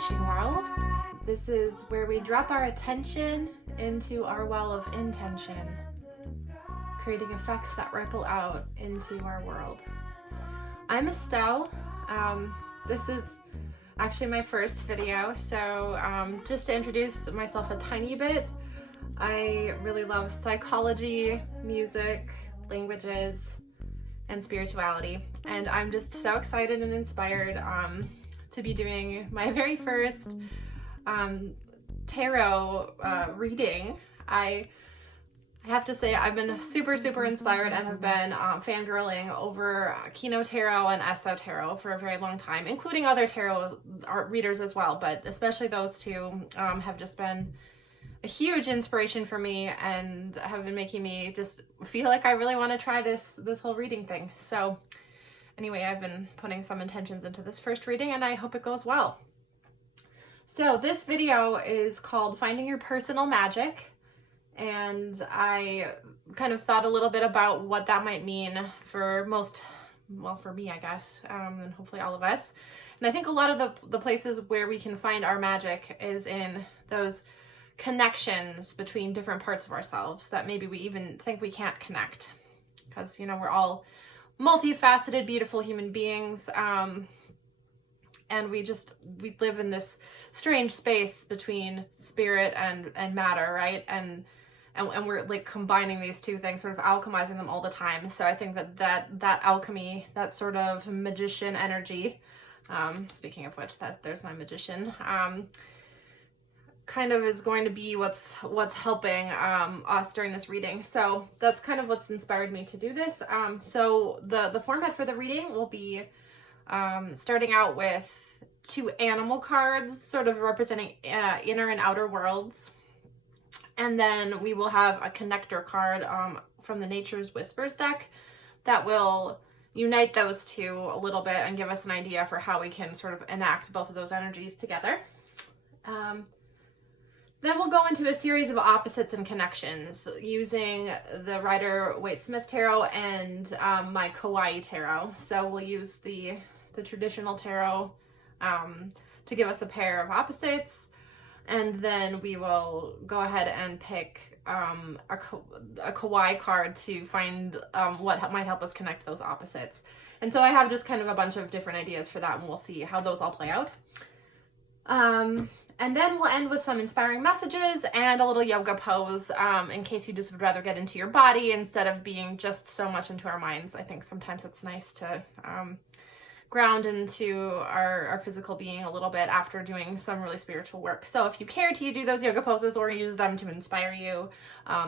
wishing world. This is where we drop our attention into our well of intention, creating effects that ripple out into our world. I'm Estelle. This is actually my first video, so just to introduce myself a tiny bit, I really love psychology, music, languages, and spirituality, and I'm just so excited and inspired to be doing my very first tarot reading. I have to say I've been super inspired and have been fangirling over Kino tarot and SO tarot for a very long time, including other tarot art readers as well, but especially those two have just been a huge inspiration for me and have been making me just feel like I really want to try this whole reading thing. So anyway, I've been putting some intentions into this first reading and I hope it goes well. So this video is called Finding Your Personal Magic, and I kind of thought a little bit about what that might mean for for me, I guess, and hopefully all of us. And I think a lot of the places where we can find our magic is in those connections between different parts of ourselves that maybe we even think we can't connect, because you know, we're all multifaceted, beautiful human beings, and we live in this strange space between spirit and matter, right? And we're like combining these two things, sort of alchemizing them all the time. So I think that alchemy, that sort of magician energy, speaking of which, there's my magician, kind of is going to be what's helping us during this reading. So that's kind of what's inspired me to do this. So the format for the reading will be starting out with two animal cards, sort of representing inner and outer worlds. And then we will have a connector card from the Nature's Whispers deck that will unite those two a little bit and give us an idea for how we can sort of enact both of those energies together. Then we'll go into a series of opposites and connections using the Rider Waite Smith tarot and my Kawai tarot. So we'll use the traditional tarot to give us a pair of opposites, and then we will go ahead and pick a Kawai card to find what might help us connect those opposites. And so I have just kind of a bunch of different ideas for that, and we'll see how those all play out. And then we'll end with some inspiring messages and a little yoga pose in case you just would rather get into your body instead of being just so much into our minds. I think sometimes it's nice to ground into our physical being a little bit after doing some really spiritual work. So if you care to do those yoga poses or use them to inspire you,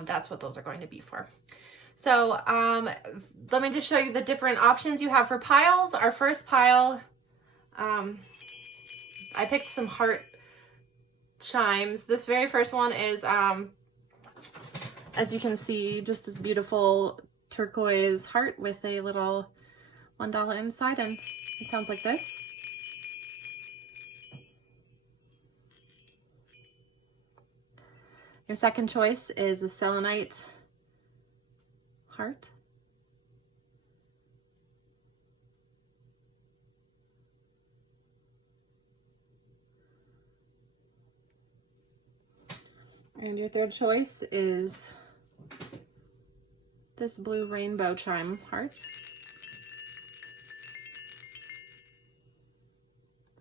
that's what those are going to be for. So let me just show you the different options you have for piles. Our first pile, I picked some heart chimes. This very first one is, as you can see, just this beautiful turquoise heart with a little $1 inside, and it sounds like this. Your second choice is a selenite heart. And your third choice is this blue rainbow chime heart.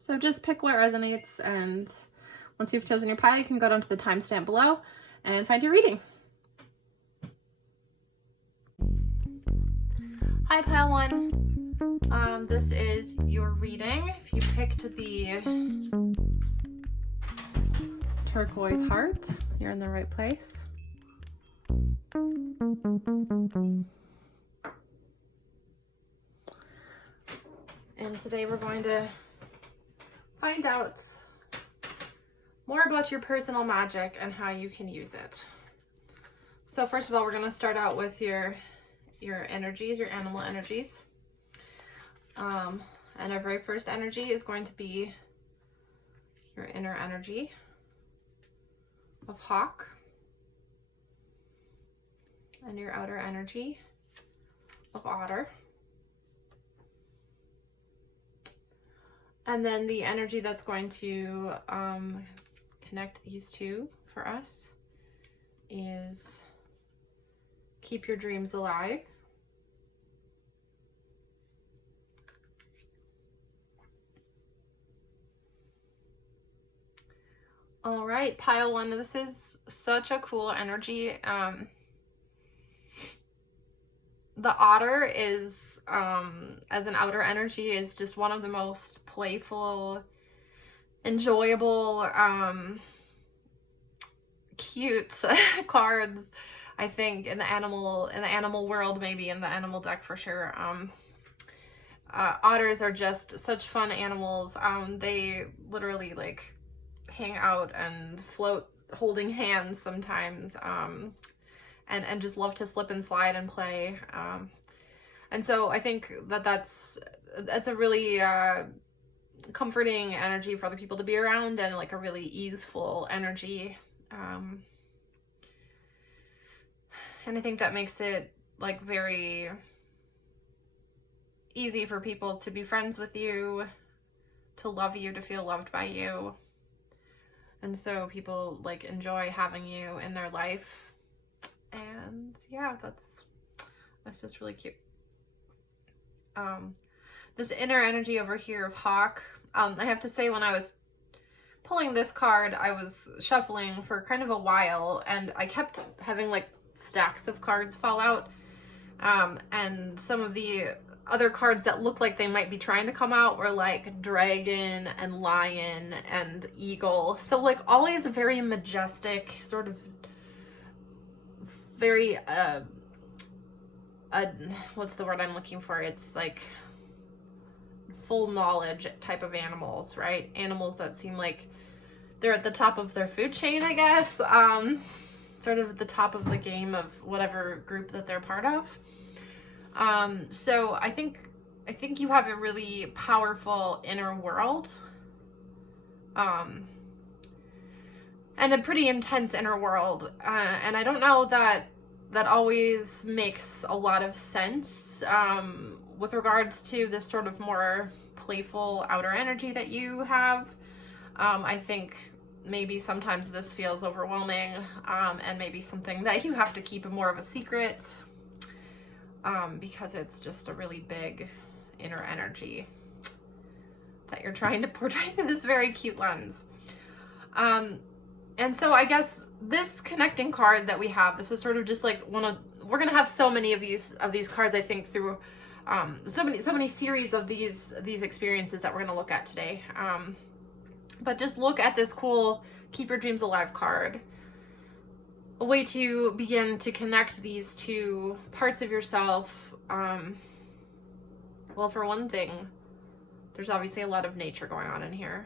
So just pick what resonates, and once you've chosen your pile, you can go down to the timestamp below and find your reading. Hi, pile one. This is your reading. If you picked the turquoise heart, you're in the right place. And today we're going to find out more about your personal magic and how you can use it. So first of all, we're going to start out with your energies, your animal energies. And our very first energy is going to be your inner energy of hawk, and your outer energy of otter. And then the energy that's going to connect these two for us is keep your dreams alive. All right, pile one. This is such a cool energy. The otter is, as an outer energy, is just one of the most playful, enjoyable, cute cards, I think, in the animal world, maybe in the animal deck for sure. Otters are just such fun animals. They literally like hang out and float holding hands sometimes, and just love to slip and slide and play. And so I think that's a really comforting energy for other people to be around, and like a really easeful energy. And I think that makes it like very easy for people to be friends with you, to love you, to feel loved by you. And so people like enjoy having you in their life. And yeah, that's just really cute. This inner energy over here of Hawk, I have to say, when I was pulling this card, I was shuffling for kind of a while, and I kept having like stacks of cards fall out, and some of the other cards that look like they might be trying to come out were like dragon and lion and eagle. So like always very majestic, sort of very what's the word I'm looking for? It's like full knowledge type of animals, right? Animals that seem like they're at the top of their food chain, I guess. Sort of at the top of the game of whatever group that they're part of. So I think you have a really powerful inner world, and a pretty intense inner world. And I don't know that always makes a lot of sense, with regards to this sort of more playful outer energy that you have. I think maybe sometimes this feels overwhelming, and maybe something that you have to keep more of a secret, because it's just a really big inner energy that you're trying to portray through this very cute lens. And so I guess this connecting card that we have, this is sort of just like we're gonna have so many of these cards, I think, through so many series of these experiences that we're gonna look at today. But just look at this cool Keep Your Dreams Alive card. A way to begin to connect these two parts of yourself. Well, for one thing, there's obviously a lot of nature going on in here.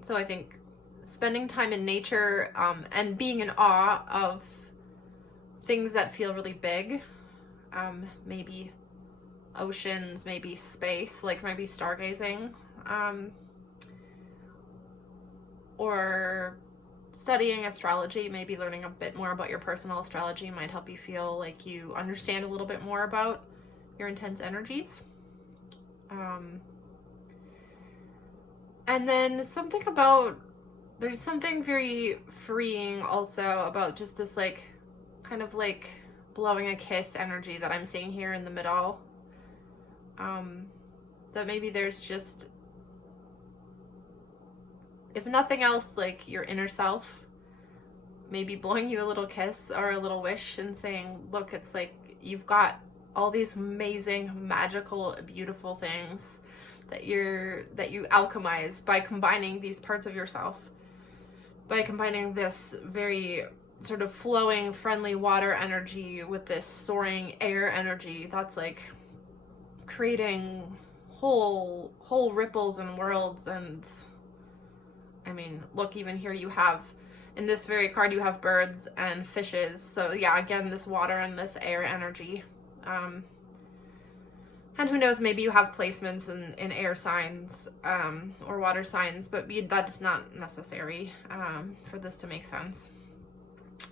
So I think spending time in nature, and being in awe of things that feel really big, maybe oceans, maybe space, like maybe stargazing, or studying astrology, maybe learning a bit more about your personal astrology might help you feel like you understand a little bit more about your intense energies. And then there's something very freeing also about just this like kind of like blowing a kiss energy that I'm seeing here in the middle. That maybe there's just, if nothing else, like your inner self maybe blowing you a little kiss or a little wish and saying, look, it's like you've got all these amazing, magical, beautiful things that you alchemize by combining these parts of yourself, by combining this very sort of flowing, friendly water energy with this soaring air energy that's like creating whole ripples and worlds. And I mean, look, even here you have, in this very card, you have birds and fishes. So yeah, again, this water and this air energy. And who knows, maybe you have placements in air signs, or water signs, but that is not necessary for this to make sense.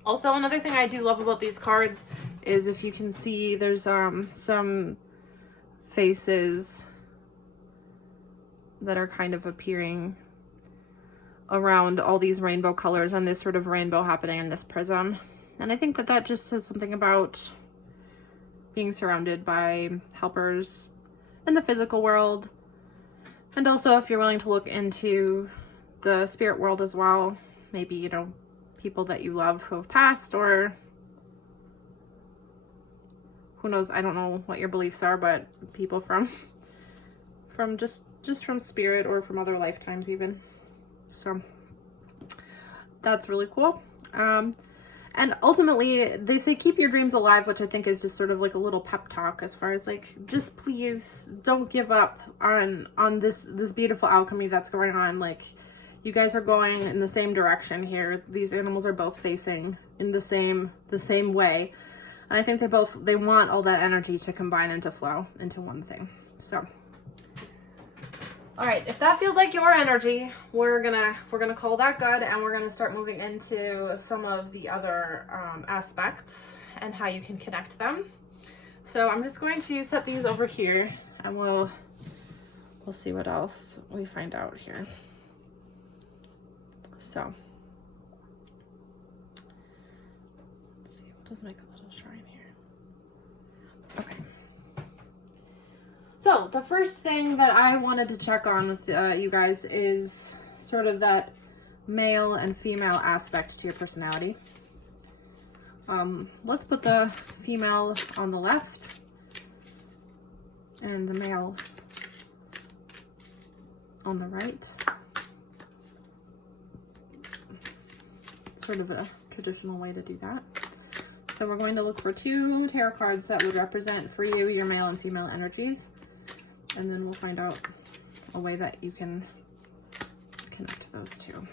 Also, another thing I do love about these cards is, if you can see, there's some faces that are kind of appearing around all these rainbow colors and this sort of rainbow happening in this prism. And I think that that just says something about being surrounded by helpers in the physical world. And also, if you're willing to look into the spirit world as well, maybe, you know, people that you love who have passed, or who knows, I don't know what your beliefs are, but people from just from spirit or from other lifetimes even. So that's really cool. And ultimately, they say keep your dreams alive, which I think is just sort of like a little pep talk as far as like, just please don't give up on this beautiful alchemy that's going on. Like, you guys are going in the same direction here. These animals are both facing in the same way. And I think they want all that energy to combine and to flow into one thing. So, all right, if that feels like your energy, we're gonna call that good, and we're gonna start moving into some of the other aspects and how you can connect them. So I'm just going to set these over here, and we'll see what else we find out here. So let's see, we'll just make a little shrine here. Okay. So the first thing that I wanted to check on with you guys is sort of that male and female aspect to your personality. Let's put the female on the left and the male on the right. Sort of a traditional way to do that. So we're going to look for 2 tarot cards that would represent for you your male and female energies. And then we'll find out a way that you can connect those two.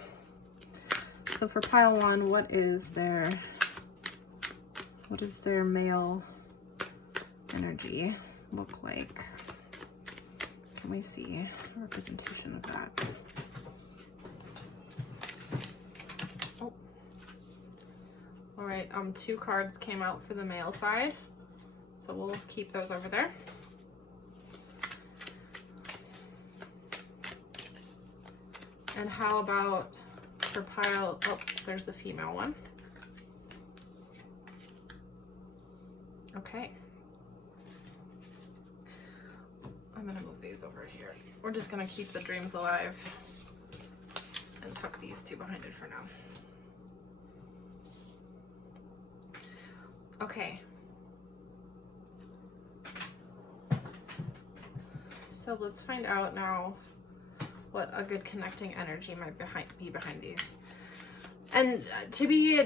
So for pile 1, what is their male energy look like? Can we see a representation of that? Oh. All right, 2 cards came out for the male side, so we'll keep those over there. And how about for pile, oh, there's the female one. Okay. I'm gonna move these over here. We're just gonna keep the dreams alive and tuck these 2 behind it for now. Okay. So let's find out now what a good connecting energy might be behind these. And to be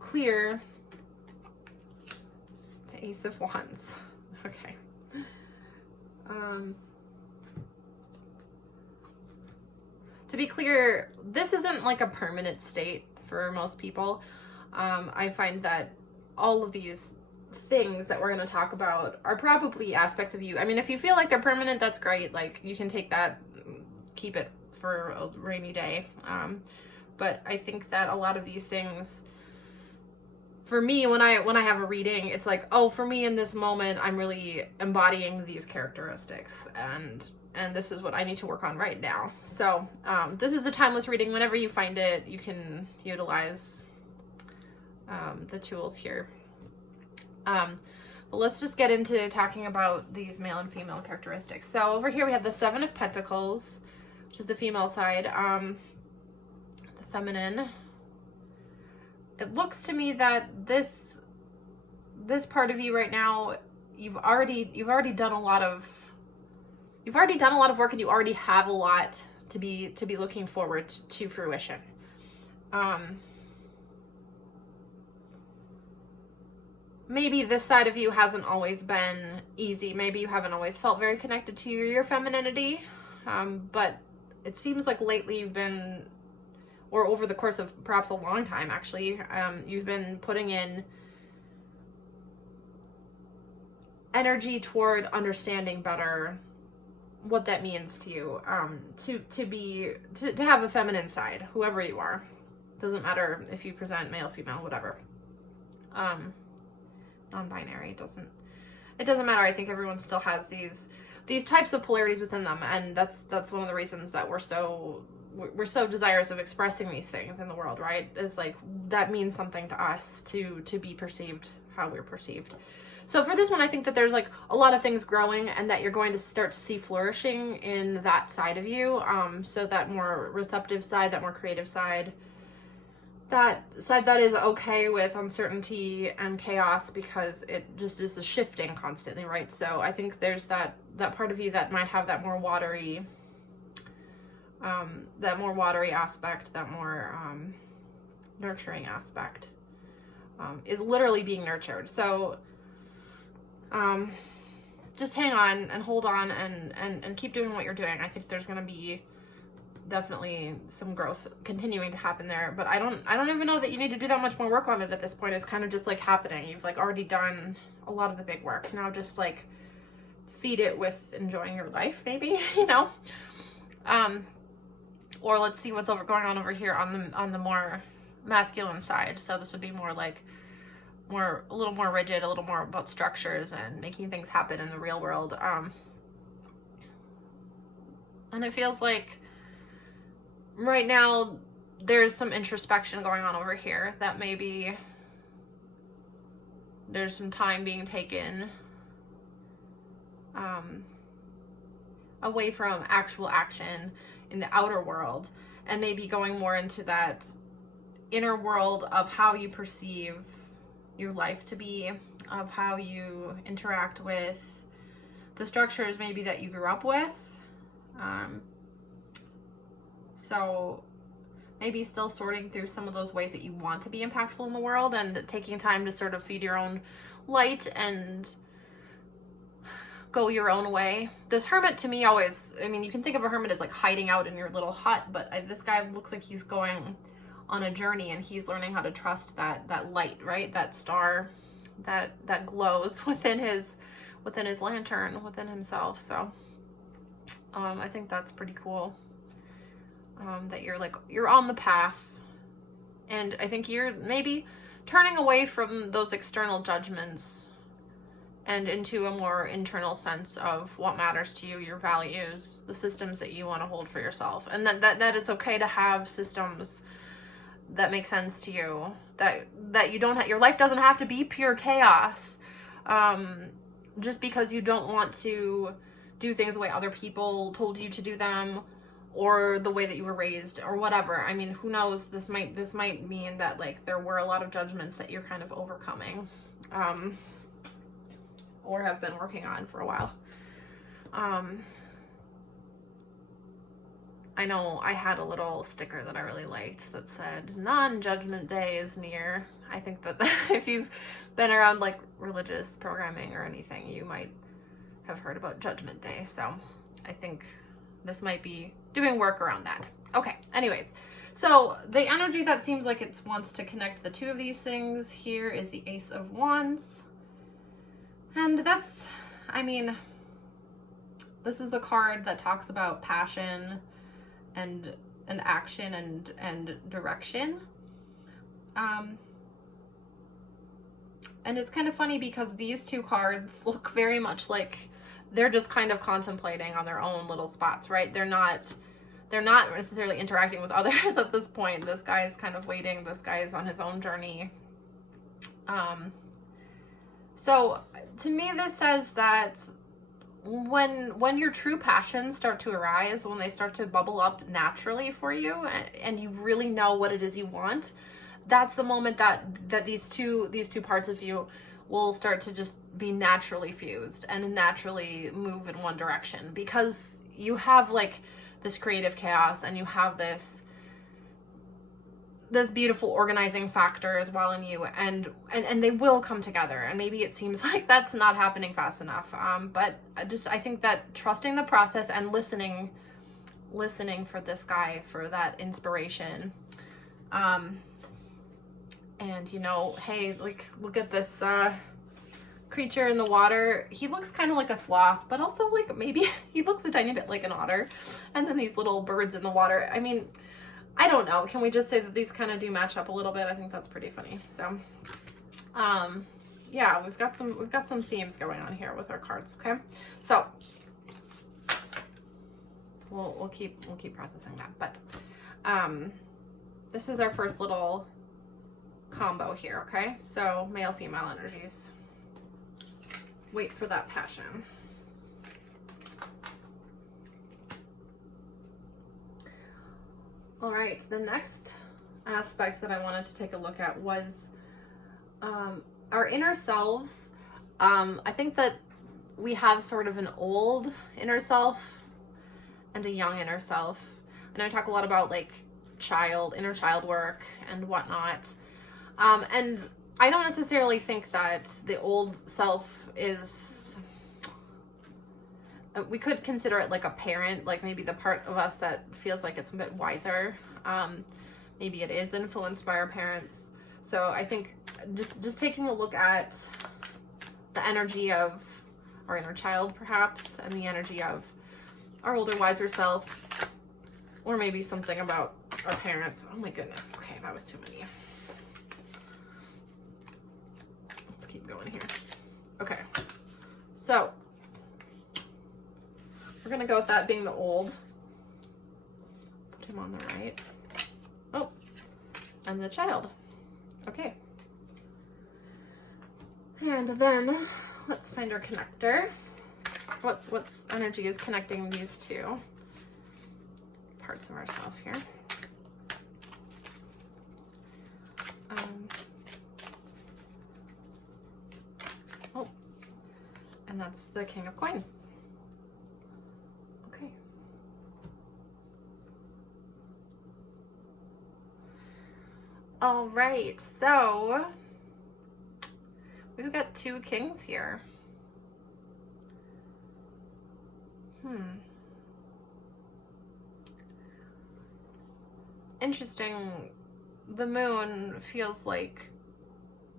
clear, the Ace of Wands. Okay. To be clear, this isn't like a permanent state for most people. I find that all of these things that we're going to talk about are probably aspects of you. I mean, if you feel like they're permanent, that's great. Like, you can take that, keep it for a rainy day. But I think that a lot of these things, for me, when I have a reading, it's like, oh, for me in this moment, I'm really embodying these characteristics, and this is what I need to work on right now. So this is a timeless reading. Whenever you find it, you can utilize the tools here. But let's just get into talking about these male and female characteristics. So over here we have the 7 of Pentacles, which is the female side, the feminine. It looks to me that this part of you right now, you've already done a lot of work, and you already have a lot to be looking forward to fruition. Maybe this side of you hasn't always been easy. Maybe you haven't always felt very connected to your femininity. But it seems like lately you've been, or over the course of perhaps a long time actually, you've been putting in energy toward understanding better what that means to you, to have a feminine side, whoever you are. Doesn't matter if you present male, female, whatever. Non-binary, it doesn't matter. I think everyone still has these these types of polarities within them. And that's one of the reasons that we're so desirous of expressing these things in the world, right? Is like, that means something to us to be perceived how we're perceived. So for this one, I think that there's like a lot of things growing, and that you're going to start to see flourishing in that side of you. So that more receptive side, that more creative side, that side that is okay with uncertainty and chaos, because it just is shifting constantly, right? So I think there's that part of you that might have that more watery aspect, that more nurturing aspect, is literally being nurtured. So just hang on and hold on and keep doing what you're doing. I think there's going to be definitely some growth continuing to happen there, but I don't even know that you need to do that much more work on it at this point. It's kind of just like happening. You've like already done a lot of the big work. Now just like feed it with enjoying your life, maybe, you know? Or let's see what's going on over here on the more masculine side. So this would be more like a little more rigid, a little more about structures and making things happen in the real world. And it feels like right now there's some introspection going on over here, that maybe there's some time being taken away from actual action in the outer world, and maybe going more into that inner world of how you perceive your life to be, of how you interact with the structures maybe that you grew up with. So maybe still sorting through some of those ways that you want to be impactful in the world, and taking time to sort of feed your own light and go your own way. This hermit to me always, I mean, you can think of a hermit as like hiding out in your little hut, but this guy looks like he's going on a journey, and he's learning how to trust that light, right? That star that glows within his lantern, within himself. So I think that's pretty cool. That you're on the path, and I think you're maybe turning away from those external judgments and into a more internal sense of what matters to you, your values, the systems that you want to hold for yourself, and that it's okay to have systems that make sense to you, that you don't your life doesn't have to be pure chaos, just because you don't want to do things the way other people told you to do them, or the way that you were raised, or whatever. I mean, who knows? This might mean that like there were a lot of judgments that you're kind of overcoming, or have been working on for a while. I know I had a little sticker that I really liked that said non-judgment day is near. I think that if you've been around like religious programming or anything, you might have heard about Judgment Day. So I think this might be doing work around that. Okay, anyways, so the energy that seems like it wants to connect the two of these things here is the Ace of Wands. And that's, I mean, this is a card that talks about passion and action and direction. And it's kind of funny because these two cards look very much like they're just kind of contemplating on their own little spots, right? They're not necessarily interacting with others at this point. This guy is kind of waiting. This guy is on his own journey. So to me, this says that when your true passions start to arise, when they start to bubble up naturally for you, and you really know what it is you want, that's the moment that these two parts of you will start to just be naturally fused and naturally move in one direction, because you have like this creative chaos, and you have this beautiful organizing factor as well in you, and they will come together. And maybe it seems like that's not happening fast enough, but I think that trusting the process and listening for this guy, for that inspiration, and you know, hey, like, look at this creature in the water. He looks kind of like a sloth, but also like maybe he looks a tiny bit like an otter. And then these little birds in the water. I mean, I don't know. Can we just say that these kind of do match up a little bit? I think that's pretty funny. So, yeah, we've got some themes going on here with our cards. Okay, so we'll keep processing that. But this is our first little combo here, okay? So male, female energies. Wait for that passion. All right, the next aspect that I wanted to take a look at was our inner selves. I think that we have sort of an old inner self and a young inner self. And I talk a lot about like inner child work and whatnot. And I don't necessarily think that the old self is, we could consider it like a parent, like maybe the part of us that feels like it's a bit wiser. Maybe it is influenced by our parents. So I think just taking a look at the energy of our inner child perhaps, and the energy of our older, wiser self, or maybe something about our parents. Oh my goodness. Okay, that was too many. Let's keep going here. Okay. So we're going to go with that being the old. Put him on the right. Oh, and the child. Okay. And then let's find our connector. What's energy is connecting these two parts of ourselves here. Oh, and that's the King of Coins. Okay. All right, so we've got two kings here. Interesting. The moon feels like,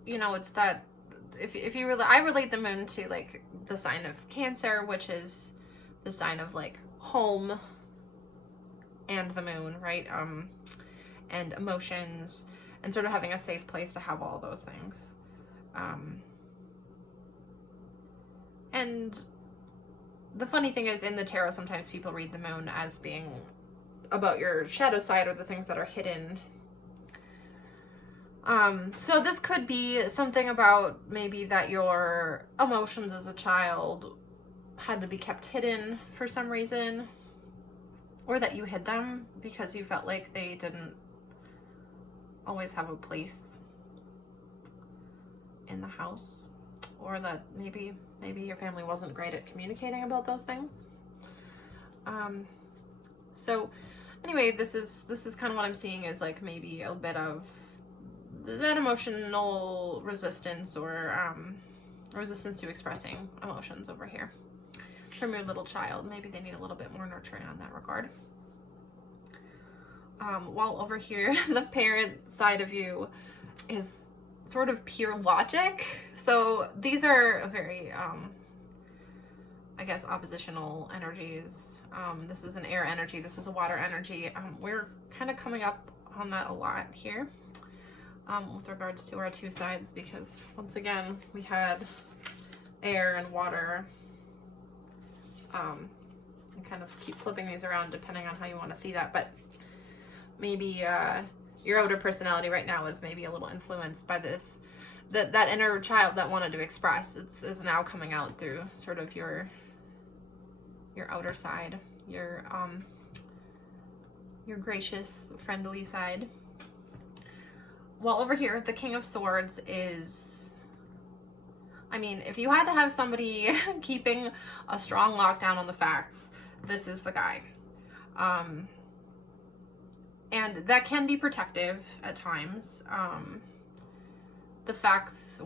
you know, it's that, if you really, I relate the moon to like the sign of Cancer, which is the sign of like home and the moon, right? And emotions, and sort of having a safe place to have all those things. And the funny thing is, in the tarot, sometimes people read the moon as being about your shadow side or the things that are hidden. So this could be something about maybe that your emotions as a child had to be kept hidden for some reason, or that you hid them because you felt like they didn't always have a place in the house, or that maybe your family wasn't great at communicating about those things. So anyway, this is kind of what I'm seeing, is like maybe a bit of that emotional resistance, or resistance to expressing emotions over here from your little child. Maybe they need a little bit more nurturing on that regard. While over here, the parent side of you is sort of pure logic. So these are very, I guess, oppositional energies. This is an air energy. This is a water energy. We're kind of coming up on that a lot here with regards to our two sides, because once again, we had air and water. And kind of keep flipping these around depending on how you want to see that. But maybe your outer personality right now is maybe a little influenced by this, that inner child that wanted to express. Is now coming out through sort of your outer side, your gracious, friendly side. While over here, the King of Swords is, I mean, if you had to have somebody keeping a strong lockdown on the facts, this is the guy. And that can be protective at times. The facts,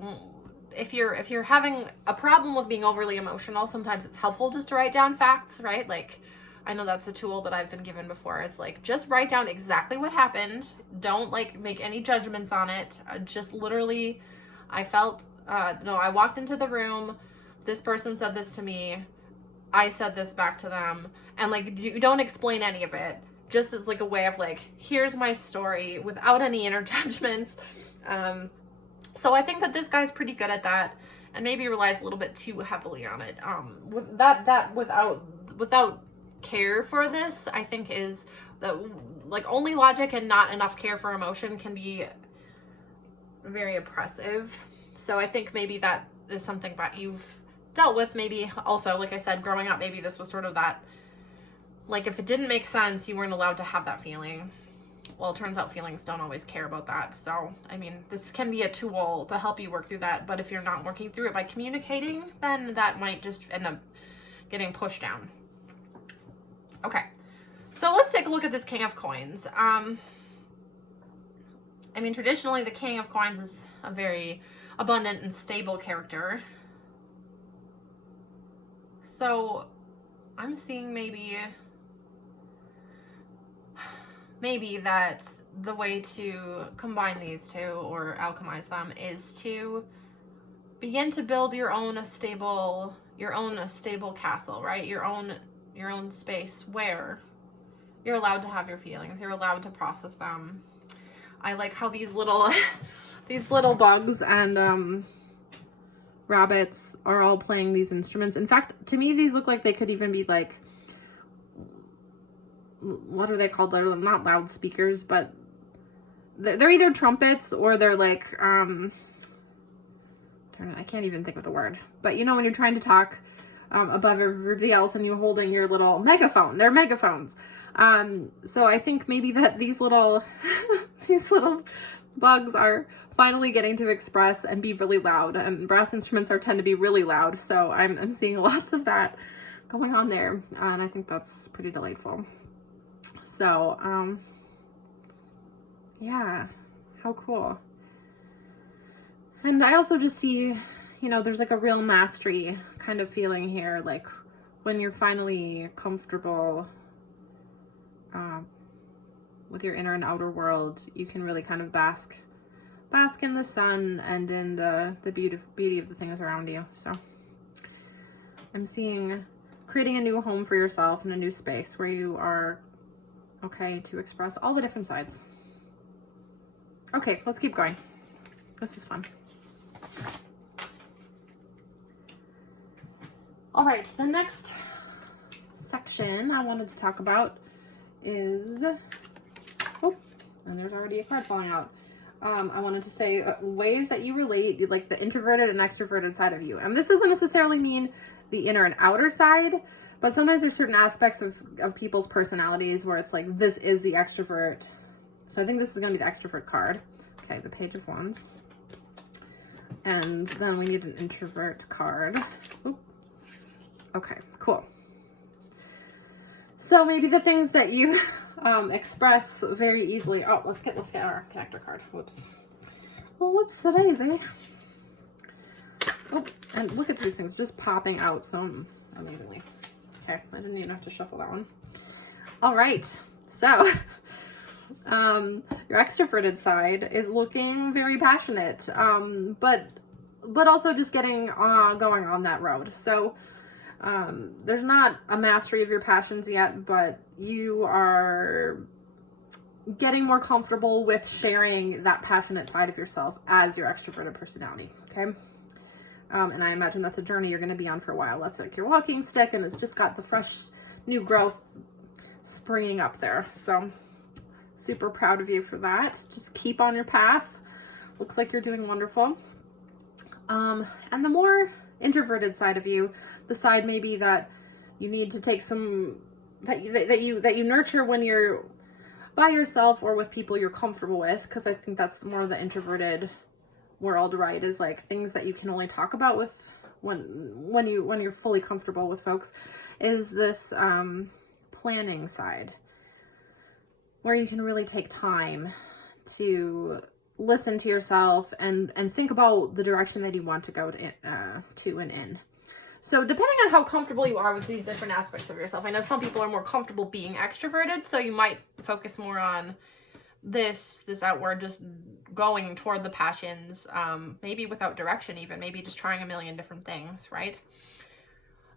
if you're having a problem with being overly emotional, sometimes it's helpful just to write down facts, right? Like, I know that's a tool that I've been given before. It's like, just write down exactly what happened. Don't like make any judgments on it. Just literally, I felt, I walked into the room. This person said this to me. I said this back to them. And like, you don't explain any of it. Just as like a way of like, here's my story without any inner judgments. So I think that this guy's pretty good at that, and maybe relies a little bit too heavily on it. Without care for this, I think, is that like only logic and not enough care for emotion can be very oppressive. So I think maybe that is something that you've dealt with. Maybe also, like I said, growing up, maybe this was sort of that, like if it didn't make sense, you weren't allowed to have that feeling. Well, it turns out feelings don't always care about that. So, I mean, this can be a tool to help you work through that. But if you're not working through it by communicating, then that might just end up getting pushed down. Okay, so let's take a look at this King of Coins. I mean, traditionally, the King of Coins is a very abundant and stable character. So, I'm seeing maybe that the way to combine these two or alchemize them is to begin to build your own stable castle, right? Your own space where you're allowed to have your feelings, you're allowed to process them. I like how these little these little bugs and rabbits are all playing these instruments. In fact, to me these look like they could even be like, what are they called? They're not loudspeakers, but they're either trumpets or they're like, I can't even think of the word. But you know when you're trying to talk above everybody else and you're holding your little megaphone. They're megaphones. So I think maybe that these little these little bugs are finally getting to express and be really loud. And brass instruments tend to be really loud. So I'm seeing lots of that going on there. And I think that's pretty delightful. So, yeah, how cool. And I also just see, you know, there's like a real mastery kind of feeling here, like when you're finally comfortable with your inner and outer world, you can really kind of bask in the sun and in the beauty of the things around you. So I'm seeing creating a new home for yourself in a new space where you are okay to express all the different sides. Okay, let's keep going. This is fun. All right, the next section I wanted to talk about is, oh, and there's already a card falling out. I wanted to say ways that you relate, like the introverted and extroverted side of you. And this doesn't necessarily mean the inner and outer side, but sometimes there's certain aspects of people's personalities where it's like, this is the extrovert. So I think this is going to be the extrovert card. Okay, the Page of Wands. And then we need an introvert card. Oop. Okay, cool. So maybe the things that you express very easily. Oh, let's get our connector card. Whoops. Well, whoops, the daisy. Oh, and look at these things just popping out so amazingly. Okay, I didn't even have to shuffle that one. All right, so your extroverted side is looking very passionate, but also just getting going on that road. So there's not a mastery of your passions yet, but you are getting more comfortable with sharing that passionate side of yourself as your extroverted personality, okay? And I imagine that's a journey you're going to be on for a while. That's like your walking stick, and it's just got the fresh new growth springing up there. So super proud of you for that. Just keep on your path. Looks like you're doing wonderful. And the more introverted side of you, the side maybe that you need to take some, that you nurture when you're by yourself or with people you're comfortable with, because I think that's more of the introverted world, right? Is like things that you can only talk about with when you're fully comfortable with folks, is this planning side where you can really take time to listen to yourself and think about the direction that you want to go to and in. So depending on how comfortable you are with these different aspects of yourself, I know some people are more comfortable being extroverted, so you might focus more on this outward, just going toward the passions, maybe without direction even, maybe just trying a million different things, right?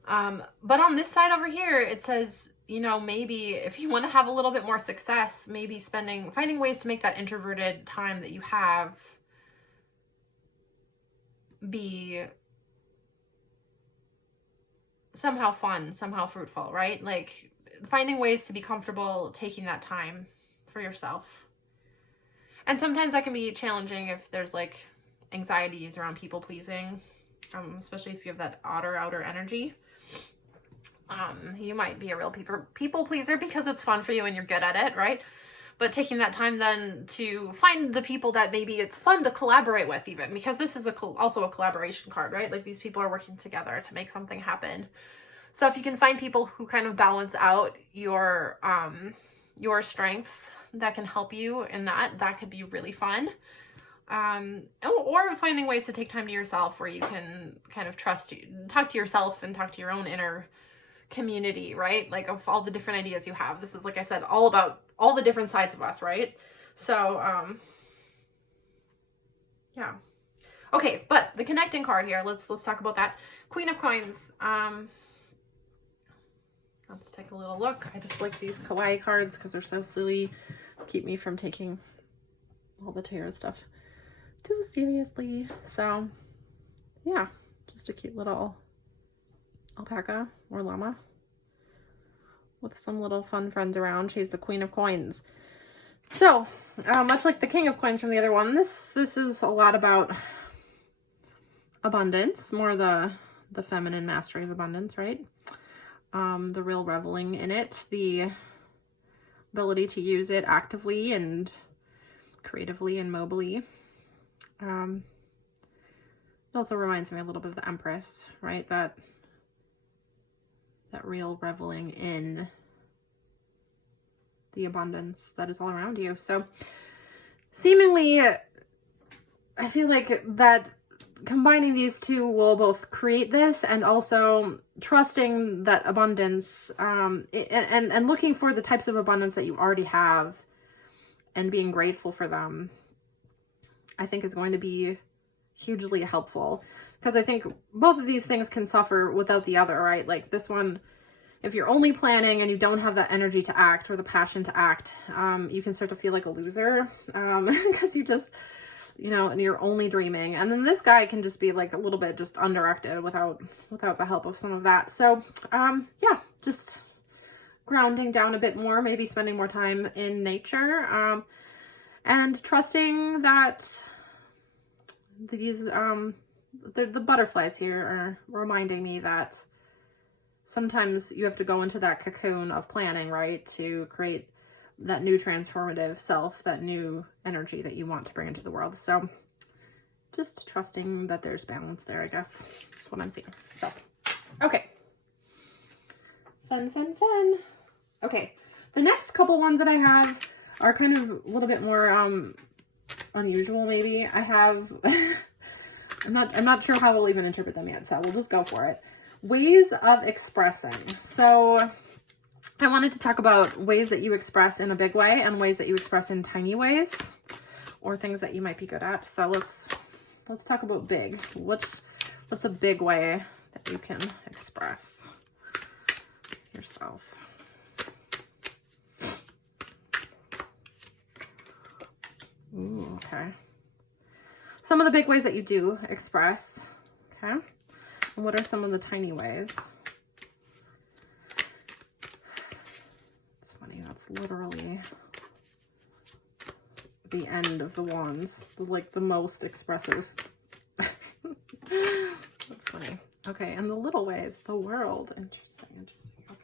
But on this side over here, it says, you know, maybe if you want to have a little bit more success, maybe finding ways to make that introverted time that you have be somehow fun, somehow fruitful, right? Like finding ways to be comfortable taking that time for yourself. And sometimes that can be challenging if there's like anxieties around people pleasing, especially if you have that outer energy. You might be a real people pleaser because it's fun for you and you're good at it, right? But taking that time then to find the people that maybe it's fun to collaborate with, even because this is also a collaboration card, right? Like these people are working together to make something happen. So if you can find people who kind of balance out your strengths that can help you in that could be really fun. Or finding ways to take time to yourself where you can kind of talk to yourself and talk to your own inner community, right? Like of all the different ideas you have. This is, like I said, all about all the different sides of us, right? So, yeah. Okay, but the connecting card here, let's talk about that. Queen of Coins. Let's take a little look. I just like these Kawai cards because they're so silly. Keep me from taking all the tarot stuff too seriously. So, yeah, just a cute little alpaca or llama with some little fun friends around. She's the Queen of Coins. So, much like the King of Coins from the other one, this is a lot about abundance, more the feminine mastery of abundance, right? The real reveling in it, the ability to use it actively and creatively and mobily. It also reminds me a little bit of the Empress, right? That real reveling in the abundance that is all around you. So seemingly, I feel like that combining these two will both create this and also trusting that abundance, and looking for the types of abundance that you already have and being grateful for them, I think is going to be hugely helpful. Because I think both of these things can suffer without the other, right? Like this one, if you're only planning and you don't have that energy to act or the passion to act, you can start to feel like a loser because you just, and you're only dreaming. And then this guy can just be like a little bit just undirected without the help of some of that. So, yeah, just grounding down a bit more, maybe spending more time in nature, and trusting that these, the butterflies here are reminding me that sometimes you have to go into that cocoon of planning, right? To create that new transformative self, that new energy that you want to bring into the world. So just trusting that there's balance there, I guess. That's what I'm seeing. So, okay. Fun. Okay. The next couple ones that I have are kind of a little bit more unusual, maybe. I have I'm not sure how we'll even interpret them yet, so we'll just go for it. Ways of expressing. So I wanted to talk about ways that you express in a big way and ways that you express in tiny ways, or things that you might be good at. So let's talk about big. What's a big way that you can express yourself? Ooh, okay. Some of the big ways that you do express, okay? And what are some of the tiny ways? It's funny, that's literally the end of the wands, like the most expressive. That's funny. Okay, and the little ways, the world. Interesting. Okay.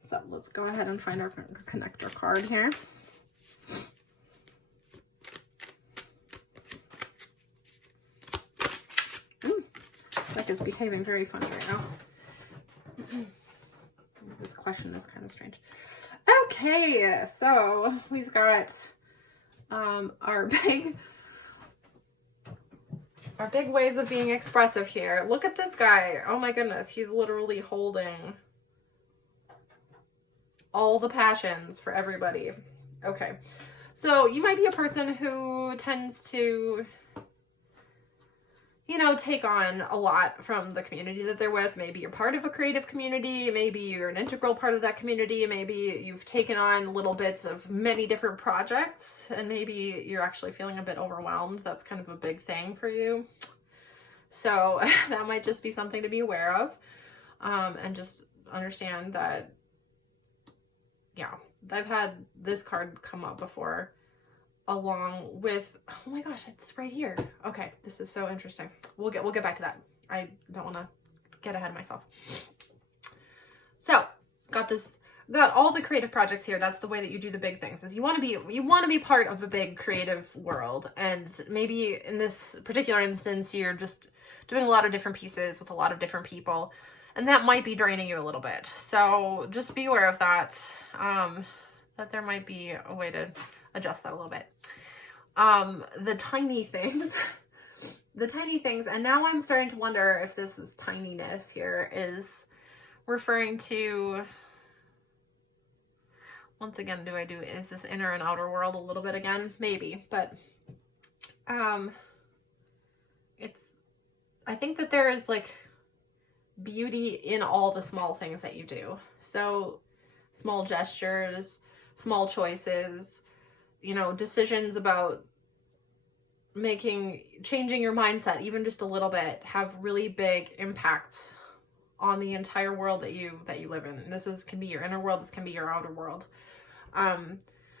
So let's go ahead and find our connector card here. Is behaving very funny right now. This question is kind of strange. Okay, so we've got our big ways of being expressive here. Look at this guy. Oh my goodness, he's literally holding all the passions for everybody. Okay, so you might be a person who tends to take on a lot from the community that they're with. Maybe you're part of a creative community. Maybe you're an integral part of that community. Maybe you've taken on little bits of many different projects, and maybe you're actually feeling a bit overwhelmed. That's kind of a big thing for you. So that might just be something to be aware of, and just understand that yeah, I've had this card come up before along with, oh my gosh, it's right here. Okay, this is so interesting. We'll get back to that. I don't want to get ahead of myself. So, got all the creative projects here. That's the way that you do the big things. Is you want to be part of a big creative world, and maybe in this particular instance you're just doing a lot of different pieces with a lot of different people, and that might be draining you a little bit. So just be aware of that, that there might be a way to adjust that a little bit. The tiny things, and now I'm starting to wonder if this is tininess here is referring to, once again, is this inner and outer world a little bit again? Maybe, but I think that there is like beauty in all the small things that you do. So small gestures, small choices, decisions about changing your mindset, even just a little bit, have really big impacts on the entire world that you live in. And can be your inner world, this can be your outer world.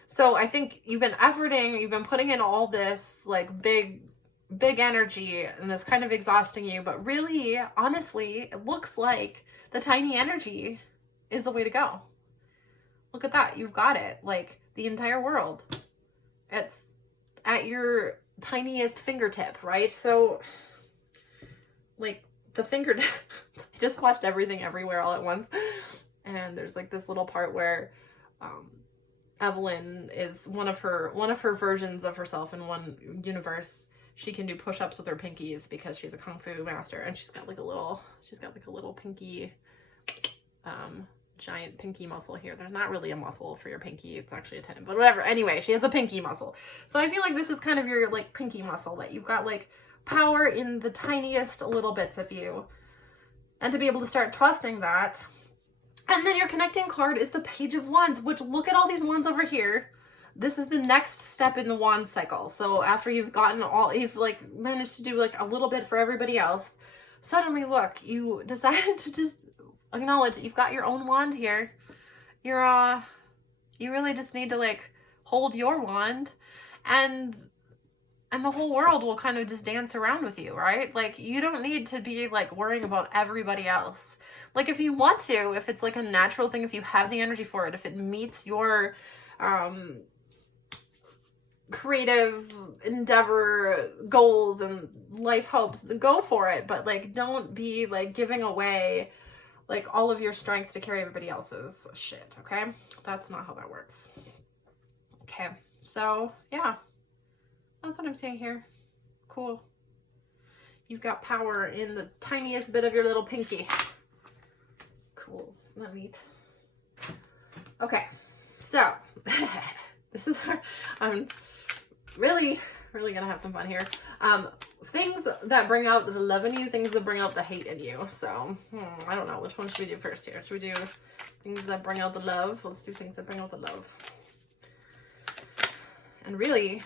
So I think you've been putting in all this like big energy, and it's kind of exhausting you, but really, honestly, it looks like the tiny energy is the way to go. Look at that. You've got it. Like the entire world. It's at your tiniest fingertip, right? So like the fingertip, I just watched Everything Everywhere All at Once, and there's like this little part where Evelyn is one of her versions of herself in one universe. She can do push-ups with her pinkies because she's a kung fu master, and she's got like a little pinky, giant pinky muscle here. There's not really a muscle for your pinky, it's actually a tendon, but whatever. Anyway, she has a pinky muscle. So I feel like this is kind of your like pinky muscle, that you've got like power in the tiniest little bits of you, and to be able to start trusting that. And then your connecting card is the Page of Wands, which, look at all these wands over here. This is the next step in the wand cycle. So after you've like managed to do like a little bit for everybody else, suddenly look, you decided to just acknowledge that you've got your own wand here. You really just need to like hold your wand, and the whole world will kind of just dance around with you, right? Like you don't need to be like worrying about everybody else. Like if you want to, if it's like a natural thing, if you have the energy for it, if it meets your creative endeavor goals and life hopes, go for it. But like don't be like giving away like all of your strength to carry everybody else's shit, okay? That's not how that works. Okay, so yeah, that's what I'm seeing here. Cool. You've got power in the tiniest bit of your little pinky. Cool. Isn't that neat? Okay, so this is our, I'm really gonna have some fun here. Things that bring out the love in you, things that bring out the hate in you. So I don't know, which one should we do first here? Should we do things that bring out the love? Let's do things that bring out the love. And really,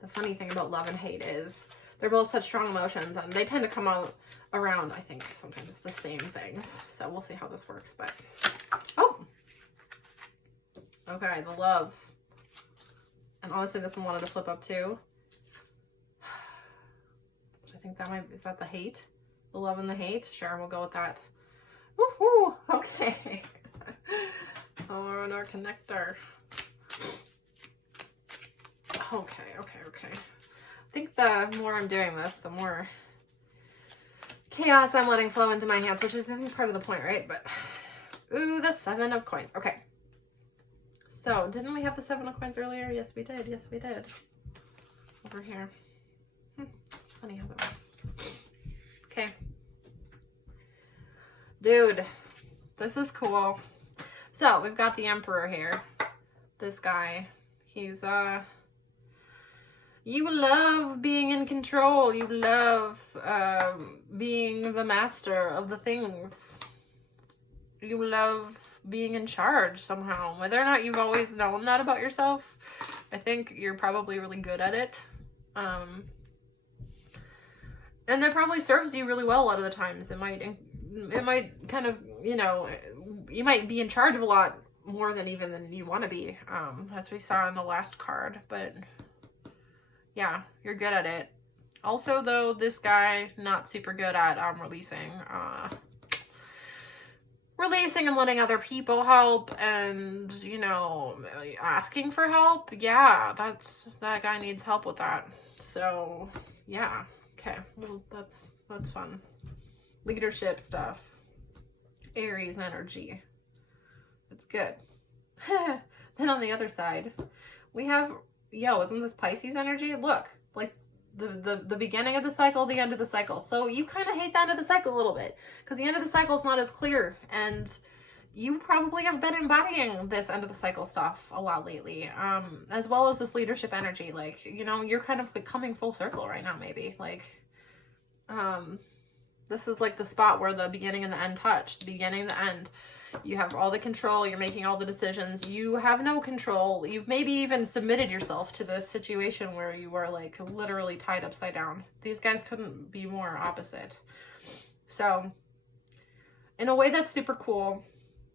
the funny thing about love and hate is they're both such strong emotions, and they tend to come out around, I think, sometimes the same things. So we'll see how this works, but oh, okay, the love. And honestly, this one wanted to flip up too. I think that is that the hate? The love and the hate? Sure, we'll go with that. Woohoo! Okay. Oh, and our connector. Okay. I think the more I'm doing this, the more chaos I'm letting flow into my hands, which is I think part of the point, right? But ooh, the 7 of coins. Okay. So, didn't we have the 7 of coins earlier? Yes, we did. Yes, we did. Over here. Funny how that works. Okay. Dude, this is cool. So, we've got the Emperor here. This guy. He's, you love being in control. You love being the master of the things. You love being in charge somehow. Whether or not you've always known that about yourself, I think you're probably really good at it. And that probably serves you really well a lot of the times. It might kind of, you know, you might be in charge of a lot more than even than you want to be, as we saw in the last card. But yeah, you're good at it. Also, though, this guy not super good at releasing and letting other people help, and, you know, asking for help. Yeah, that guy needs help with that. So yeah, okay, well, that's fun. Leadership stuff, Aries energy. It's good. Then on the other side, we have, yo, isn't this Pisces energy? Look, like the beginning of the cycle, the end of the cycle. So you kind of hate the end of the cycle a little bit, because the end of the cycle is not as clear, and you probably have been embodying this end of the cycle stuff a lot lately, as well as this leadership energy. Like, you know, you're kind of like coming full circle right now, maybe. Like, this is like the spot where the beginning and the end touch. The beginning and the end. You have all the control. You're making all the decisions. You have no control. You've maybe even submitted yourself to this situation where you are like literally tied upside down. These guys couldn't be more opposite. So, in a way that's super cool.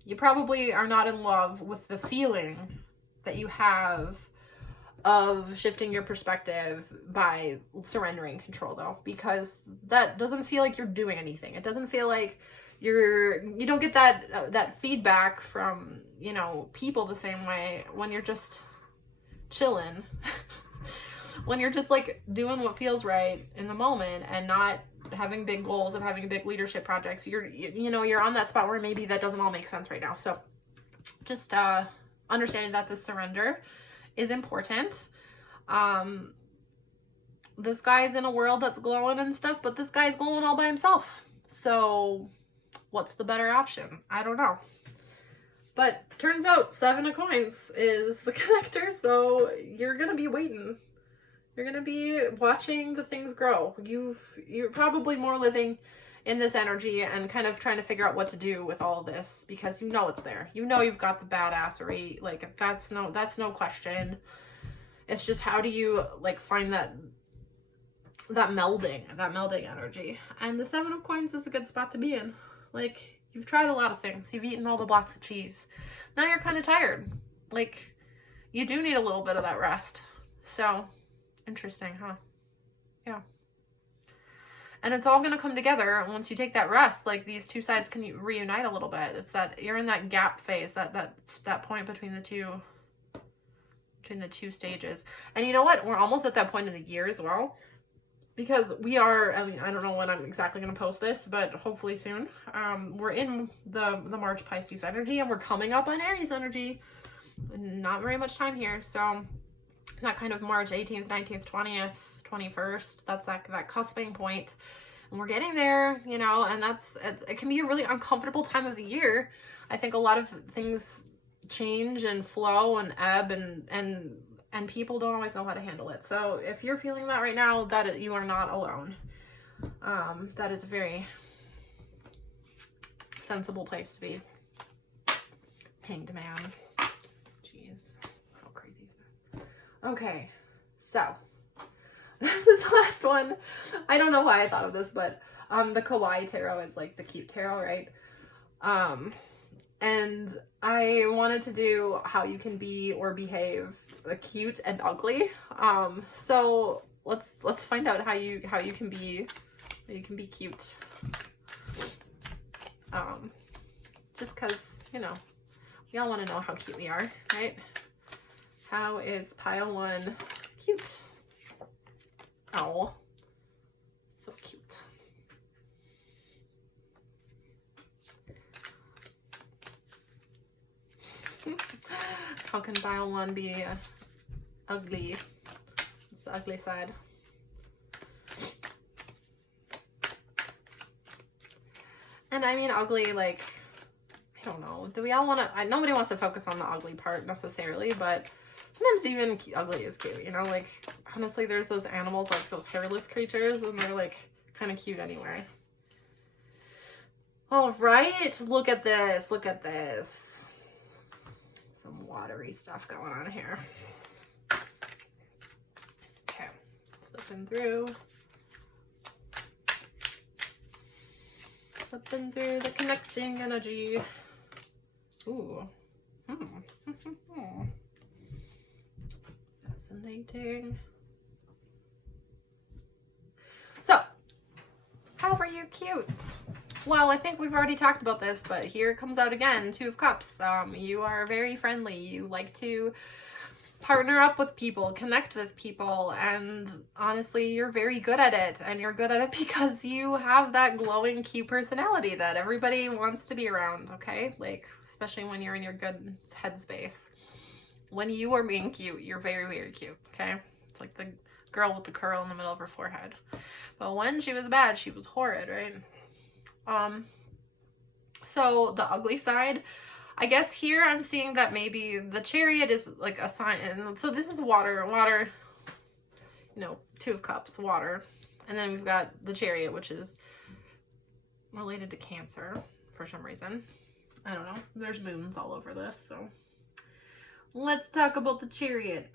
You probably are not in love with the feeling that you have of shifting your perspective by surrendering control, though, because that doesn't feel like you're doing anything. It doesn't feel like you don't get that feedback from, you know, people the same way when you're just chilling. When you're just like doing what feels right in the moment and not having big goals and having big leadership projects. You're on that spot where maybe that doesn't all make sense right now. So just understanding that this surrender is important. This guy's in a world that's glowing and stuff, but this guy's glowing all by himself. So what's the better option? I don't know. But turns out 7 of coins is the connector, so you're gonna be waiting. You're going to be watching the things grow. You're probably more living in this energy and kind of trying to figure out what to do with all of this, because you know it's there. You know you've got the badassery. Like, that's no question. It's just, how do you like find that melding energy? And the 7 of coins is a good spot to be in. Like, you've tried a lot of things. You've eaten all the blocks of cheese. Now you're kind of tired. Like, you do need a little bit of that rest. So interesting, huh? Yeah. And it's all going to come together once you take that rest. Like, these two sides can reunite a little bit. It's that you're in that gap phase, that point between the two stages. And you know what? We're almost at that point in the year as well, because we are, I mean, I don't know when I'm exactly going to post this, but hopefully soon. We're in the March Pisces energy, and we're coming up on Aries energy. Not very much time here, so that kind of March 18th, 19th, 20th, 21st, that's that cusping point, and we're getting there, you know. And it can be a really uncomfortable time of the year. I think a lot of things change and flow and ebb, and people don't always know how to handle it. So if you're feeling that right now, you are not alone. That is a very sensible place to be. Hanged man. Jeez, how crazy is that? Okay, so this last one, I don't know why I thought of this, but the Kawai tarot is like the cute tarot, right? And I wanted to do how you can be or behave cute and ugly. So let's find out how you can be cute. Just because, you know, we all want to know how cute we are, right? How is pile 1 cute? Oh, so cute. How can pile 1 be ugly? It's the ugly side. And I mean ugly, like, I don't know. Do we all want to... nobody wants to focus on the ugly part necessarily, but sometimes even ugly is cute, you know? Like, honestly, there's those animals, like those hairless creatures, and they're, like, kind of cute anyway. All right, look at this. Look at this. Some watery stuff going on here. Okay, flipping through. Flipping through the connecting energy. Ooh. Fascinating. So, how are you cute? Well, I think we've already talked about this, but here it comes out again, Two of Cups. You are very friendly. You like to partner up with people, connect with people, and honestly, you're very good at it. And you're good at it because you have that glowing, cute personality that everybody wants to be around, okay? Like, especially when you're in your good headspace. When you are being cute, you're very, very cute, okay? It's like the girl with the curl in the middle of her forehead. But when she was bad, she was horrid, right? So the ugly side, I guess here I'm seeing that maybe the Chariot is like a sign. And so this is water, you know, Two of Cups, water. And then we've got the Chariot, which is related to Cancer for some reason. I don't know. There's moons all over this, so let's talk about the Chariot.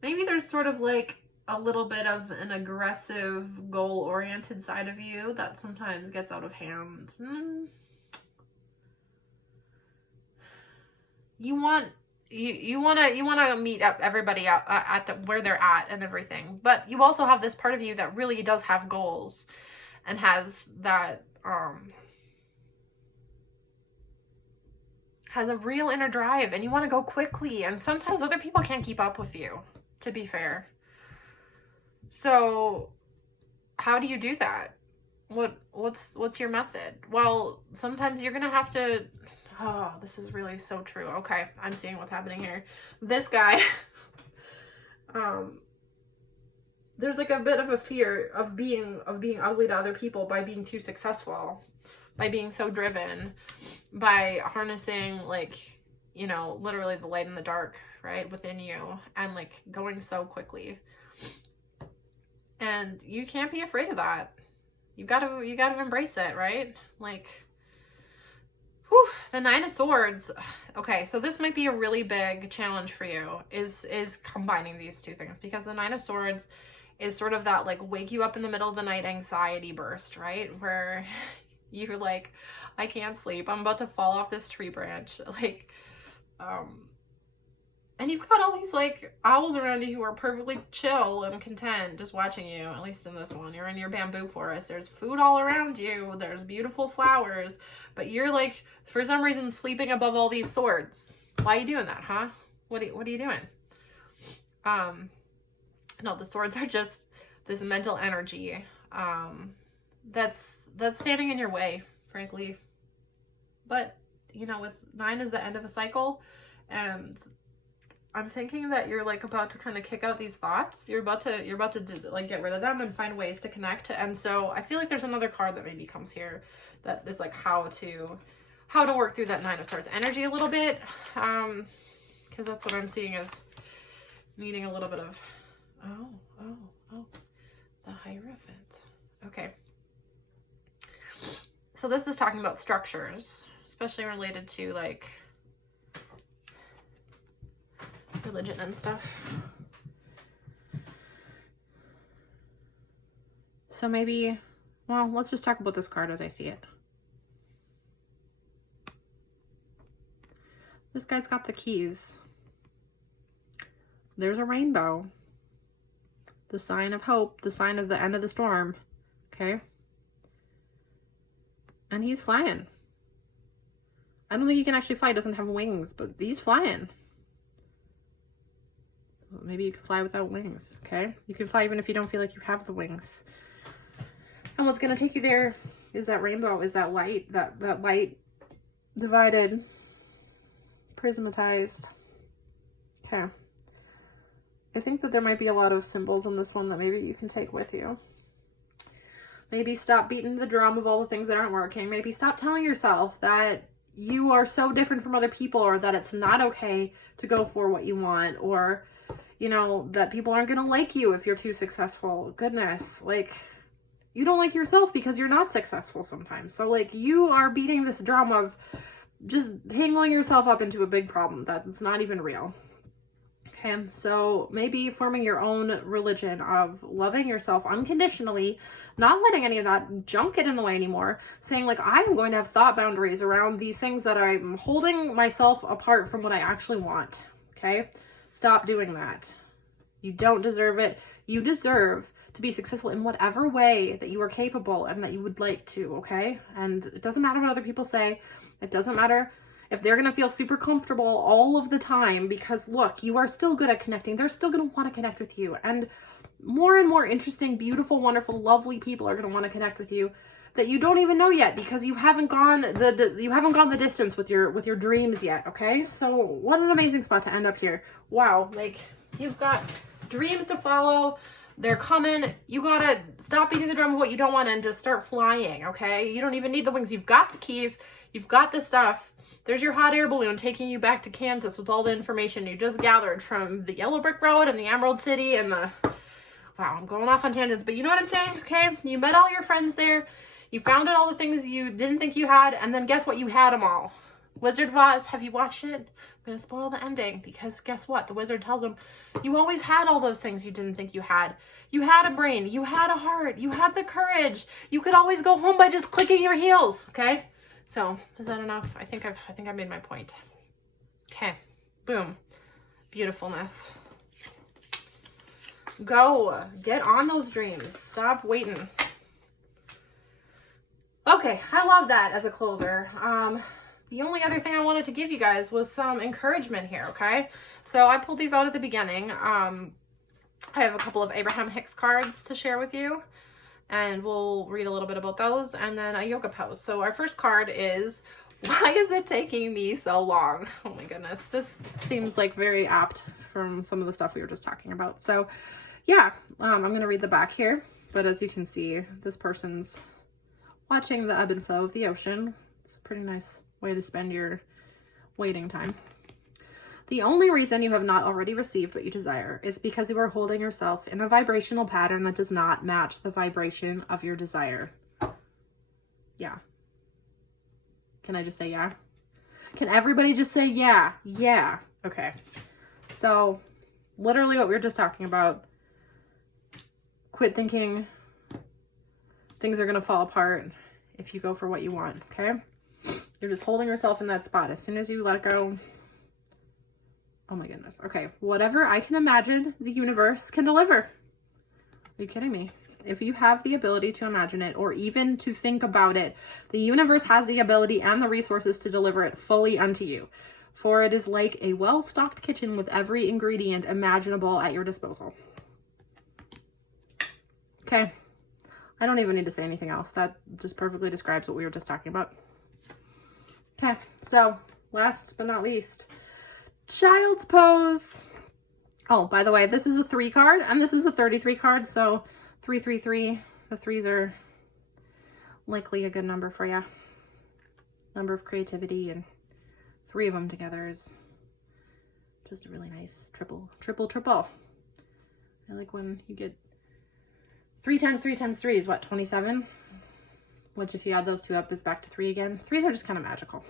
Maybe there's sort of like a little bit of an aggressive, goal-oriented side of you that sometimes gets out of hand. You want to meet up everybody at where they're at and everything, but you also have this part of you that really does have goals and has that has a real inner drive, and you want to go quickly, and sometimes other people can't keep up with you, to be fair. So how do you do that? What's your method? Well, sometimes you're gonna have to, oh, this is really so true. Okay, I'm seeing what's happening here. This guy, there's like a bit of a fear of being ugly to other people by being too successful, by being so driven, by harnessing, like, you know, literally the light and the dark, right, within you, and like going so quickly. And you can't be afraid of that. You gotta embrace it, right? Like, whew, the Nine of Swords. Okay, so this might be a really big challenge for you, is combining these two things, because the Nine of Swords is sort of that like wake you up in the middle of the night anxiety burst, right? Where you're like, I can't sleep. I'm about to fall off this tree branch. Like, and you've got all these like owls around you who are perfectly chill and content just watching you, at least in this one. You're in your bamboo forest. There's food all around you. There's beautiful flowers. But you're like, for some reason, sleeping above all these swords. Why are you doing that, huh? What are you doing? No, the swords are just this mental energy that's standing in your way, frankly. But, you know, 9 is the end of a cycle, and I'm thinking that you're like about to kind of kick out these thoughts. You're about to like get rid of them and find ways to connect. And so I feel like there's another card that maybe comes here that is like how to work through that Nine of Swords energy a little bit. Because that's what I'm seeing as needing a little bit of, the Hierophant. Okay. So this is talking about structures, especially related to like religion and stuff. So maybe, well, let's just talk about this card as I see it. This guy's got the keys. There's a rainbow. The sign of hope, the sign of the end of the storm. Okay? And he's flying. I don't think he can actually fly. He doesn't have wings, but he's flying. Maybe you can fly without wings, okay? You can fly even if you don't feel like you have the wings. And what's going to take you there is that rainbow, is that light, that light divided, prismatized. Okay. I think that there might be a lot of symbols in this one that maybe you can take with you. Maybe stop beating the drum of all the things that aren't working. Maybe stop telling yourself that you are so different from other people, or that it's not okay to go for what you want, or, you know, that people aren't going to like you if you're too successful. Goodness, like, you don't like yourself because you're not successful sometimes. So, like, you are beating this drum of just tangling yourself up into a big problem that's not even real. Okay, so maybe forming your own religion of loving yourself unconditionally, not letting any of that junk get in the way anymore, saying like, I am going to have thought boundaries around these things that I'm holding myself apart from what I actually want. Okay, stop doing that. You don't deserve it. You deserve to be successful in whatever way that you are capable and that you would like to, okay? And it doesn't matter what other people say. It doesn't matter if they're going to feel super comfortable all of the time, because look, you are still good at connecting. They're still going to want to connect with you. And more interesting, beautiful, wonderful, lovely people are going to want to connect with you that you don't even know yet, because you haven't gone the distance with your dreams yet, okay? So what an amazing spot to end up here. Wow, like you've got dreams to follow. They're coming. You gotta stop beating the drum of what you don't want and just start flying, okay? You don't even need the wings. You've got the keys. You've got the stuff. There's your hot air balloon taking you back to Kansas with all the information you just gathered from the Yellow Brick Road and the Emerald City and the... Wow, I'm going off on tangents, but you know what I'm saying, okay? You met all your friends there. You found out all the things you didn't think you had, and then guess what? You had them all. Wizard of Oz, have you watched it? I'm going to spoil the ending, because guess what? The wizard tells him, you always had all those things you didn't think you had. You had a brain. You had a heart. You had the courage. You could always go home by just clicking your heels, okay? So, is that enough? I think I made my point. Okay. Boom. Beautifulness. Go. Get on those dreams. Stop waiting. Okay, I love that as a closer. The only other thing I wanted to give you guys was some encouragement here, okay? So I pulled these out at the beginning. I have a couple of Abraham Hicks cards to share with you, and we'll read a little bit about those, and then a yoga pose. So our first card is, why is it taking me so long? Oh my goodness, this seems like very apt from some of the stuff we were just talking about. So yeah, I'm going to read the back here, but as you can see, this person's watching the ebb and flow of the ocean. It's a pretty nice way to spend your waiting time. The only reason you have not already received what you desire is because you are holding yourself in a vibrational pattern that does not match the vibration of your desire. Yeah. Can I just say yeah? Can everybody just say yeah? Yeah. Okay. So literally what we were just talking about. Quit thinking things are going to fall apart if you go for what you want, okay? You're just holding yourself in that spot. As soon as you let it go, oh my goodness. Okay, whatever I can imagine, the universe can deliver. Are you kidding me? If you have the ability to imagine it or even to think about it, the universe has the ability and the resources to deliver it fully unto you. For it is like a well-stocked kitchen with every ingredient imaginable at your disposal. Okay. I don't even need to say anything else. That just perfectly describes what we were just talking about. Okay, so last but not least, child's pose. Oh, by the way, this is a 3 card and this is a 33 card. So 333, the 3s are likely a good number for you. Number of creativity, and 3 of them together is just a really nice triple. I like when you get 3 times 3 times 3 is what, 27? Which if you add those 2 up is back to 3 again. 3s are just kind of magical.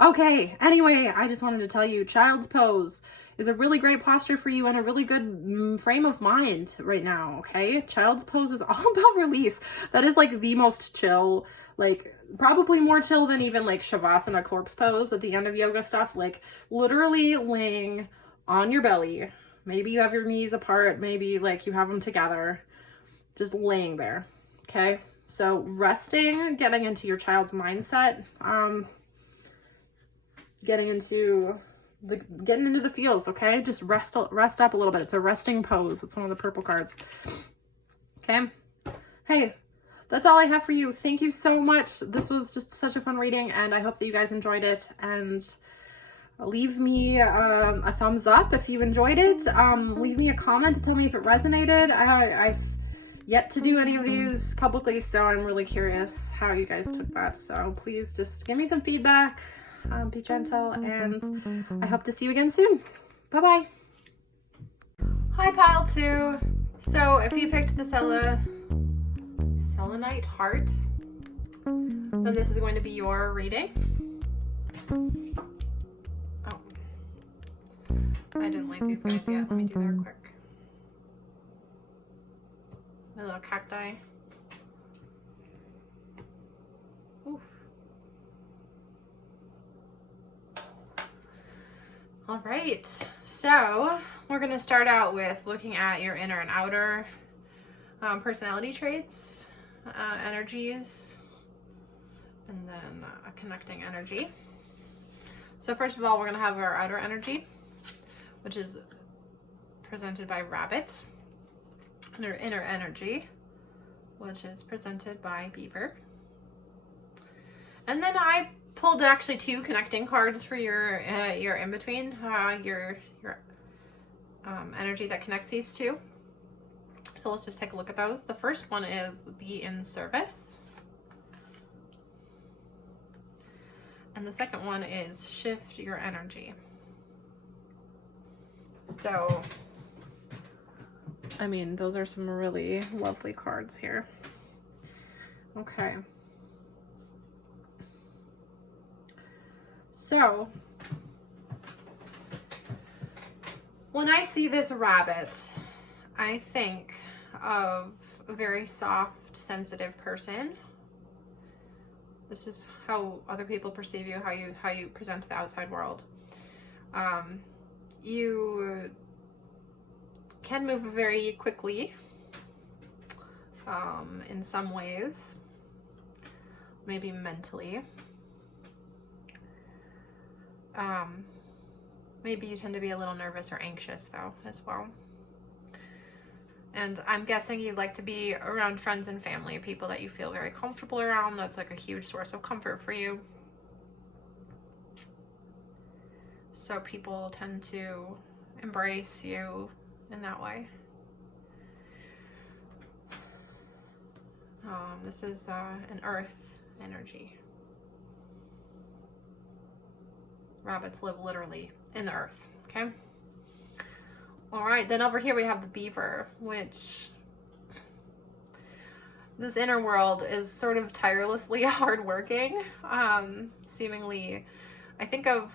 Okay, anyway, I just wanted to tell you, child's pose is a really great posture for you and a really good frame of mind right now, okay? Child's pose is all about release. That is like the most chill, like probably more chill than even like Shavasana corpse pose at the end of yoga stuff. Like literally laying on your belly. Maybe you have your knees apart, maybe like you have them together. Just laying there, okay? So resting, getting into your child's mindset, getting into the feels, okay? Just rest up a little bit. It's a resting pose. It's one of the purple cards. Okay? Hey, that's all I have for you. Thank you so much. This was just such a fun reading, and I hope that you guys enjoyed it. And leave me a thumbs up if you enjoyed it. Leave me a comment to tell me if it resonated. I've yet to do any of these publicly, so I'm really curious how you guys took that. So please just give me some feedback. Be gentle, and I hope to see you again soon. Bye-bye. Hi, Pile 2. So if you picked the selenite heart, then this is going to be your reading. Oh. I didn't light these guys yet. Let me do that quick. My little cacti. Oof. All right, so we're going to start out with looking at your inner and outer personality traits, energies, and then a connecting energy. So first of all, we're going to have our outer energy, which is presented by rabbit, and our inner energy, which is presented by beaver. And then I pulled actually 2 connecting cards for your in-between, your energy that connects these 2. So let's just take a look at those. The first one is be in service. And the second one is shift your energy. So, I mean, those are some really lovely cards here. Okay. So, when I see this rabbit, I think of a very soft, sensitive person. This is how other people perceive you, how you present to the outside world. You can move very quickly in some ways, maybe mentally. Maybe you tend to be a little nervous or anxious though as well. And I'm guessing you like to be around friends and family, people that you feel very comfortable around. That's like a huge source of comfort for you. So people tend to embrace you in that way. This is an earth energy. Rabbits live literally in the earth, okay? All right, then over here we have the beaver, which this inner world is sort of tirelessly hardworking. Seemingly, I think of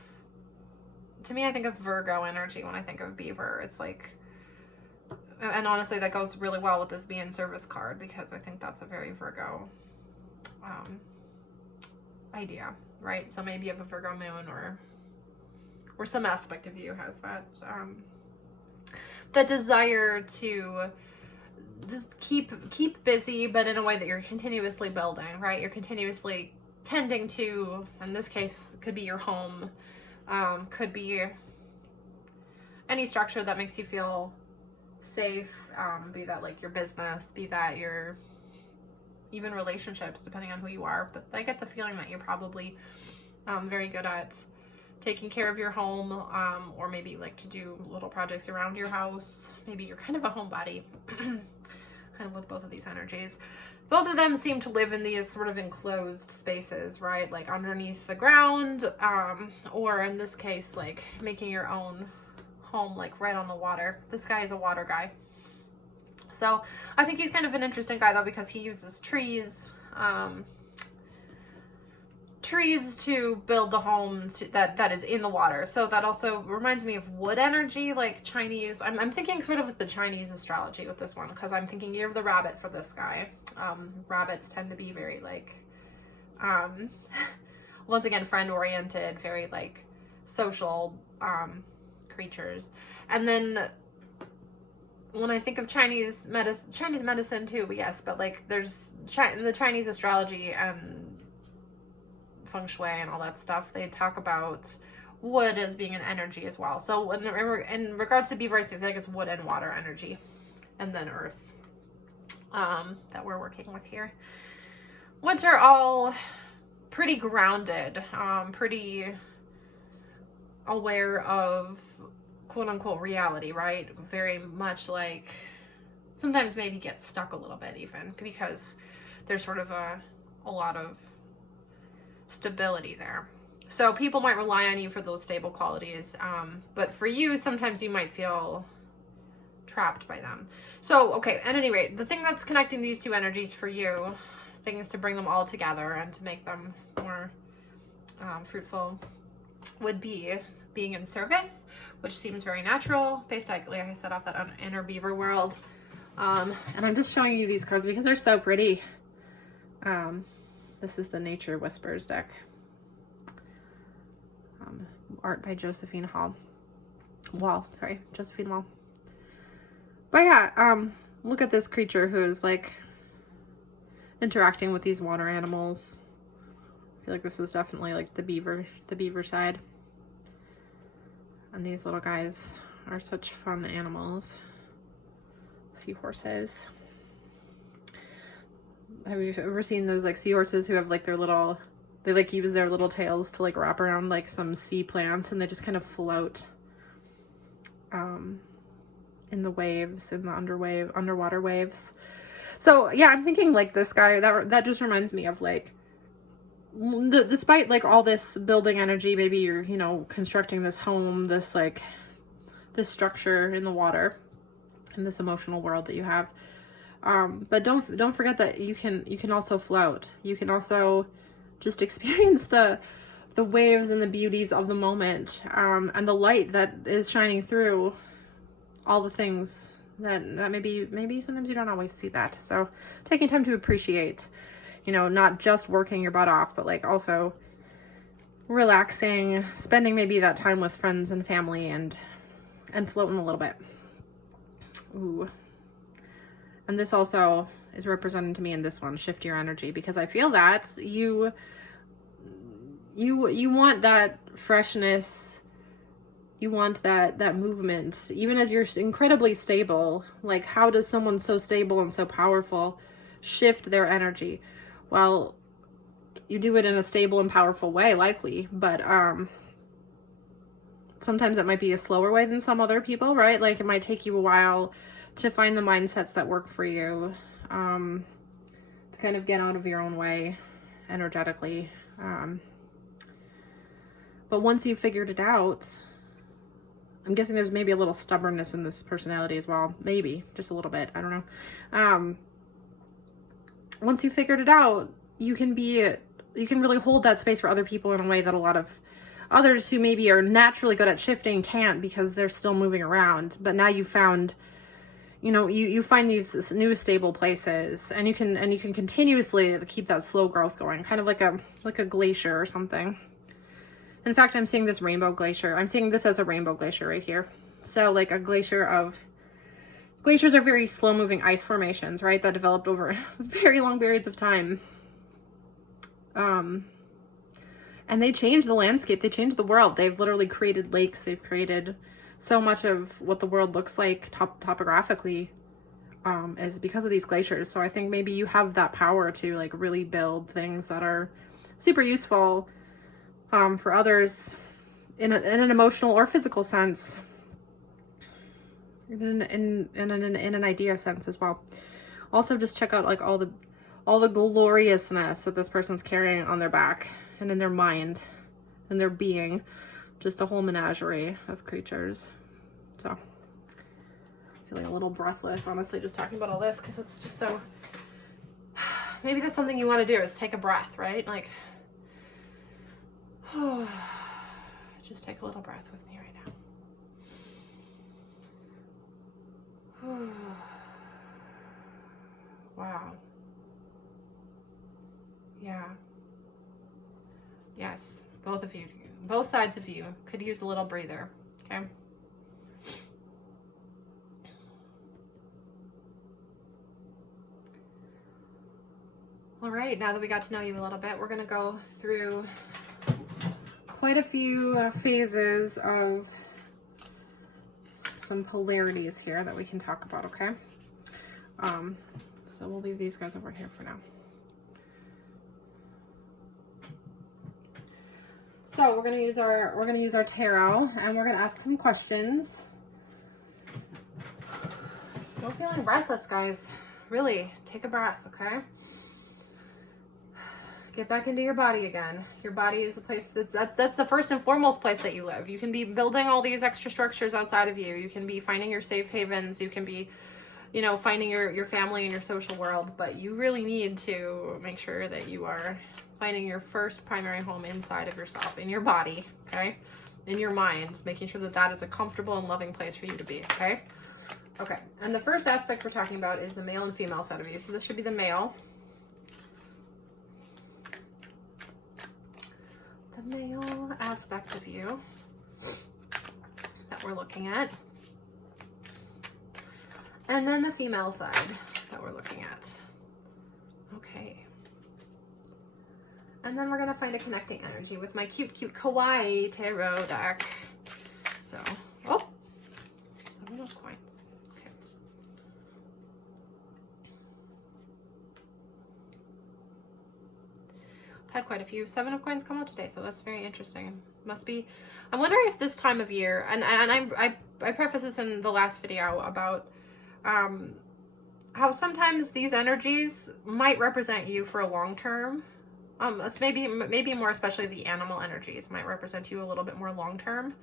Virgo energy when I think of beaver. It's like, and honestly, that goes really well with this be in service card because I think that's a very Virgo idea, right? So maybe you have a Virgo moon or some aspect of you has that the desire to just keep busy, but in a way that you're continuously building, right? You're continuously tending to, in this case, could be your home, could be any structure that makes you feel safe, be that like your business, be that your even relationships, depending on who you are. But I get the feeling that you're probably very good at taking care of your home, or maybe like to do little projects around your house. Maybe you're kind of a homebody, kind of with both of these energies. Both of them seem to live in these sort of enclosed spaces, right? Like underneath the ground, or in this case, like making your own home, like right on the water. This guy is a water guy. So I think he's kind of an interesting guy though, because he uses trees to build the home that is in the water. So that also reminds me of wood energy, like Chinese. I'm thinking sort of the Chinese astrology with this one, because I'm thinking year of the rabbit for this guy. Rabbits tend to be very like, once again, friend-oriented, very like social creatures. And then when I think of Chinese medicine too, yes, but like there's the Chinese astrology and feng shui and all that stuff, they talk about wood as being an energy as well. So in regards to beaver, I think it's wood and water energy, and then earth that we're working with here, which are all pretty grounded, pretty aware of quote unquote reality, right? Very much like sometimes maybe get stuck a little bit even because there's sort of a lot of stability there. So people might rely on you for those stable qualities, but for you, sometimes you might feel trapped by them. So, okay, at any rate, the thing that's connecting these two energies for you, things to bring them all together and to make them more fruitful, would be being in service, which seems very natural based, like I said, off that inner beaver world. And I'm just showing you these cards because they're so pretty. This is the Nature Whispers deck. Art by Josephine Josephine Wall. But yeah, look at this creature who is like interacting with these water animals. I feel like this is definitely like the beaver side. And these little guys are such fun animals. Seahorses. Have you ever seen those like seahorses who have like their little, they like use their little tails to like wrap around like some sea plants, and they just kind of float in the waves, in the underwater waves. So yeah, I'm thinking like this guy, that just reminds me of like, despite like all this building energy, maybe you're, you know, constructing this home, this like this structure in the water, in this emotional world that you have. But don't forget that you can also float. You can also just experience the waves and the beauties of the moment, and the light that is shining through all the things that maybe sometimes you don't always see that. So taking time to appreciate, you know, not just working your butt off, but like also relaxing, spending maybe that time with friends and family, and floating a little bit. Ooh. And this also is represented to me in this one, shift your energy, because I feel that you want that freshness, you want that movement, even as you're incredibly stable. Like, how does someone so stable and so powerful shift their energy? Well, you do it in a stable and powerful way, likely, but sometimes it might be a slower way than some other people, right? Like, it might take you a while to find the mindsets that work for you, to kind of get out of your own way energetically. But once you've figured it out, I'm guessing there's maybe a little stubbornness in this personality as well. Maybe, just a little bit, I don't know. Once you've figured it out, you can really hold that space for other people in a way that a lot of others who maybe are naturally good at shifting can't, because they're still moving around. But now you've found, you know, you find these new stable places, and you can continuously keep that slow growth going, kind of like a glacier or something. In fact, I'm seeing this rainbow glacier. I'm seeing this as a rainbow glacier right here. So like a glaciers are very slow moving ice formations, right? That developed over very long periods of time. And they changed the landscape. They changed the world. They've literally created lakes. They've created so much of what the world looks like topographically, is because of these glaciers. So I think maybe you have that power to like really build things that are super useful for others in an emotional or physical sense, in an idea sense as well. Also, just check out like all the gloriousness that this person's carrying on their back and in their mind and their being. Just a whole menagerie of creatures. So feeling a little breathless, honestly, just talking about all this, because it's just so, maybe that's something you want to do, is take a breath, right? Like, just take a little breath with me right now. Wow. Yeah. Yes, both of you, both sides of you could use a little breather, okay? All right, now that we got to know you a little bit, we're gonna go through quite a few phases of some polarities here that we can talk about, okay? So we'll leave these guys over here for now. So we're gonna use our tarot, and we're gonna ask some questions. Still feeling breathless, guys. Really, take a breath, okay? Get back into your body again. Your body is the place that's the first and foremost place that you live. You can be building all these extra structures outside of you. You can be finding your safe havens. You can be, you know, finding your family and your social world, but you really need to make sure that you are finding your first primary home inside of yourself, in your body, okay? in your mind, making sure that that is a comfortable and loving place for you to be, okay? Okay, and the first aspect we're talking about is the male and female side of you. So this should be the male. The male aspect of you that we're looking at. And then the female side that we're looking at. Okay. And then we're going to find a connecting energy with my cute, cute Kawai tarot deck. So, oh, 7 of coins. Okay. I've had quite a few 7 of coins come out today, so that's very interesting. Must be, I'm wondering if this time of year, and I prefaced this in the last video about how sometimes these energies might represent you for a long term. Maybe more especially the animal energies might represent you a little bit more long term.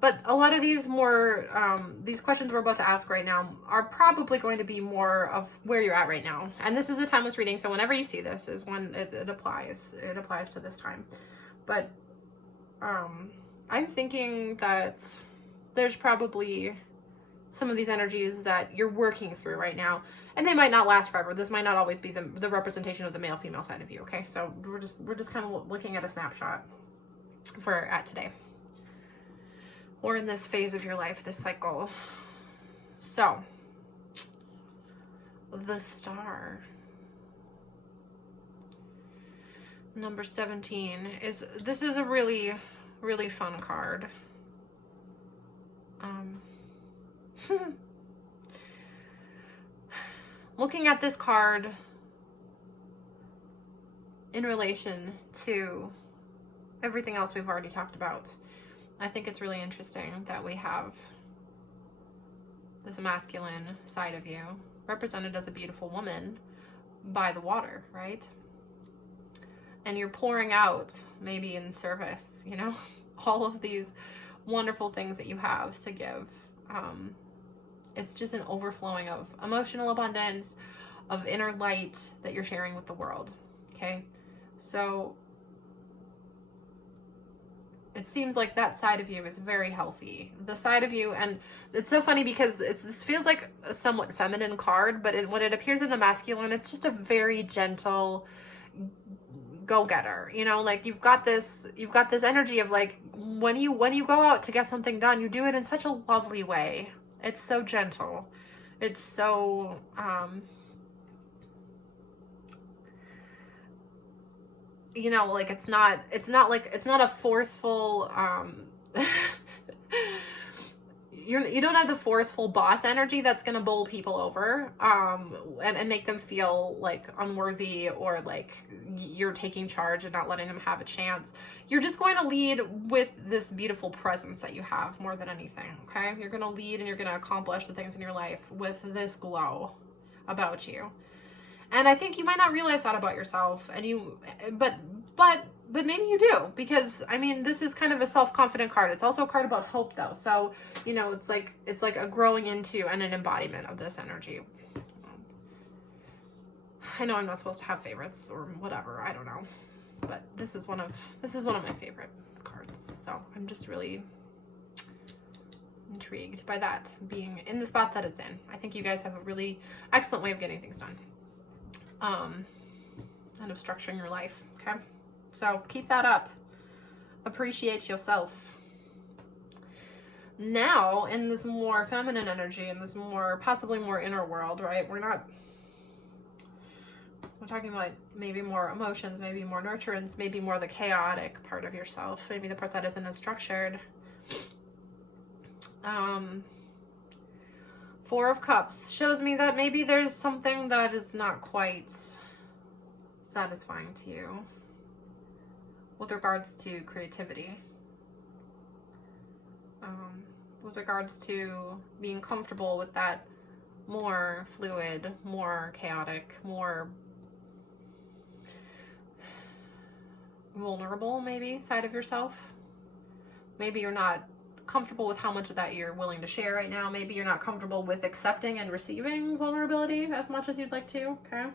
But a lot of these these questions we're about to ask right now are probably going to be more of where you're at right now. And this is a timeless reading, so whenever you see this is when it applies. It applies to this time. But I'm thinking that there's probably some of these energies that you're working through right now, and they might not last forever. This might not always be the representation of the male female side of you. Okay, so we're just kind of looking at a snapshot for at today, or in this phase of your life, this cycle. So the star, number 17, is a really, really fun card. Looking at this card in relation to everything else we've already talked about, I think it's really interesting that we have this masculine side of you represented as a beautiful woman by the water, right? And you're pouring out, maybe in service, you know, all of these wonderful things that you have to give. It's just an overflowing of emotional abundance, of inner light that you're sharing with the world. Okay, so it seems like that side of you is very healthy. The side of you, and it's so funny because this feels like a somewhat feminine card, but when it appears in the masculine, it's just a very gentle go-getter. You know, like you've got this energy of like when you go out to get something done, you do it in such a lovely way. It's so gentle. It's so you know, like it's not a forceful you don't have the forceful boss energy that's going to bowl people over and make them feel like unworthy or like you're taking charge and not letting them have a chance. You're just going to lead with this beautiful presence that you have more than anything, okay? You're going to lead and you're going to accomplish the things in your life with this glow about you. And I think you might not realize that about yourself, but maybe you do, because I mean, this is kind of a self-confident card. It's also a card about hope, though. So, you know, it's like a growing into and an embodiment of this energy. I know I'm not supposed to have favorites or whatever. I don't know, but this is one of my favorite cards. So I'm just really intrigued by that being in the spot that it's in. I think you guys have a really excellent way of getting things done. And of structuring your life, okay? So keep that up. Appreciate yourself. Now, in this more feminine energy, in this possibly more inner world, right? We're talking about maybe more emotions, maybe more nurturance, maybe more the chaotic part of yourself, maybe the part that isn't as structured. 4 of Cups shows me that maybe there's something that is not quite satisfying to you with regards to creativity, with regards to being comfortable with that more fluid, more chaotic, more vulnerable maybe side of yourself. Maybe you're not comfortable with how much of that you're willing to share right now. Maybe you're not comfortable with accepting and receiving vulnerability as much as you'd like to, okay?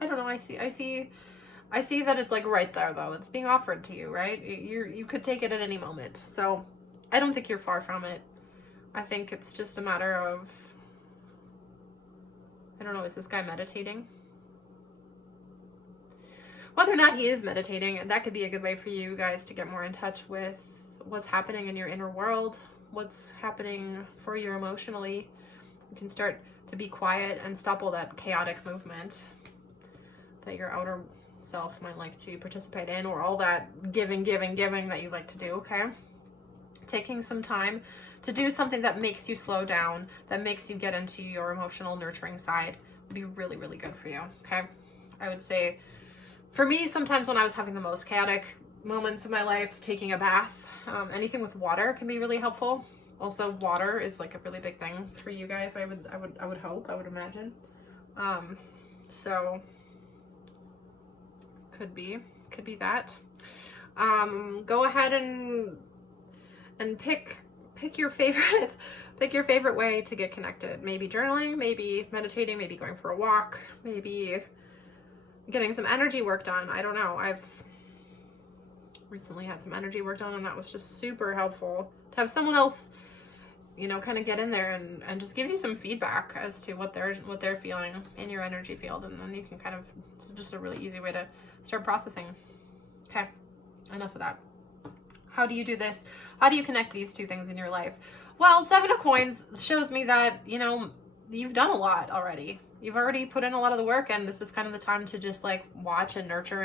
I don't know. I see that it's like right there though. It's being offered to you, right? You could take it at any moment. So I don't think you're far from it. I think it's just a matter of, I don't know, is this guy meditating? Whether or not he is meditating, that could be a good way for you guys to get more in touch with what's happening in your inner world, what's happening for you emotionally. You can start to be quiet and stop all that chaotic movement that your outer self might like to participate in, or all that giving that you like to do, okay? Taking some time to do something that makes you slow down, that makes you get into your emotional nurturing side would be really, really good for you, okay? I would say, for me, sometimes when I was having the most chaotic moments in my life, taking a bath, anything with water can be really helpful. Also, water is like a really big thing for you guys, I would hope, I would imagine. So could be that. Go ahead and pick your favorite way to get connected. Maybe journaling, maybe meditating, maybe going for a walk, maybe getting some energy work done. I don't know. I've recently had some energy work done, and that was just super helpful to have someone else, you know, kind of get in there and just give you some feedback as to what they're feeling in your energy field, and then you can kind of, it's just a really easy way to start processing. Okay, enough of that. How do you do this? How do you connect these two things in your life? Well, 7 of Coins shows me that, you know, you've done a lot already. You've already put in a lot of the work, and this is kind of the time to just like watch and nurture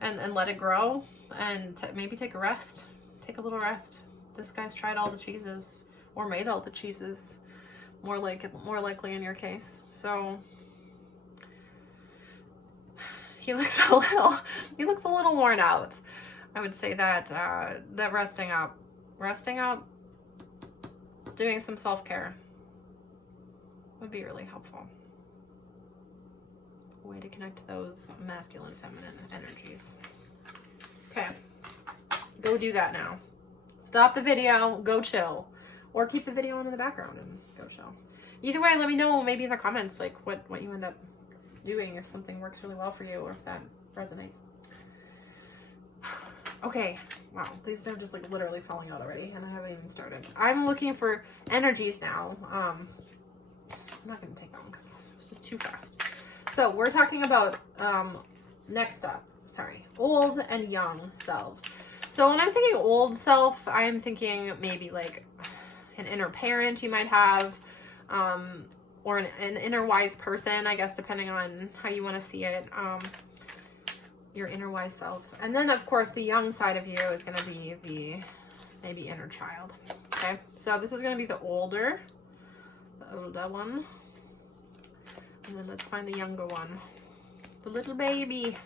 and let it grow, and maybe take a rest. Take a little rest. This guy's tried all the cheeses, or made all the cheeses, more likely in your case. So he looks a little worn out. I would say that that resting up, doing some self-care would be really helpful. A way to connect to those masculine, feminine energies. Okay, go do that now. Stop the video, go chill. Or keep the video on in the background and go chill. Either way, let me know maybe in the comments like what you end up doing, if something works really well for you, or if that resonates. Okay, wow, these are just like literally falling out already, and I haven't even started. I'm looking for energies now. I'm not going to take that one because it's just too fast. So we're talking about, next up, old and young selves. So when I'm thinking old self, I'm thinking maybe like an inner parent you might have, or an inner wise person, I guess, depending on how you want to see it. Your inner wise self. And then, of course, the young side of you is going to be the maybe inner child. Okay, so this is going to be the older one. And then let's find the younger one. The little baby.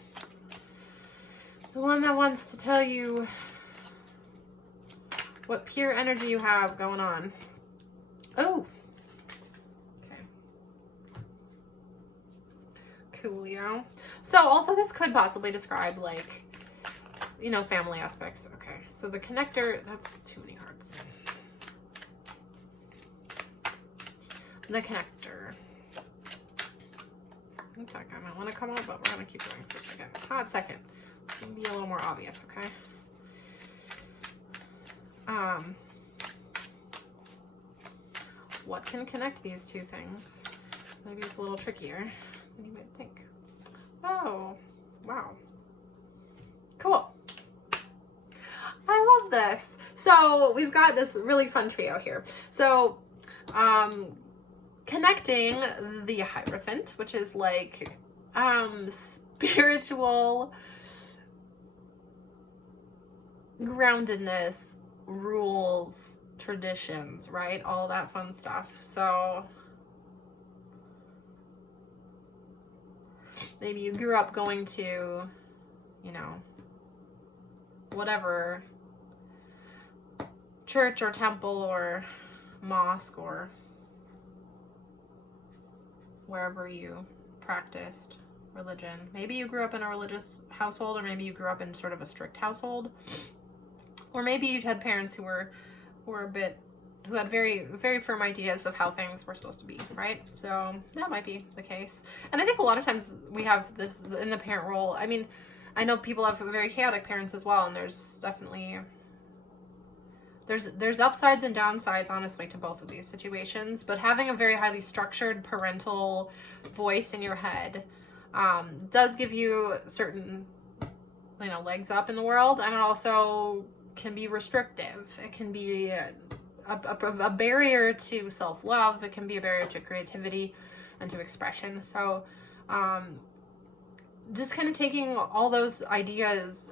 The one that wants to tell you what pure energy you have going on. Oh! Okay. Coolio. So also this could possibly describe like, you know, family aspects. Okay, so the connector, that's too many cards. The connector. In fact, I might want to come out, but we're going to keep going for a second. Hot second. It's going to be a little more obvious, okay? What can connect these two things? Maybe it's a little trickier than you might think. Oh, wow. Cool. I love this. So we've got this really fun trio here. So, connecting the Hierophant, which is like, spiritual groundedness, rules, traditions, right? All that fun stuff. So maybe you grew up going to, you know, whatever church or temple or mosque or wherever you practiced religion. Maybe you grew up in a religious household, or maybe you grew up in sort of a strict household. Or maybe you've had parents who were a bit who had very, very firm ideas of how things were supposed to be, right? So that might be the case. And I think a lot of times we have this in the parent role. I mean, I know people have very chaotic parents as well, and there's definitely, there's upsides and downsides, honestly, to both of these situations. But having a very highly structured parental voice in your head does give you certain, you know, legs up in the world, and it also can be restrictive. It can be a barrier to self-love. It can be a barrier to creativity and to expression. So just kind of taking all those ideas,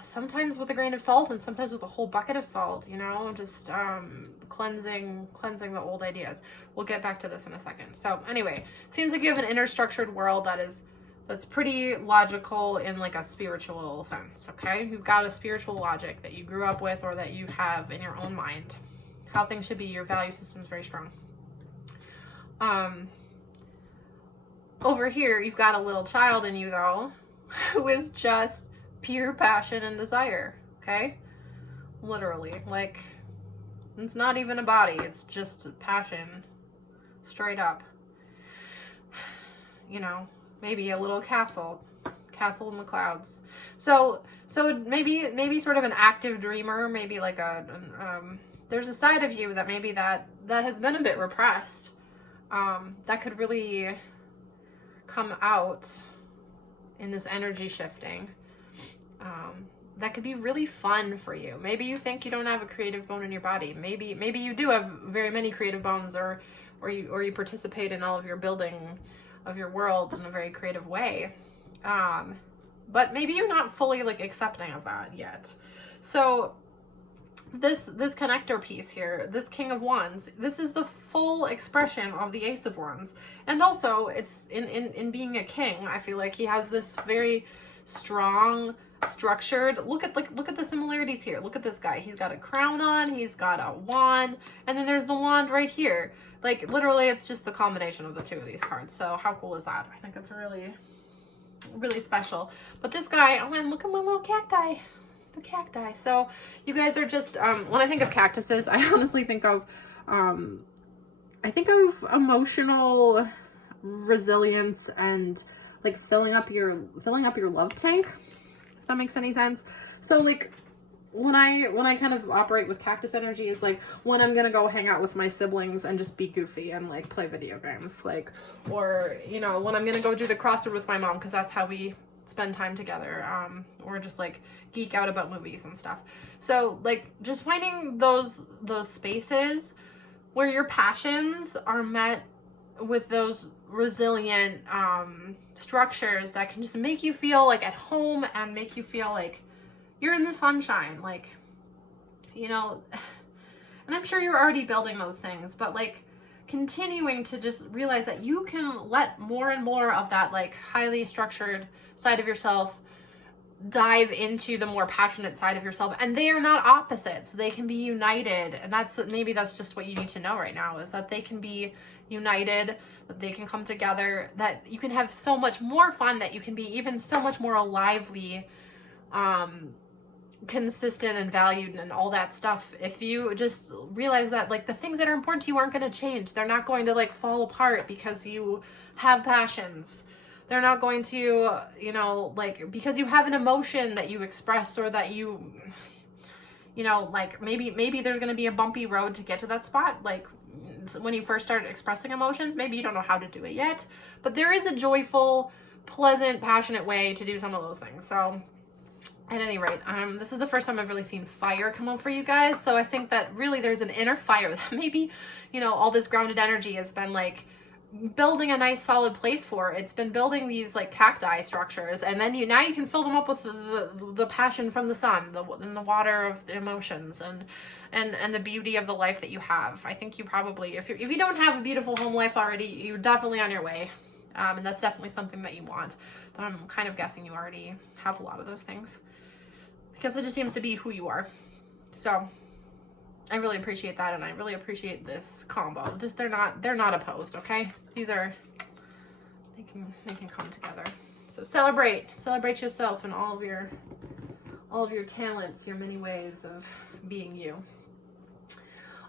sometimes with a grain of salt and sometimes with a whole bucket of salt, you know, just cleansing the old ideas. We'll get back to this in a second. So anyway, seems like you have an inner structured world that's pretty logical in like a spiritual sense, okay? You've got a spiritual logic that you grew up with or that you have in your own mind. How things should be, your value system is very strong. Over here, you've got a little child in you, though, who is just pure passion and desire, okay? Literally, like, it's not even a body, it's just passion, straight up. You know, maybe a little castle in the clouds. So maybe sort of an active dreamer, maybe like there's a side of you that maybe that has been a bit repressed, that could really come out in this energy shifting. That could be really fun for you. Maybe you think you don't have a creative bone in your body. Maybe you do have very many creative bones, or you participate in all of your building of your world in a very creative way. But maybe you're not fully like accepting of that yet. So this connector piece here, this King of Wands, this is the full expression of the Ace of Wands. And also it's in being a king, I feel like he has this very strong, structured, look at the similarities here. Look at this guy. He's got a crown on, he's got a wand, and then there's the wand right here. Like literally it's just the combination of the two of these cards. So how cool is that? I think it's really, really special. But this guy, oh man, look at my little cacti. The cacti. So you guys are just when I think of cactuses, I honestly think of emotional resilience and like filling up your love tank, if that makes any sense. So like when I kind of operate with cactus energy, it's like when I'm gonna go hang out with my siblings and just be goofy and like play video games, like, or you know, when I'm gonna go do the crossword with my mom, because that's how we spend time together, or just like geek out about movies and stuff. So like just finding those spaces where your passions are met with those resilient structures that can just make you feel like at home and make you feel like you're in the sunshine, like, you know. And I'm sure you're already building those things, but like continuing to just realize that you can let more and more of that like highly structured side of yourself dive into the more passionate side of yourself, and they are not opposites. They can be united, and maybe that's just what you need to know right now, is that they can be united, that they can come together, that you can have so much more fun, that you can be even so much more lively, consistent and valued and all that stuff. If you just realize that like the things that are important to you aren't going to change. They're not going to like fall apart because you have passions. They're not going to, you know, like because you have an emotion that you express, or that you know, like maybe there's going to be a bumpy road to get to that spot. Like when you first start expressing emotions, maybe you don't know how to do it yet, but there is a joyful, pleasant, passionate way to do some of those things. So at any rate, this is the first time I've really seen fire come up for you guys. So I think that really there's an inner fire that maybe, you know, all this grounded energy has been like building a nice solid place for. It's been building these like cacti structures, and then now you can fill them up with the passion from the sun, and the water of the emotions, and the beauty of the life that you have. I think you probably, if you don't have a beautiful home life already, you're definitely on your way, and that's definitely something that you want. But I'm kind of guessing you already have a lot of those things, because it just seems to be who you are. So I really appreciate that, and I really appreciate this combo. Just they're not opposed, okay? These are, they can come together. So celebrate yourself and all of your talents, your many ways of being you.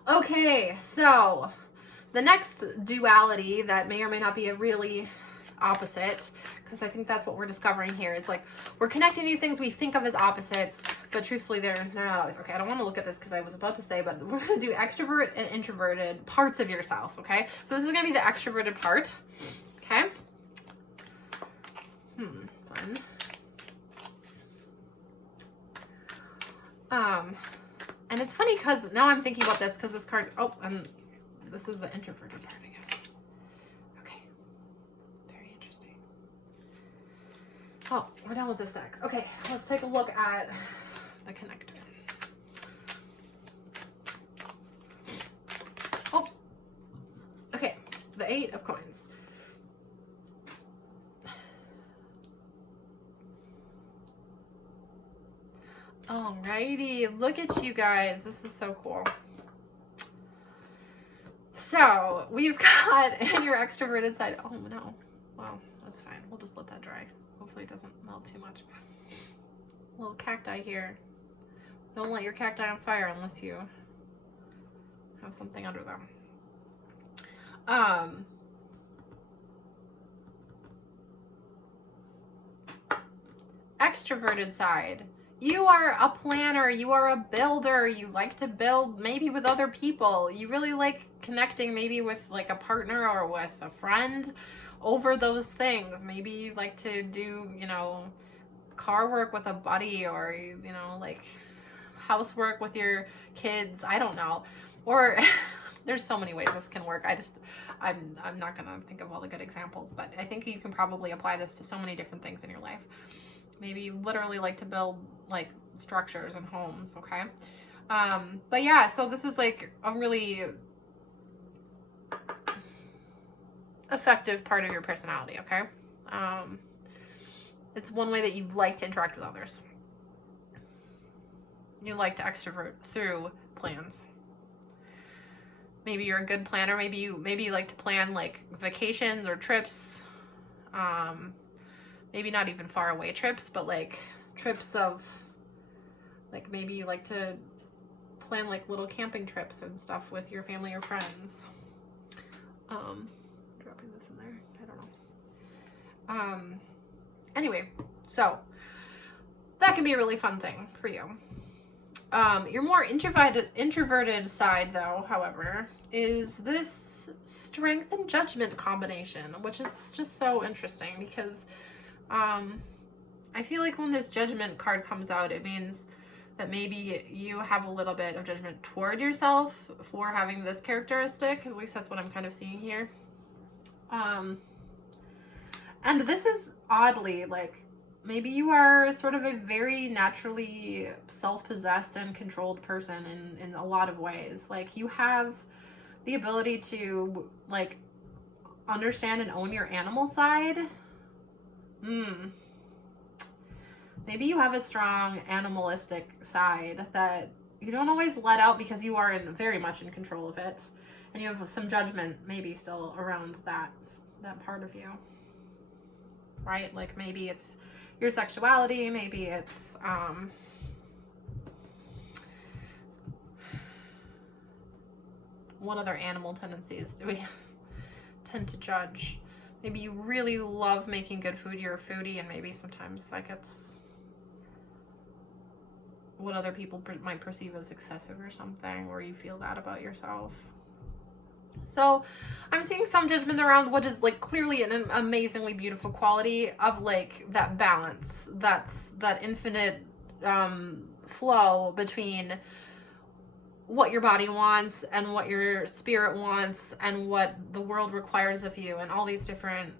Okay, so the next duality that may or may not be a really opposite, because I think that's what we're discovering here, is like we're connecting these things we think of as opposites, but truthfully they're not always. Okay, I don't want to look at this because I was about to say, but we're going to do extrovert and introverted parts of yourself. Okay, so this is going to be the extroverted part. Okay. Fun. And it's funny because now I'm thinking about this because this card, and this is the introverted part, I guess. Okay. Very interesting. Oh, we're done with this deck. Okay, let's take a look at the connector. Oh, okay. The 8 of coins. Alrighty, look at you guys. This is so cool. So we've got in your extroverted side. Oh no. Well, that's fine. We'll just let that dry. Hopefully it doesn't melt too much. Little cacti here. Don't let your cacti on fire unless you have something under them. Extroverted side. You are a planner, you are a builder, you like to build maybe with other people. You really like connecting maybe with like a partner or with a friend over those things. Maybe you like to do, you know, car work with a buddy, or, you know, like housework with your kids. I don't know. Or there's so many ways this can work. I'm not going to think of all the good examples, but I think you can probably apply this to so many different things in your life. Maybe you literally like to build like structures and homes, okay? But yeah, so this is like a really effective part of your personality, okay? It's one way that you like to interact with others. You like to extrovert through plans. Maybe you're a good planner. Maybe you like to plan like vacations or trips. Maybe not even far away trips, but like trips of, like maybe you like to plan like little camping trips and stuff with your family or friends. Dropping this in there, I don't know. Anyway, so that can be a really fun thing for you. Your more introverted side, though, however, is this strength and judgment combination, which is just so interesting because I feel like when this judgment card comes out, it means that maybe you have a little bit of judgment toward yourself for having this characteristic. At least that's what I'm kind of seeing here. And this is oddly, like, maybe you are sort of a very naturally self-possessed and controlled person in a lot of ways. Like, you have the ability to, like, understand and own your animal side. Maybe you have a strong animalistic side that you don't always let out because you are very much in control of it. And you have some judgment maybe still around that part of you. Right? Like, maybe it's your sexuality, maybe it's what other animal tendencies do we tend to judge? Maybe you really love making good food, you're a foodie, and maybe sometimes like it's what other people might perceive as excessive or something, or you feel that about yourself. So I'm seeing some judgment around what is like clearly an amazingly beautiful quality of like that balance. That's that infinite flow between what your body wants and what your spirit wants and what the world requires of you and all these different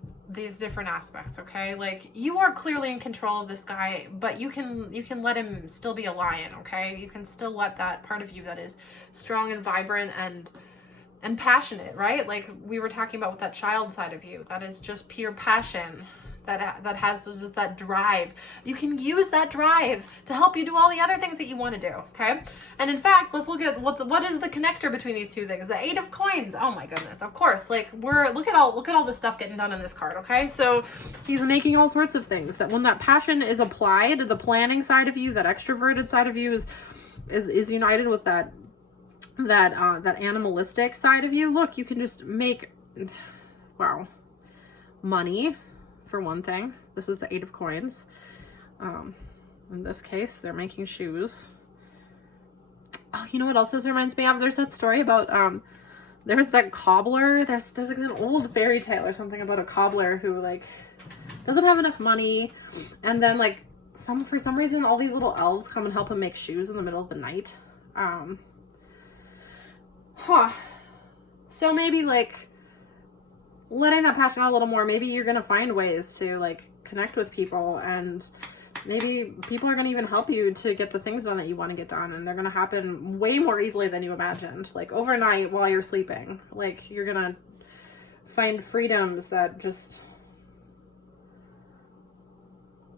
aspects. Okay, like you are clearly in control of this guy, but you can let him still be a lion. Okay, you can still let that part of you that is strong and vibrant and passionate, right? Like we were talking about with that child side of you, that is just pure passion, that has just that drive. You can use that drive to help you do all the other things that you want to do, okay? And in fact, let's look at what is the connector between these two things. The 8 of coins. Oh my goodness, of course. Like look at all the stuff getting done in this card, okay? So he's making all sorts of things that when that passion is applied, the planning side of you, that extroverted side of you is united with that that animalistic side of you. Look, you can just make, wow, money for one thing. This is the 8 of coins. In this case, they're making shoes. Oh, you know what else this reminds me of? There's that story about, there's that cobbler. There's like an old fairy tale or something about a cobbler who like doesn't have enough money. And then like for some reason, all these little elves come and help him make shoes in the middle of the night. So maybe like letting that passion out a little more, maybe you're going to find ways to like connect with people, and maybe people are going to even help you to get the things done that you want to get done, and they're going to happen way more easily than you imagined. Like overnight while you're sleeping, like you're going to find freedoms that just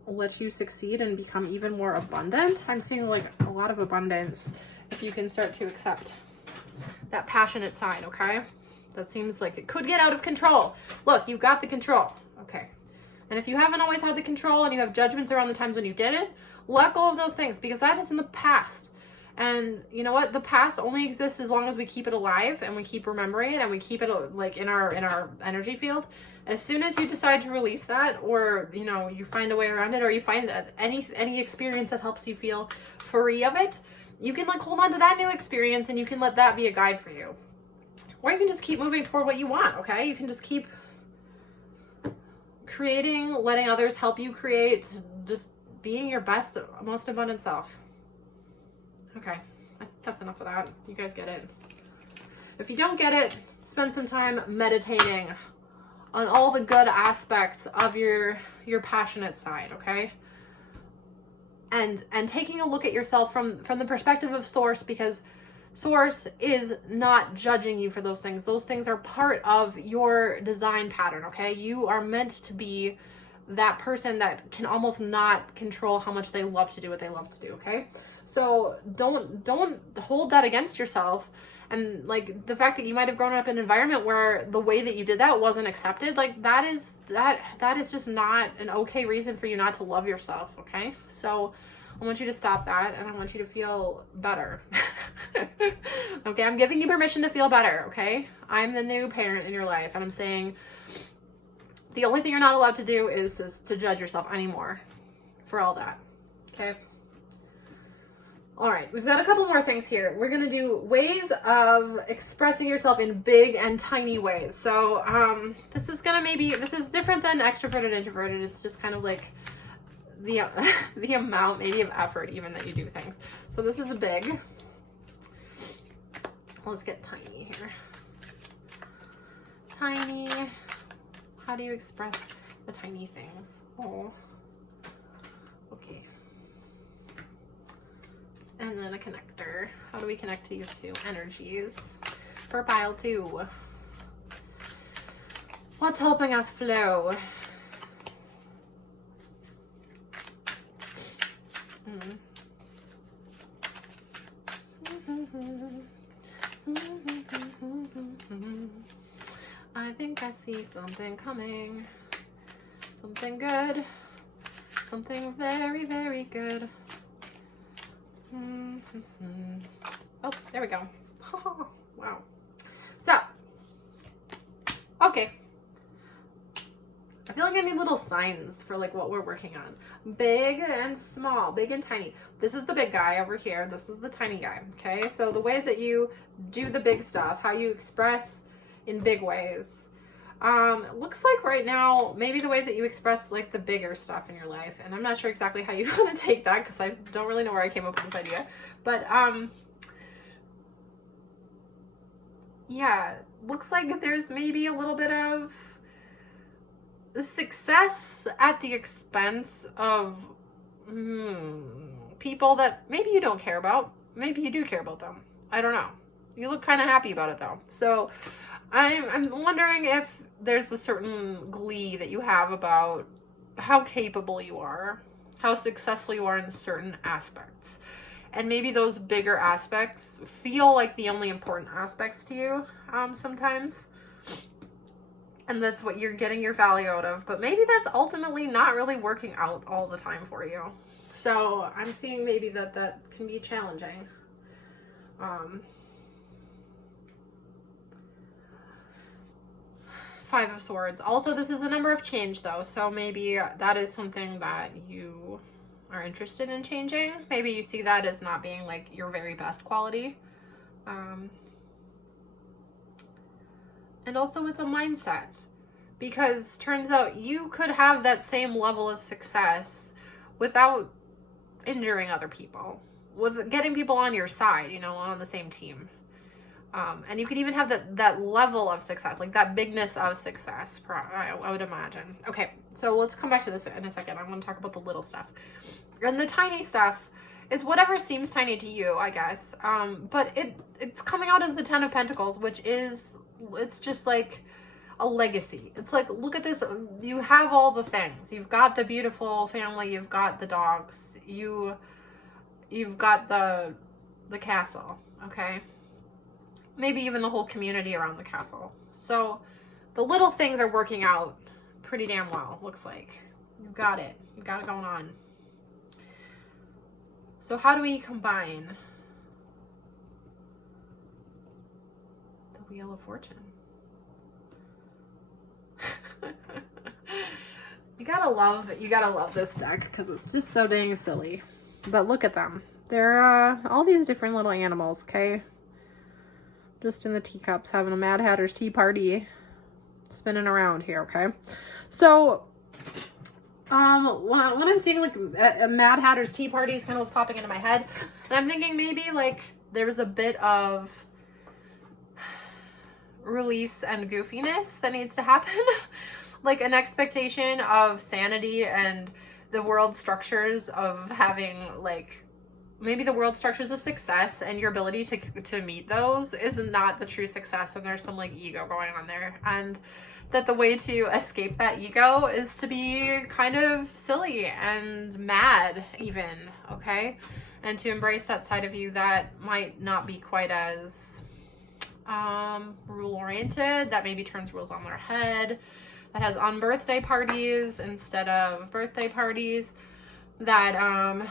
let you succeed and become even more abundant. I'm seeing like a lot of abundance if you can start to accept that passionate side, okay? That seems like it could get out of control. Look, you've got the control, okay? And if you haven't always had the control and you have judgments around the times when you didn't, let go of those things, because that is in the past. And you know what? The past only exists as long as we keep it alive and we keep remembering it and we keep it like in our energy field. As soon as you decide to release that, or you know, you find a way around it, or you find any experience that helps you feel free of it, you can like hold on to that new experience and you can let that be a guide for you. Or you can just keep moving toward what you want, okay? You can just keep creating, letting others help you create, just being your best, most abundant self. Okay, that's enough of that. You guys get it. If you don't get it, spend some time meditating on all the good aspects of your passionate side, okay? And taking a look at yourself from the perspective of Source, because Source is not judging you for those things. Those things are part of your design pattern, okay? You are meant to be that person that can almost not control how much they love to do what they love to do, okay? So don't hold that against yourself. And like the fact that you might have grown up in an environment where the way that you did that wasn't accepted, like that is just not an okay reason for you not to love yourself, okay? So I want you to stop that, and I want you to feel better. Okay, I'm giving you permission to feel better, okay? I'm the new parent in your life, and I'm saying the only thing you're not allowed to do is to judge yourself anymore for all that, okay? All right, we've got a couple more things here. We're going to do ways of expressing yourself in big and tiny ways. So this is different than extroverted, introverted. It's just kind of like the amount maybe of effort even that you do things. So this is a big. Let's get tiny here. Tiny. How do you express the tiny things? Oh. Okay. And then a connector. How do we connect these two energies for pile 2? What's helping us flow? I think I see something coming. Something good. Something very, very good. Oh, there we go. Wow. So, okay. I feel like I need little signs for like what we're working on. Big and small, big and tiny. This is the big guy over here. This is the tiny guy. Okay. So the ways that you do the big stuff, how you express in big ways. Looks like right now, maybe the ways that you express like the bigger stuff in your life. And I'm not sure exactly how you want to take that, because I don't really know where I came up with this idea. But, yeah, looks like there's maybe a little bit of success at the expense of people that maybe you don't care about. Maybe you do care about them. I don't know. You look kind of happy about it though. So I'm wondering if there's a certain glee that you have about how capable you are, how successful you are in certain aspects. And maybe those bigger aspects feel like the only important aspects to you sometimes. And that's what you're getting your value out of. But maybe that's ultimately not really working out all the time for you. So I'm seeing maybe that can be challenging. Five of Swords. Also, this is a number of change, though, so maybe that is something that you are interested in changing. Maybe you see that as not being, like, your very best quality. And also, it's a mindset. Because turns out you could have that same level of success without injuring other people. With getting people on your side, you know, on the same team. And you could even have that level of success, like that bigness of success, I would imagine. Okay, so let's come back to this in a second. I want to talk about the little stuff. And the tiny stuff is whatever seems tiny to you, I guess. But it's coming out as the Ten of Pentacles, which is, it's just like a legacy. It's like, look at this. You have all the things. You've got the beautiful family. You've got the dogs. You've got the castle, okay? Maybe even the whole community around the castle. So the little things are working out pretty damn well, looks like. You've got it. You've got it going on. So how do we combine the Wheel of Fortune? You gotta love this deck because it's just so dang silly. But look at them. They're all these different little animals, okay? Just in the teacups, having a Mad Hatter's tea party, spinning around here, okay? So, when I'm seeing like a Mad Hatter's tea party is kind of what's popping into my head, and I'm thinking maybe like there was a bit of release and goofiness that needs to happen, like an expectation of sanity and the world structures of having like. Maybe the world structures of success and your ability to meet those is not the true success, and there's some like ego going on there, and that the way to escape that ego is to be kind of silly and mad even, okay? And to embrace that side of you that might not be quite as rule oriented, that maybe turns rules on their head, that has unbirthday parties instead of birthday parties, that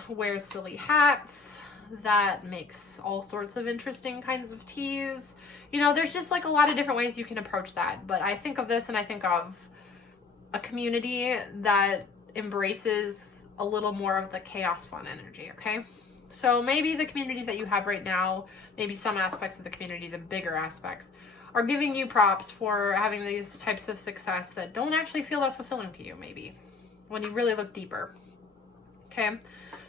wears silly hats, that makes all sorts of interesting kinds of teas. You know, there's just like a lot of different ways you can approach that. But I think of this and I think of a community that embraces a little more of the chaos fun energy, okay? So maybe the community that you have right now, maybe some aspects of the community, the bigger aspects, are giving you props for having these types of success that don't actually feel that fulfilling to you, maybe, when you really look deeper. Okay,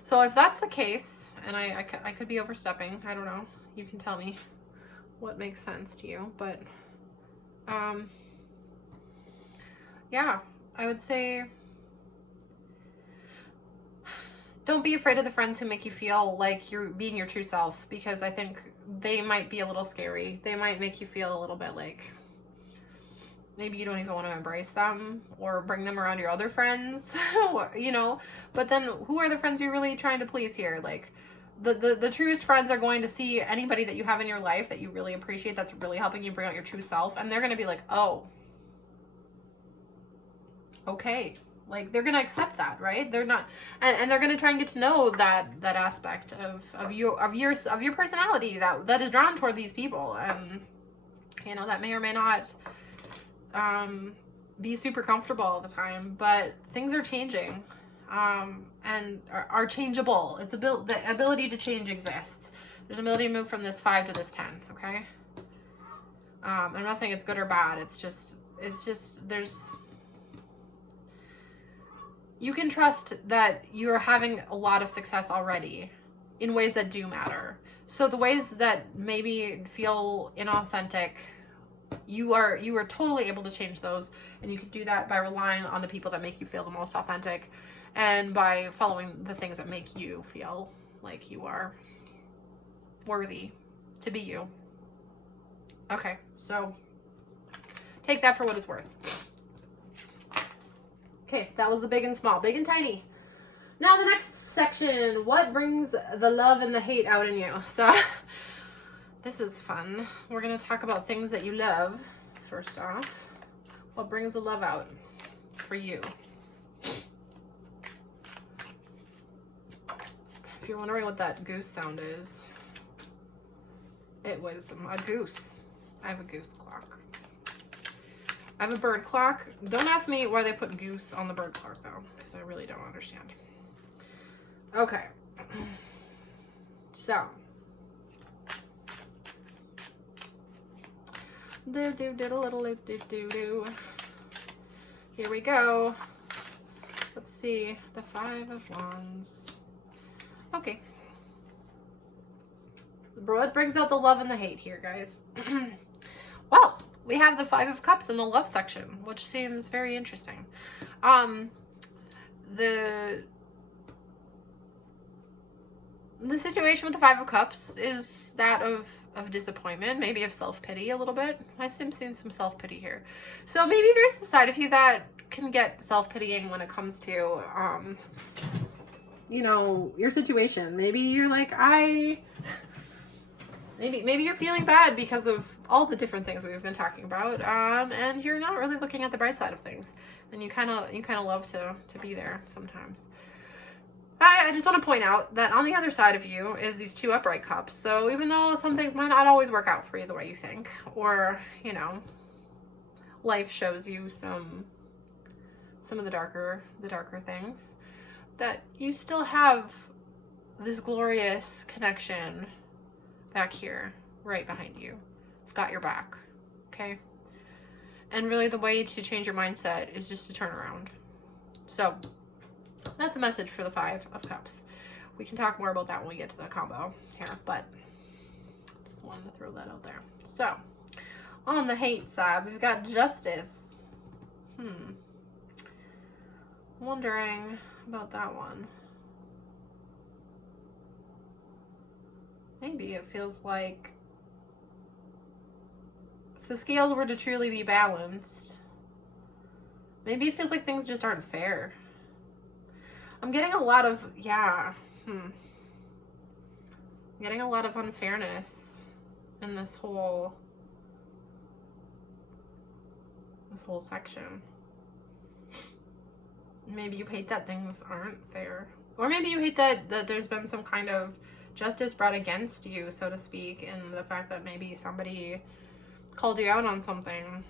so if that's the case, and I could be overstepping, I don't know, you can tell me what makes sense to you, but, yeah, I would say, don't be afraid of the friends who make you feel like you're being your true self, because I think they might be a little scary. They might make you feel a little bit like, maybe you don't even want to embrace them or bring them around your other friends, you know, but then who are the friends you're really trying to please here? Like the truest friends are going to see anybody that you have in your life that you really appreciate, that's really helping you bring out your true self. And they're going to be like, oh, okay. Like they're going to accept that, right? They're not, and they're going to try and get to know that aspect of your personality that is drawn toward these people. And, you know, that may or may not, be super comfortable all the time, but things are changing, and are changeable. The ability to change exists. There's an ability to move from this 5 to this 10, okay? I'm not saying it's good or bad. It's just you can trust that you're having a lot of success already in ways that do matter. So the ways that maybe feel inauthentic, you are totally able to change those, and you can do that by relying on the people that make you feel the most authentic, and by following the things that make you feel like you are worthy to be you. Okay, so take that for what it's worth. Okay, that was the big and small, big and tiny. Now the next section, what brings the love and the hate out in you? So this is fun. We're going to talk about things that you love, first off. What brings the love out for you? If you're wondering what that goose sound is, it was a goose. I have a goose clock. I have a bird clock. Don't ask me why they put goose on the bird clock though, because I really don't understand. Okay. So. Do. Here we go. Let's see. The 5 of Wands. Okay. What brings out the love and the hate here, guys? Well, we have the 5 of Cups in the love section, which seems very interesting. The situation with the 5 of Cups is that of disappointment, maybe of self-pity a little bit. I seem seeing some self-pity here. So maybe there's a side of you that can get self-pitying when it comes to, you know, your situation. Maybe you're like, maybe you're feeling bad because of all the different things we've been talking about, and you're not really looking at the bright side of things, and you kind of love to be there sometimes. I just want to point out that on the other side of you is these 2 upright cups. So even though some things might not always work out for you the way you think, or, you know, life shows you some of the darker things, that you still have this glorious connection back here, right behind you. It's got your back, okay? And really the way to change your mindset is just to turn around. So that's a message for the 5 of Cups. We can talk more about that when we get to the combo here, but just wanted to throw that out there. So, on the hate side, we've got Justice. Wondering about that one. Maybe it feels like if the scales were to truly be balanced, maybe it feels like things just aren't fair. I'm getting a lot of, I'm getting a lot of unfairness in this whole section. Maybe you hate that things aren't fair. Or maybe you hate that there's been some kind of justice brought against you, so to speak, in the fact that maybe somebody called you out on something.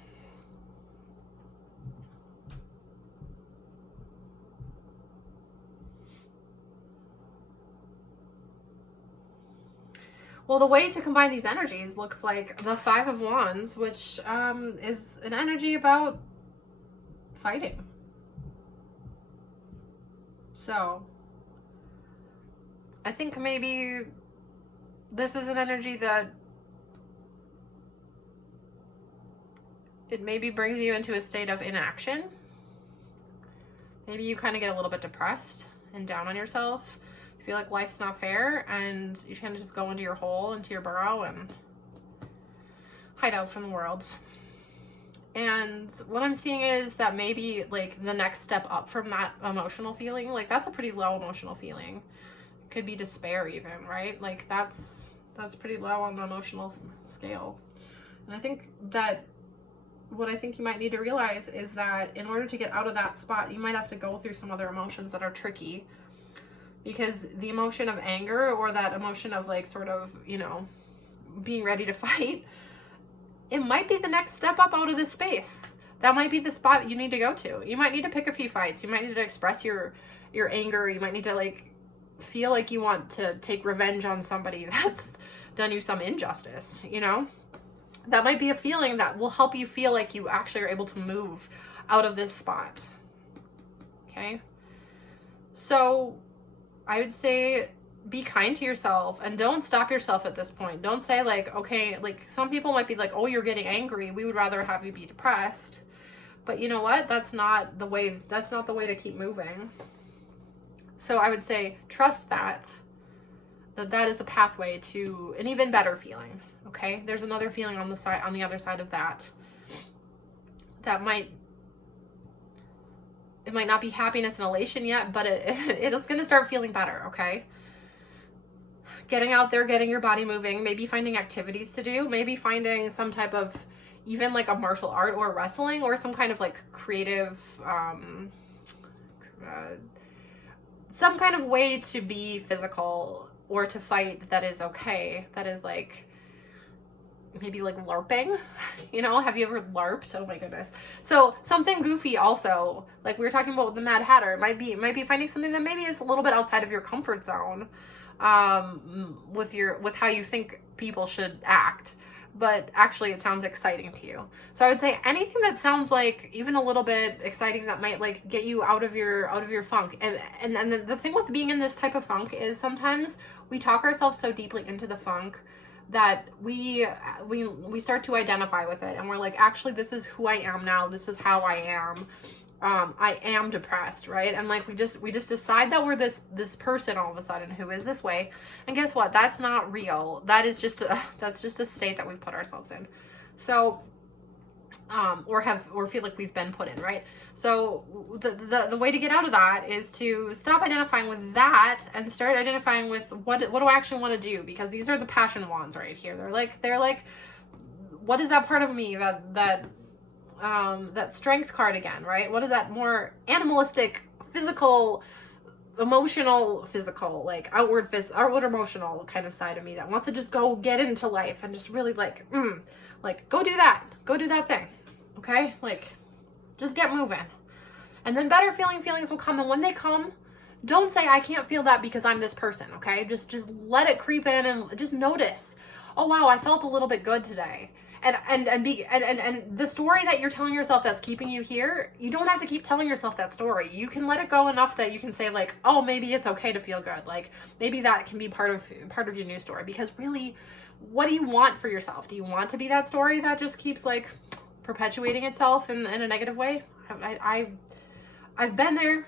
Well, the way to combine these energies looks like the 5 of Wands, which is an energy about fighting. So, I think maybe this is an energy that it maybe brings you into a state of inaction. Maybe you kind of get a little bit depressed and down on yourself. You feel like life's not fair, and you kind of just go into your hole, into your burrow, and hide out from the world. And what I'm seeing is that maybe like the next step up from that emotional feeling, like that's a pretty low emotional feeling. It could be despair even, right? Like that's pretty low on the emotional scale. And I think that what I think you might need to realize is that in order to get out of that spot, you might have to go through some other emotions that are tricky. Because the emotion of anger, or that emotion of like sort of, you know, being ready to fight, it might be the next step up out of this space. That might be the spot that you need to go to. You might need to pick a few fights. You might need to express your anger. You might need to like feel like you want to take revenge on somebody that's done you some injustice, you know? That might be a feeling that will help you feel like you actually are able to move out of this spot. Okay? So I would say be kind to yourself and don't stop yourself at this point. Don't say like, okay, like some people might be like, oh, you're getting angry. We would rather have you be depressed. But you know what? That's not the way to keep moving. So I would say trust that is a pathway to an even better feeling. Okay? There's another feeling on the other side of that. It might not be happiness and elation yet, but it is going to start feeling better, okay? Getting out there, getting your body moving, maybe finding activities to do, maybe finding some type of, even like a martial art or wrestling or some kind of like creative, some kind of way to be physical or to fight that is okay, that is like maybe like LARPing, you know, have you ever LARPed? Oh my goodness. So something goofy also, like we were talking about with the Mad Hatter, might be finding something that maybe is a little bit outside of your comfort zone, with how you think people should act, but actually it sounds exciting to you. So I would say anything that sounds like even a little bit exciting that might like get you out of your funk. And the thing with being in this type of funk is sometimes we talk ourselves so deeply into the funk that we start to identify with it, and we're like, actually, this is who I am now. This is how I am. I am depressed, right? And like we just decide that we're this person all of a sudden who is this way. And guess what? That's not real. That's just a state that we've put ourselves in. So or feel like we've been put in, right? So the way to get out of that is to stop identifying with that and start identifying with what do I actually want to do? Because these are the passion wands right here. They're like what is that part of me that strength card again, right? What is that more animalistic, physical, emotional, like outward emotional kind of side of me that wants to just go get into life and just really like go do that thing, okay? Like just get moving, and then better feelings will come. And when they come, don't say I can't feel that because I'm this person, okay? Just let it creep in and just notice, oh wow, I felt a little bit good today. And the story that you're telling yourself that's keeping you here, you don't have to keep telling yourself that story. You can let it go enough that you can say like, oh, maybe it's okay to feel good. Like maybe that can be part of your new story. Because really, what do you want for yourself? Do you want to be that story that just keeps like perpetuating itself in a negative way? I've been there,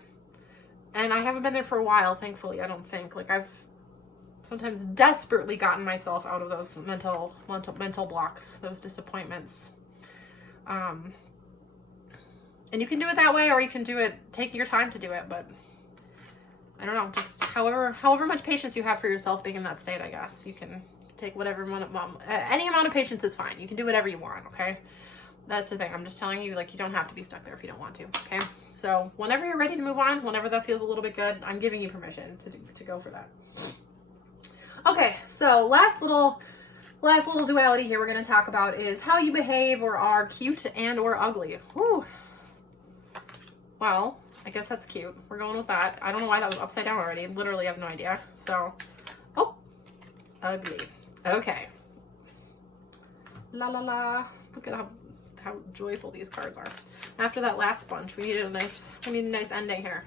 and I haven't been there for a while, thankfully. I don't think like I've sometimes desperately gotten myself out of those mental blocks, those disappointments. And you can do it that way, or you can do it taking your time to do it. But I don't know, just however much patience you have for yourself being in that state, I guess. You can take whatever any amount of patience is fine. You can do whatever you want, okay? That's the thing. I'm just telling you, like, you don't have to be stuck there if you don't want to, okay? So whenever you're ready to move on, whenever that feels a little bit good, I'm giving you permission to go for that. Okay, so last little duality here we're going to talk about is how you behave or are cute and or ugly. Whew. Well, I guess that's cute. We're going with that. I don't know why that was upside down already. Literally have no idea. So, oh, ugly. Okay. La la la. Look at how joyful these cards are. After that last bunch, we need a nice ending here.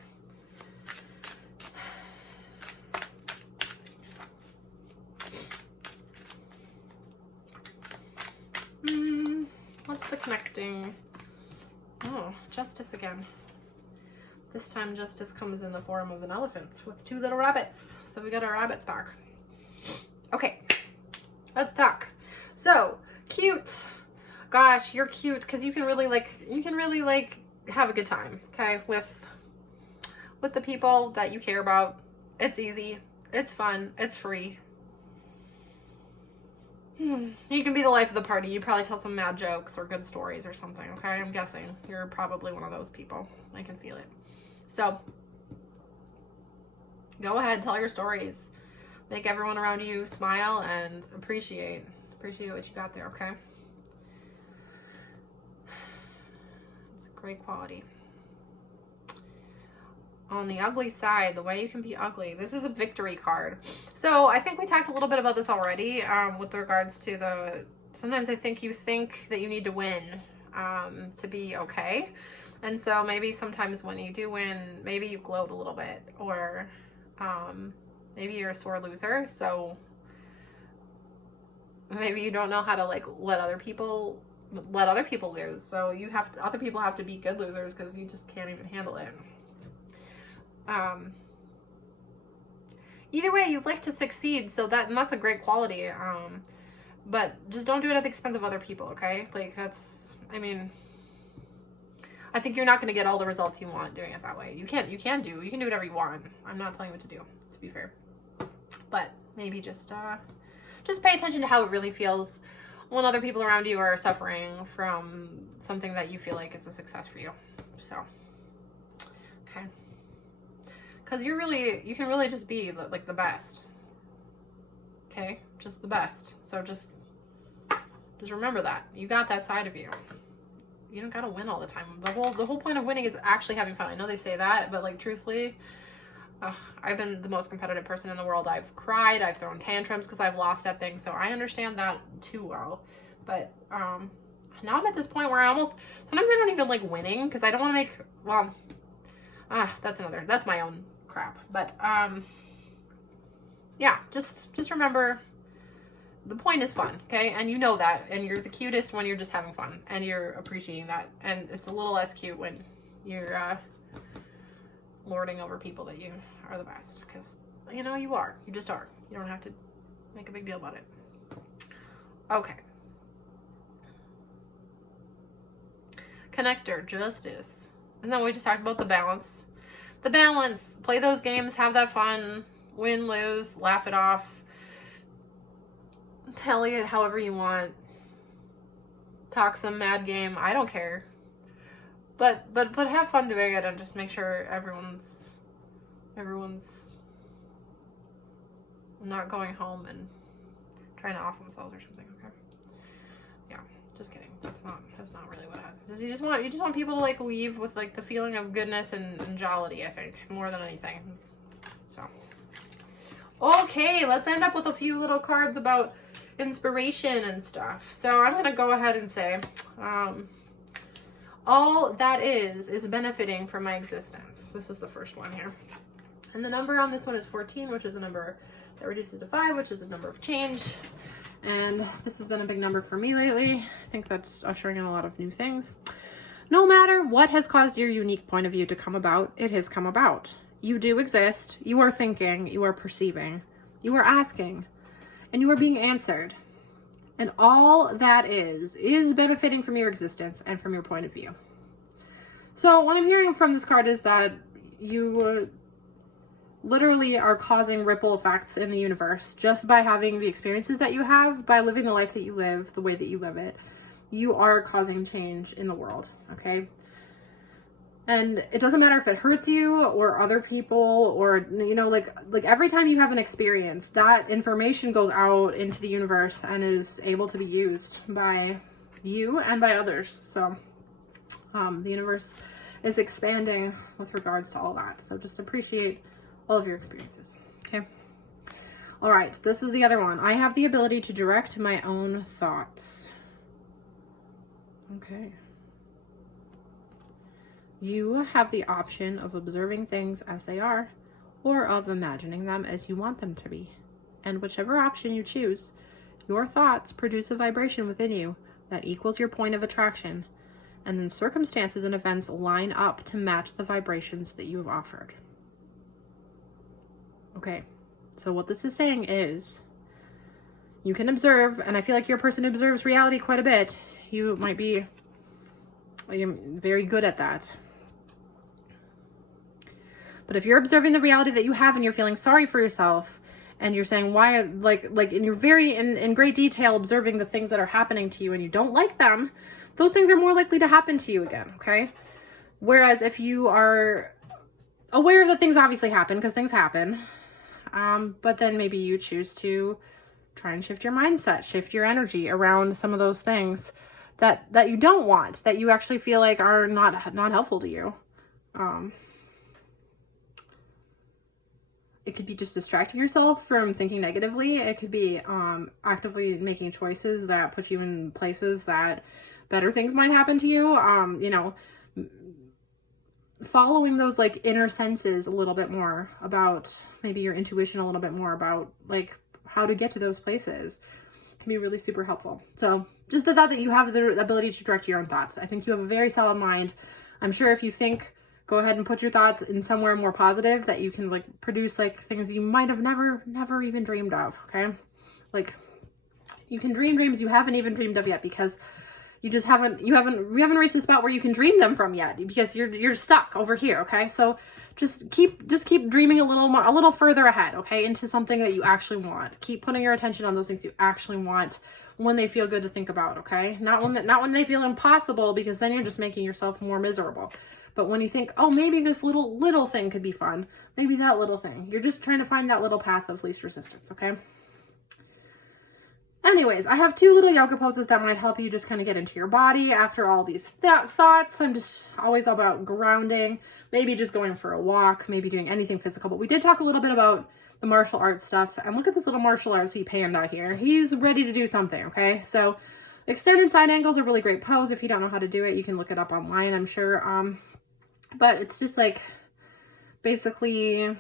What's the connecting? Oh, justice again. This time justice comes in the form of an elephant with two little rabbits. So we got our rabbits back. Okay, let's talk. So, cute. Gosh, you're cute because you can really have a good time, okay? With the people that you care about. It's easy. It's fun. It's free. You can be the life of the party. You probably tell some mad jokes or good stories or something, okay? I'm guessing you're probably one of those people. I can feel it. So, go ahead, tell your stories. Make everyone around you smile and appreciate what you got there, okay? It's a great quality. On the ugly side, the way you can be ugly. This is a victory card. So I think we talked a little bit about this already with regards to sometimes I think you think that you need to win to be okay. And so maybe sometimes when you do win, maybe you gloat a little bit, or maybe you're a sore loser. So maybe you don't know how to like let other people lose. So other people have to be good losers because you just can't even handle it. Either way, you'd like to succeed, so that's a great quality. But just don't do it at the expense of other people, okay? Like I think you're not going to get all the results you want doing it that way. You can do whatever you want. I'm not telling you what to do, to be fair. But maybe just pay attention to how it really feels when other people around you are suffering from something that you feel like is a success for you. So, okay. Because you can really just be like the best. Okay? Just the best. So just Just remember that. You got that side of you. You don't gotta win all the time. The whole point of winning is actually having fun. I know they say that, but like truthfully, I've been the most competitive person in the world. I've cried, I've thrown tantrums because I've lost at things, so I understand that too well. But now I'm at this point where sometimes I don't even like winning because I don't want to make, well, that's my own crap. But yeah, just remember, the point is fun, okay? And you know that, and you're the cutest when you're just having fun and you're appreciating that. And it's a little less cute when you're lording over people that you are the best, because you know you are. You just are. You don't have to make a big deal about it. Okay. Connector, justice. And then we just talked about the balance. The balance. Play those games, have that fun, win, lose, laugh it off. Tell it however you want. Talk some mad game. I don't care. But have fun doing it, and just make sure everyone's not going home and trying to off themselves or something, okay? Yeah, just kidding. That's not really what it has. You just want people to like leave with like the feeling of goodness and jollity, I think, more than anything. So okay, let's end up with a few little cards about inspiration and stuff. So I'm gonna go ahead and say all that is benefiting from my existence. This is the first one here. And the number on this one is 14, which is a number that reduces to 5, which is a number of change. And this has been a big number for me lately. I think that's ushering in a lot of new things. No matter what has caused your unique point of view to come about, it has come about. You do exist. You are thinking. You are perceiving. You are asking. And you are being answered. And all that is benefiting from your existence and from your point of view. So what I'm hearing from this card is that you literally are causing ripple effects in the universe just by having the experiences that you have, by living the life that you live, the way that you live it. You are causing change in the world, okay? And it doesn't matter if it hurts you or other people, or, you know, like every time you have an experience, that information goes out into the universe and is able to be used by you and by others. So the universe is expanding with regards to all that. So just appreciate all of your experiences. Okay. All right. This is the other one. I have the ability to direct my own thoughts. Okay. You have the option of observing things as they are, or of imagining them as you want them to be. And whichever option you choose, your thoughts produce a vibration within you that equals your point of attraction, and then circumstances and events line up to match the vibrations that you have offered. Okay, so what this is saying is, you can observe, and I feel like you're a person who observes reality quite a bit. You might be very good at that. But if you're observing the reality that you have and you're feeling sorry for yourself, and you're saying why, and you're very in great detail observing the things that are happening to you and you don't like them, those things are more likely to happen to you again, okay? Whereas if you are aware that things obviously happen, because things happen, but then maybe you choose to try and shift your mindset, shift your energy around some of those things that you don't want, that you actually feel like are not helpful to you. It could be just distracting yourself from thinking negatively. It could be actively making choices that put you in places that better things might happen to you. You know, following those like inner senses a little bit more, about maybe your intuition a little bit more about like how to get to those places can be really super helpful. So just the thought that you have the ability to direct your own thoughts. I think you have a very solid mind. I'm sure if you think, go ahead and put your thoughts in somewhere more positive, that you can like produce like things you might have never even dreamed of. Okay. Like you can dream dreams you haven't even dreamed of yet, because we haven't reached the spot where you can dream them from yet, because you're stuck over here. Okay. So just keep dreaming a little further ahead. Okay. Into something that you actually want. Keep putting your attention on those things you actually want when they feel good to think about. Okay. Not when they feel impossible, because then you're just making yourself more miserable. But when you think, oh, maybe this little thing could be fun, maybe that little thing, you're just trying to find that little path of least resistance, okay? anyways, I have 2 little yoga poses that might help you just kind of get into your body after all these thoughts. I'm just always about grounding, maybe just going for a walk, maybe doing anything physical. But we did talk a little bit about the martial arts stuff. And look at this little martial artsy panda here. He's ready to do something, okay? So extended side angles are a really great pose. If you don't know how to do it, you can look it up online, I'm sure. But it's just like basically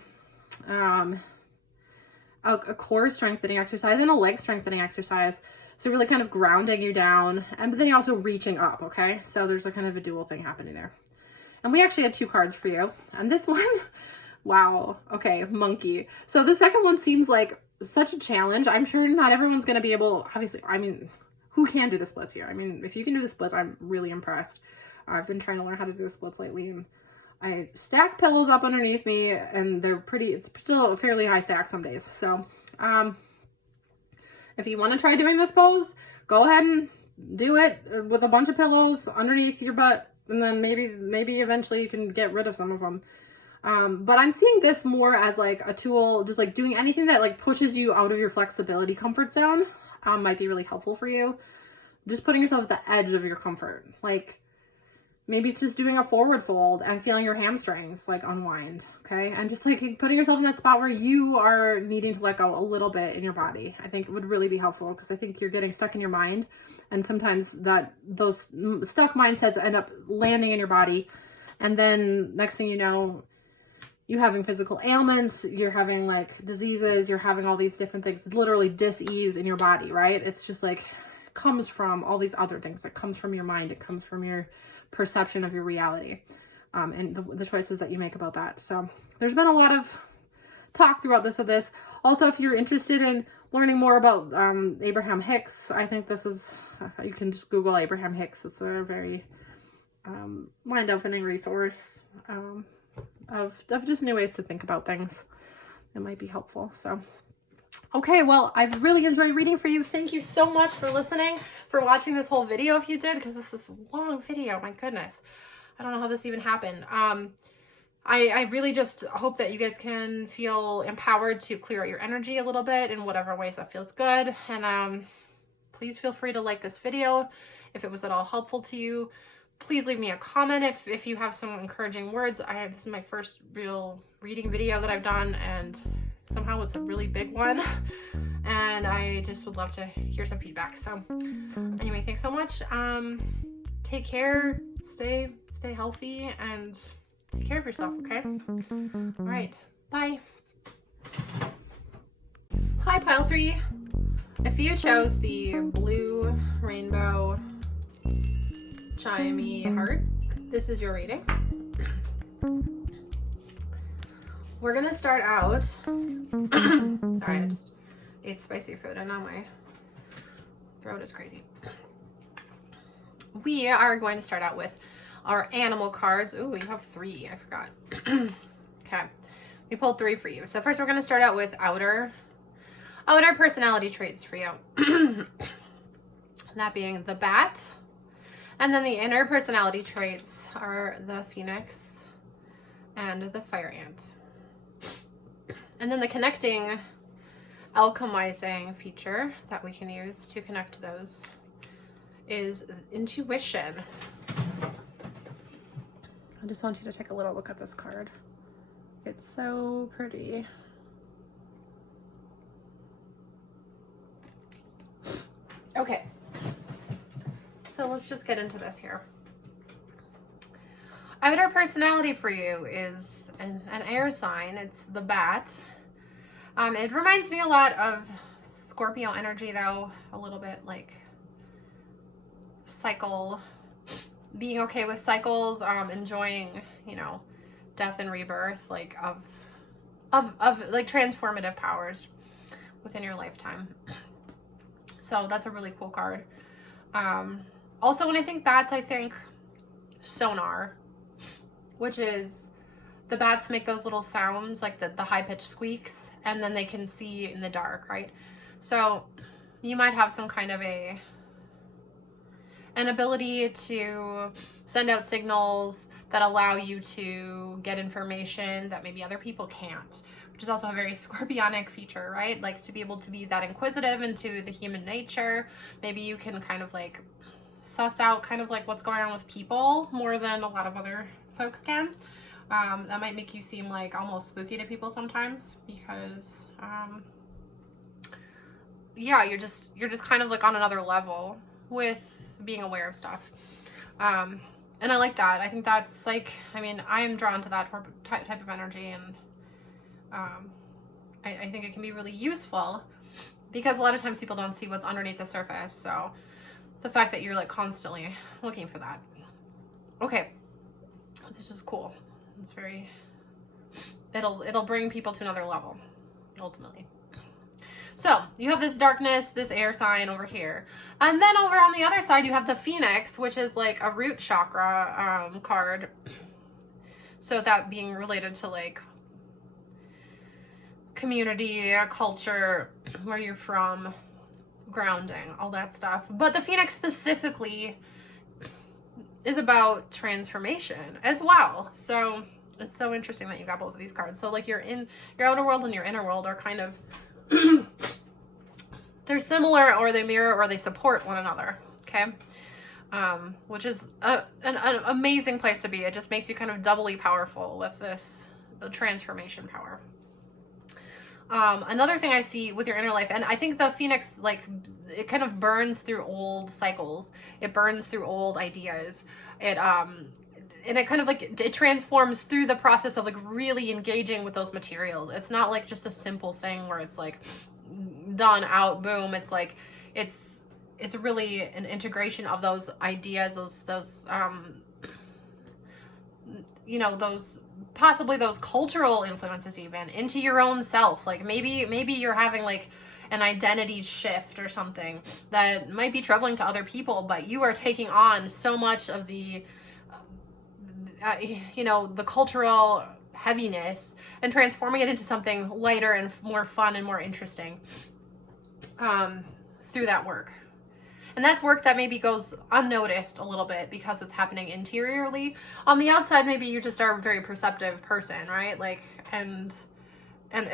a core strengthening exercise and a leg strengthening exercise. So really kind of grounding you down, and but then you're also reaching up, okay? So there's a kind of a dual thing happening there. And we actually had 2 cards for you. And this one, wow, okay, monkey. So the second one seems like such a challenge. I'm sure not everyone's going to be able, obviously, I mean, who can do the splits here? I mean, if you can do the splits, I'm really impressed. I've been trying to learn how to do the splits lately, and I stack pillows up underneath me, and they're pretty, it's still a fairly high stack some days. So, if you want to try doing this pose, go ahead and do it with a bunch of pillows underneath your butt, and then maybe eventually you can get rid of some of them. But I'm seeing this more as like a tool, just like doing anything that like pushes you out of your flexibility comfort zone, might be really helpful for you. Just putting yourself at the edge of your comfort. Like maybe it's just doing a forward fold and feeling your hamstrings like unwind. Okay. And just like putting yourself in that spot where you are needing to let go a little bit in your body. I think it would really be helpful, because I think you're getting stuck in your mind, and sometimes those stuck mindsets end up landing in your body. And then next thing you know, you having physical ailments, you're having like diseases, you're having all these different things, literally dis-ease in your body, right? It's just like, it comes from all these other things. It comes from your mind. It comes from your perception of your reality, and the choices that you make about that. So there's been a lot of talk throughout this of this. Also, if you're interested in learning more about Abraham Hicks, I think this is, you can just Google Abraham Hicks. It's a very mind-opening resource of just new ways to think about things. It might be helpful. So, okay, well, I've really enjoyed reading for you. Thank you so much for listening, for watching this whole video if you did, because this is a long video. My goodness. I don't know how this even happened. I really just hope that you guys can feel empowered to clear out your energy a little bit in whatever ways that feels good. And please feel free to like this video if it was at all helpful to you. Please leave me a comment if you have some encouraging words. This is my first real reading video that I've done, and somehow it's a really big one. And I just would love to hear some feedback. So anyway, thanks so much. Take care, stay healthy, and take care of yourself, okay? All right, bye. Hi, Pile 3. If you chose the blue rainbow chimey heart, this is your reading. We're gonna start out. Sorry, I just ate spicy food and now my throat is crazy. We are going to start out with our animal cards. Ooh, you have 3. I forgot. Okay, we pulled 3 for you. So first, we're gonna start out with outer personality traits for you. That being the bat. And then the inner personality traits are the phoenix and the fire ant. And then the connecting alchemizing feature that we can use to connect to those is intuition. I just want you to take a little look at this card. It's so pretty. Okay. So let's just get into this here. Outer personality for you is an air sign. It's the bat. It reminds me a lot of Scorpio energy, though, a little bit like cycle, being okay with cycles, enjoying, you know, death and rebirth, like of like transformative powers within your lifetime. So that's a really cool card. Also, when I think bats, I think sonar, which is the bats make those little sounds, like the high-pitched squeaks, and then they can see in the dark, right? So you might have some kind of an ability to send out signals that allow you to get information that maybe other people can't. which is also a very scorpionic feature, right? Like to be able to be that inquisitive into the human nature. Maybe you can kind of like suss out kind of like what's going on with people more than a lot of other folks can. That might make you seem like almost spooky to people sometimes because, yeah, you're just kind of like on another level with being aware of stuff. And I like that. I think that's like, I mean, I am drawn to that type of energy, and I think it can be really useful because a lot of times people don't see what's underneath the surface. So the fact that you're like constantly looking for that. Okay. This is just cool. It's very, it'll bring people to another level, ultimately. So you have this darkness, this air sign over here. And then over on the other side, you have the Phoenix, which is like a root chakra card. So that being related to like community, culture, where you're from, grounding, all that stuff. But the Phoenix specifically is about transformation as well. So it's so interesting that you got both of these cards. So like your outer world and your inner world are kind of they're similar, or they mirror, or they support one another. Okay. Which is an amazing place to be. It just makes you kind of doubly powerful with the transformation power. Another thing I see with your inner life, and I think the Phoenix, like, it kind of burns through old cycles. It burns through old ideas. And it kind of like, it transforms through the process of like really engaging with those materials. It's not like just a simple thing where it's like done, out, boom. It's like, it's really an integration of those ideas, those you know, possibly those cultural influences even into your own self. Like maybe you're having like an identity shift or something that might be troubling to other people, but you are taking on so much of the you know, the cultural heaviness and transforming it into something lighter and more fun and more interesting through that work. And that's work that maybe goes unnoticed a little bit because it's happening interiorly. On the outside, maybe you just are a very perceptive person, right? Like, and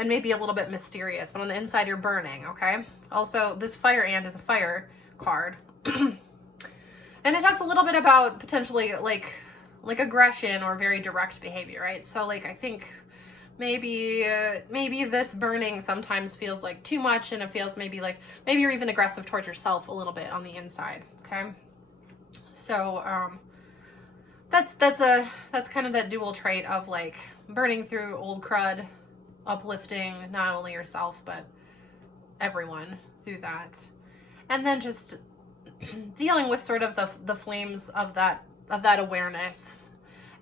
maybe a little bit mysterious, but on the inside you're burning, okay? Also, this Fire And is a fire card. And it talks a little bit about potentially like aggression or very direct behavior, right? So like, I think maybe this burning sometimes feels like too much, and it feels maybe you're even aggressive towards yourself a little bit on the inside. Okay. So, that's kind of that dual trait of like burning through old crud, uplifting not only yourself, but everyone through that. And then just dealing with sort of the flames of that awareness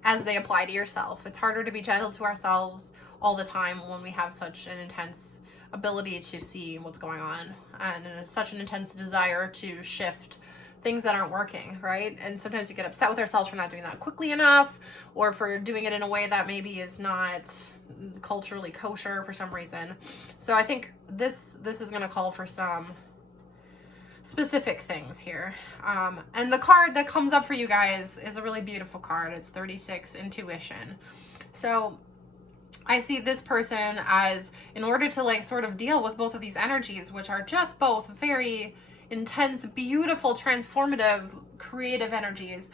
as they apply to yourself. It's harder to be gentle to ourselves all the time when we have such an intense ability to see what's going on and such an intense desire to shift things that aren't working, right? And sometimes we get upset with ourselves for not doing that quickly enough, or for doing it in a way that maybe is not culturally kosher for some reason. So I think this is going to call for some specific things here. And the card that comes up for you guys is a really beautiful card. It's 36, Intuition. So I see this person as, in order to like sort of deal with both of these energies, which are just both very intense, beautiful, transformative, creative energies,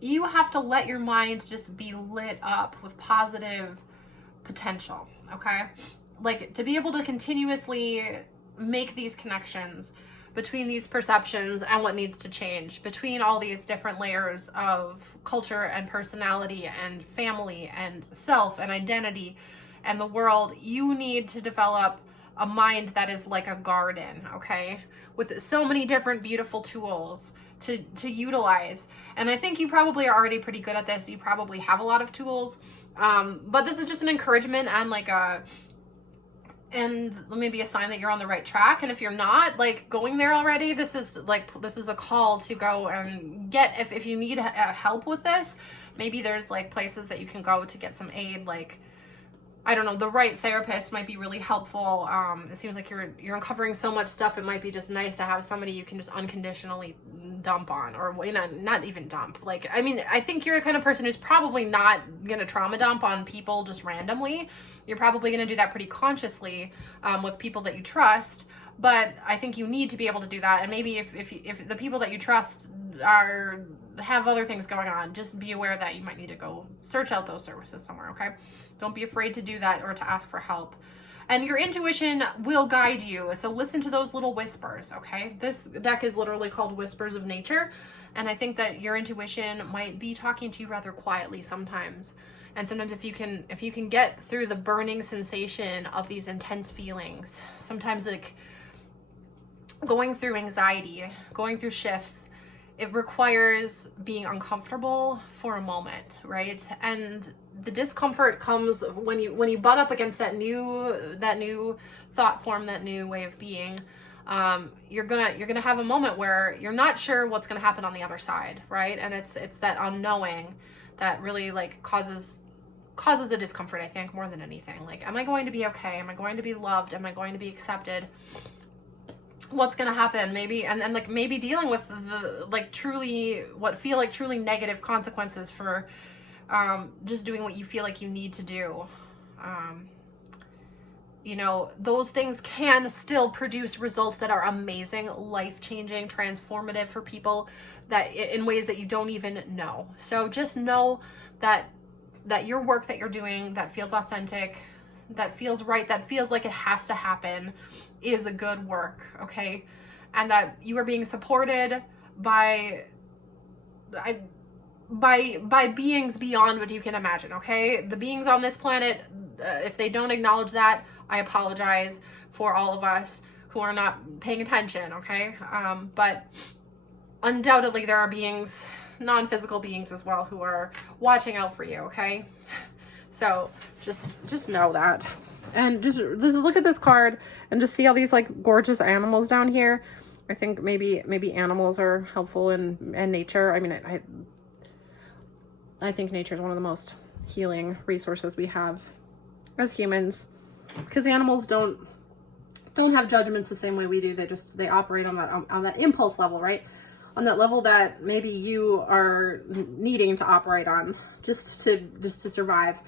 you have to let your mind just be lit up with positive potential, okay? Like, to be able to continuously make these connections between these perceptions and what needs to change, between all these different layers of culture and personality and family and self and identity and the world, you need to develop a mind that is like a garden, okay? With so many different beautiful tools to utilize. And I think you probably are already pretty good at this. You probably have a lot of tools. But this is just an encouragement and like and maybe a sign that you're on the right track. And if you're not like going there already, this is a call to go and get, if you need help with this, maybe there's like places that you can go to get some aid, like I don't know, the right therapist might be really helpful. It seems like you're uncovering so much stuff. It might be just nice to have somebody you can just unconditionally dump on, or not even dump. Like, I mean, I think you're the kind of person who's probably not gonna trauma dump on people just randomly. You're probably gonna do that pretty consciously with people that you trust. But I think you need to be able to do that. And maybe if the people that you trust have other things going on, just be aware that you might need to go search out those services somewhere, okay? Don't be afraid to do that or to ask for help. And your intuition will guide you. So listen to those little whispers, okay? This deck is literally called Whispers of Nature. And I think that your intuition might be talking to you rather quietly sometimes. And sometimes if you can get through the burning sensation of these intense feelings, sometimes like going through anxiety, going through shifts, it requires being uncomfortable for a moment, right? And the discomfort comes when you butt up against that new thought form, that new way of being. You're gonna have a moment where you're not sure what's gonna happen on the other side, right? And it's that unknowing that really like causes the discomfort, I think, more than anything. Like, am I going to be okay? Am I going to be loved? Am I going to be accepted? What's going to happen? Maybe, and like maybe dealing with the like what feel like truly negative consequences for just doing what you feel like you need to do. You know, those things can still produce results that are amazing, life-changing, transformative for people that in ways that you don't even know. So just know that your work that you're doing, that feels authentic, that feels right, that feels like it has to happen, is a good work, okay? And that you are being supported by beings beyond what you can imagine, okay? The beings on this planet, if they don't acknowledge that, I apologize for all of us who are not paying attention, okay? But undoubtedly there are beings, non-physical beings as well, who are watching out for you, okay? So just know that. And just look at this card and just see all these like gorgeous animals down here. I think maybe animals are helpful in nature. I mean, I think nature is one of the most healing resources we have as humans, because animals don't have judgments the same way we do. They operate on that impulse level, right? On that level that maybe you are needing to operate on just to survive.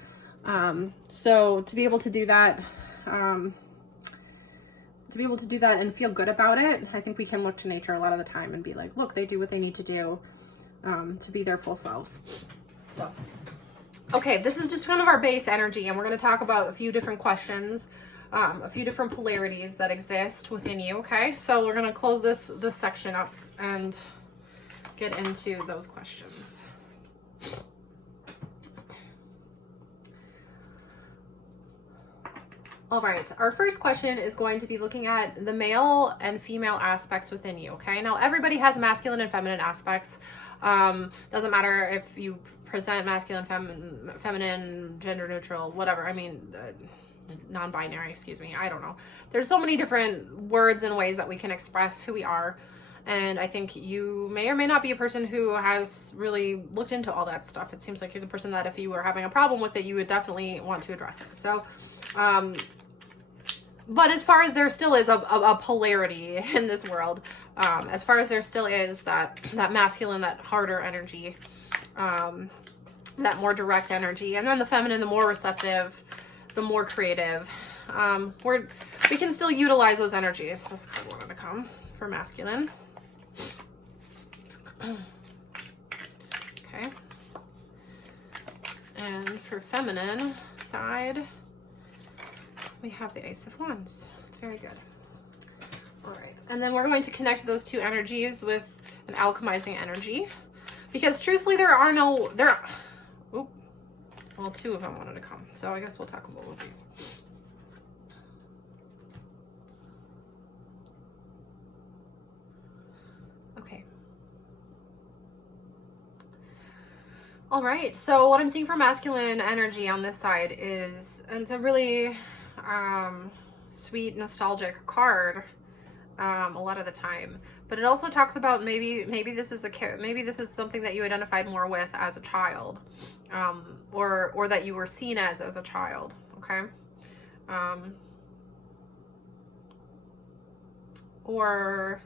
So to be able to do that, and feel good about it, I think we can look to nature a lot of the time and be like, look, they do what they need to do, to be their full selves. So, okay, this is just kind of our base energy, and we're going to talk about a few different questions, a few different polarities that exist within you. Okay, so we're going to close this section up and get into those questions. All right, our first question is going to be looking at the male and female aspects within you, okay? Now, everybody has masculine and feminine aspects. Doesn't matter if you present masculine, feminine, gender neutral, whatever. I mean, non-binary, excuse me. I don't know. There's so many different words and ways that we can express who we are. And I think you may or may not be a person who has really looked into all that stuff. It seems like you're the person that if you were having a problem with it, you would definitely want to address it. So, but as far as there still is a polarity in this world, as far as there still is that masculine, that harder energy, that more direct energy, and then the feminine, the more receptive, the more creative, we can still utilize those energies. This card wanted to come for masculine. Okay. And for feminine side, we have the Ace of Wands. Very good. All right. And then we're going to connect those two energies with an alchemizing energy, because truthfully well, two of them wanted to come. So I guess we'll tackle both of these. Okay. All right. So what I'm seeing for masculine energy on this side is, and it's a really sweet, nostalgic card a lot of the time, but it also talks about maybe this is something that you identified more with as a child, or that you were seen as a child. okay? Or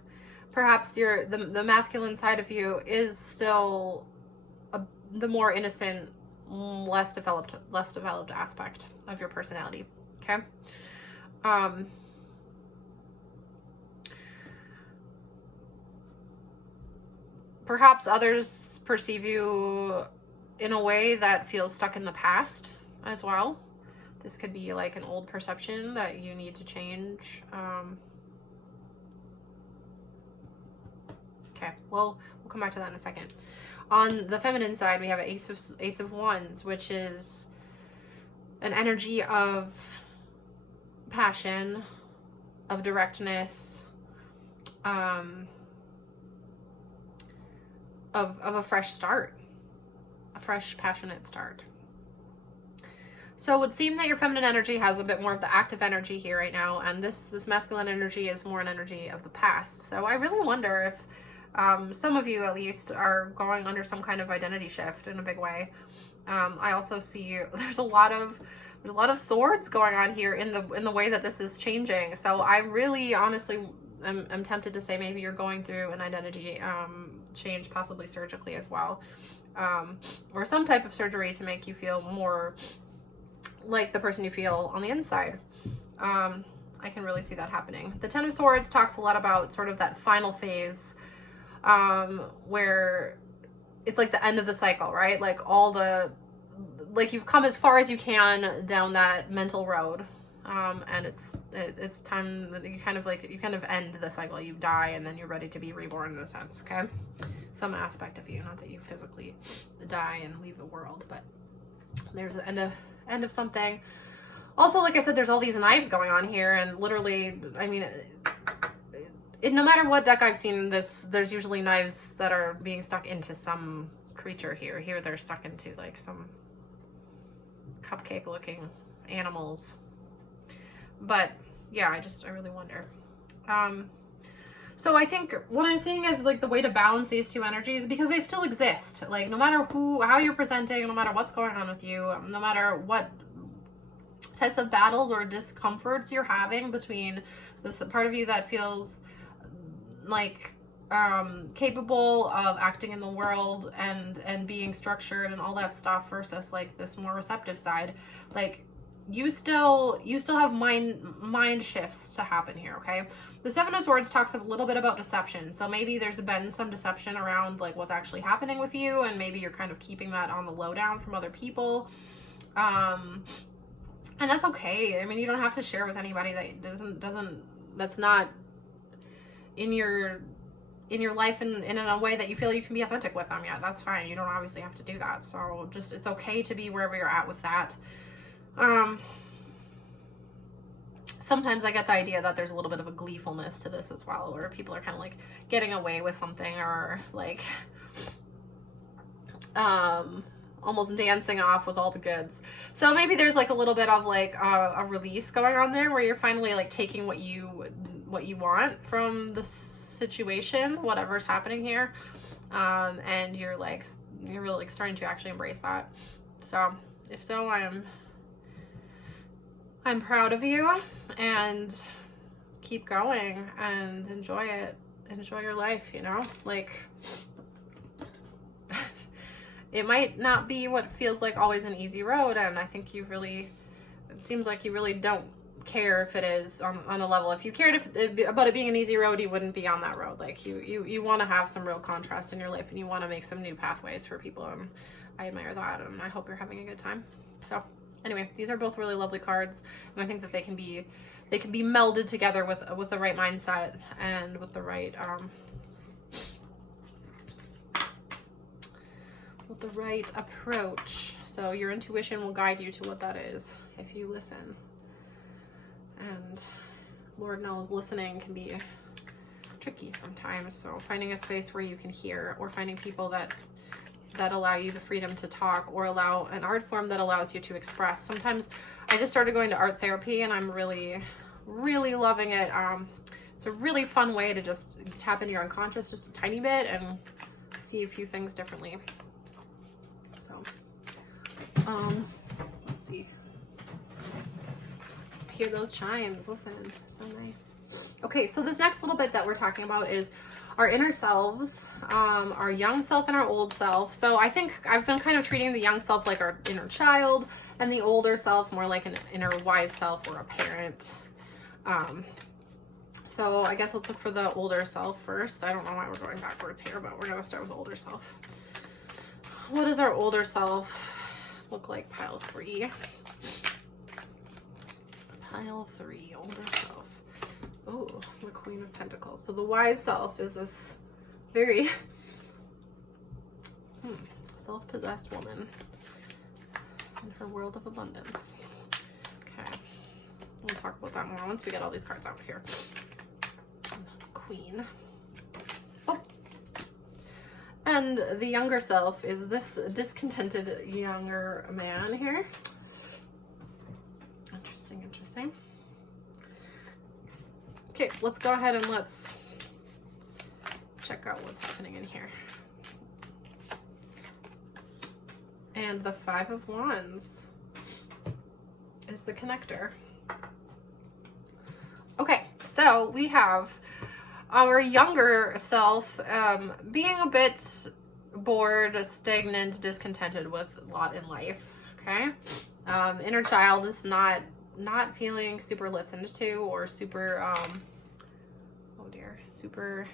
perhaps the masculine side of you is still the more innocent, less developed aspect of your personality, okay? Perhaps others perceive you in a way that feels stuck in the past as well. This could be like an old perception that you need to change. Okay, well, we'll come back to that in a second. On the feminine side, we have an Ace of Wands, which is an energy of passion, of directness, of a fresh start, a fresh, passionate start. So it would seem that your feminine energy has a bit more of the active energy here right now, and this masculine energy is more an energy of the past. So I really wonder if some of you at least are going under some kind of identity shift in a big way. I also see there's a lot of swords going on here in the way that this is changing. So I really honestly I'm tempted to say maybe you're going through an identity change, possibly surgically as well, or some type of surgery to make you feel more like the person you feel on the inside. I can really see that happening. The Ten of Swords talks a lot about sort of that final phase, where it's like the end of the cycle, right? Like you've come as far as you can down that mental road. And it's time that you kind of end the cycle. You die and then you're ready to be reborn in a sense, okay? Some aspect of you, not that you physically die and leave the world, but there's an end of something. Also, like I said, there's all these knives going on here, and literally, I mean, no matter what deck I've seen there's usually knives that are being stuck into some creature here. Here they're stuck into like some cupcake looking animals. But yeah, I really wonder. So I think what I'm seeing is like the way to balance these two energies, because they still exist. Like no matter how you're presenting, no matter what's going on with you, no matter what types of battles or discomforts you're having between this part of you that feels like capable of acting in the world and being structured and all that stuff versus like this more receptive side, like you still have mind shifts to happen here, okay? The Seven of Swords talks a little bit about deception. So maybe there's been some deception around like what's actually happening with you, and maybe you're kind of keeping that on the lowdown from other people. And that's okay. I mean, you don't have to share with anybody that that's not in your life in a way that you feel you can be authentic with them. Yeah, that's fine. You don't obviously have to do that. So just, it's okay to be wherever you're at with that. Sometimes I get the idea that there's a little bit of a gleefulness to this as well, where people are kind of like getting away with something, or like almost dancing off with all the goods. So maybe there's like a little bit of like a release going on there, where you're finally like taking what you want from the situation, whatever's happening here, and you're really like starting to actually embrace that. So if so, I'm proud of you, and keep going and enjoy it. Enjoy your life, you know? Like, it might not be what feels like always an easy road, and I think it seems like you really don't care if it is on a level. If you cared about it being an easy road, you wouldn't be on that road. Like, you want to have some real contrast in your life, and you want to make some new pathways for people, and I admire that, and I hope you're having a good time. So anyway, these are both really lovely cards, and I think that they can be melded together with the right mindset and with the right approach. So your intuition will guide you to what that is if you listen. And Lord knows listening can be tricky sometimes. So finding a space where you can hear, or finding people that allow you the freedom to talk, or allow an art form that allows you to express. Sometimes I just started going to art therapy, and I'm really, really loving it. It's a really fun way to just tap into your unconscious just a tiny bit and see a few things differently. So, let's see. hear those chimes. Listen, so nice. Okay, so this next little bit that we're talking about is our inner selves, our young self and our old self. So I think I've been kind of treating the young self like our inner child and the older self more like an inner wise self or a parent. So I guess let's look for the older self first. I don't know why we're going backwards here, but we're going to start with the older self. What does our older self look like? Pile 3. Pile 3, older self. Oh, the Queen of Pentacles. So the wise self is this very self-possessed woman in her world of abundance. Okay, we'll talk about that more once we get all these cards out here. Queen. Oh, and the younger self is this discontented younger man here. Interesting, interesting. Okay, let's go ahead and let's check out what's happening in here. And the 5 of Wands is the connector. Okay, so we have our younger self being a bit bored, stagnant, discontented with a lot in life. Okay, inner child is not feeling super listened to or super oh dear, super.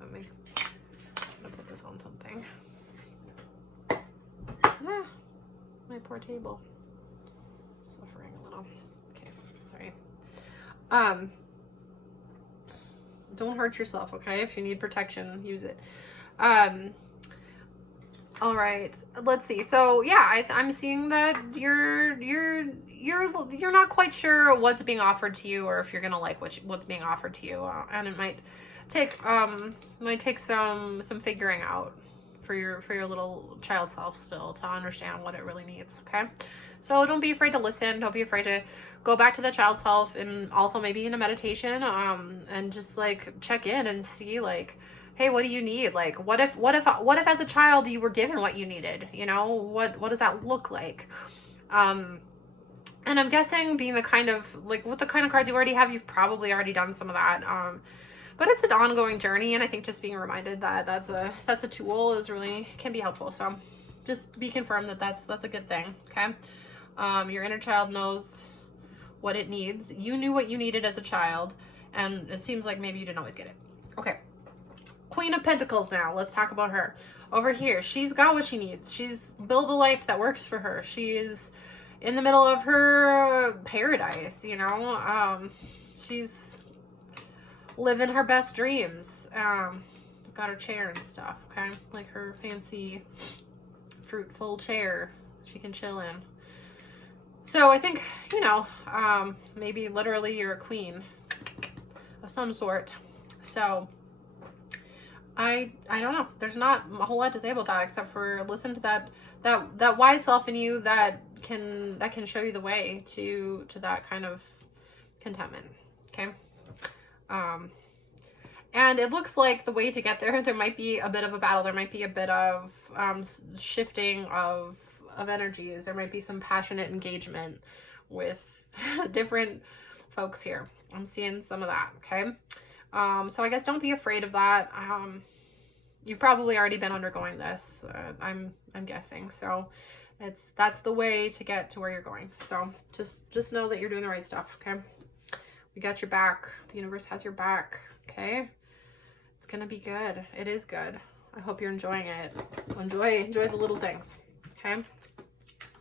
I'm gonna put this on something. Ah, my poor table, suffering a little. Okay, sorry. Don't hurt yourself, okay? If you need protection, use it. All right, let's see. So yeah, I'm seeing that you're not quite sure what's being offered to you, or if you're gonna like what's being offered to you, and it might take some figuring out for your little child self still to understand what it really needs. Okay, so don't be afraid to listen. Don't be afraid to go back to the child self, and also maybe in a meditation, and just like check in and see like, hey, what do you need? Like, what if as a child you were given what you needed? You know, what does that look like? And I'm guessing being the kind of, like, with the kind of cards you already have, you've probably already done some of that. But it's an ongoing journey, and I think just being reminded that that's a tool can be helpful. So just be confirmed that that's a good thing. Okay. Your inner child knows what it needs. You knew what you needed as a child, and it seems like maybe you didn't always get it. Okay. Queen of Pentacles now. Let's talk about her. Over here, she's got what she needs. She's built a life that works for her. She's in the middle of her paradise, you know. She's living her best dreams. Got her chair and stuff, okay? Like her fancy fruitful chair she can chill in. So I think, you know, maybe literally you're a queen of some sort. So I don't know. There's not a whole lot to say about that except for listen to that wise self in you that can show you the way to that kind of contentment. Okay. And it looks like the way to get there might be a bit of a battle. There might be a bit of shifting of energies. There might be some passionate engagement with different folks here. I'm seeing some of that. Okay. So I guess don't be afraid of that. You've probably already been undergoing this. I'm guessing. So that's the way to get to where you're going. So just know that you're doing the right stuff. Okay. We got your back. The universe has your back. Okay. It's going to be good. It is good. I hope you're enjoying it. Enjoy the little things. Okay.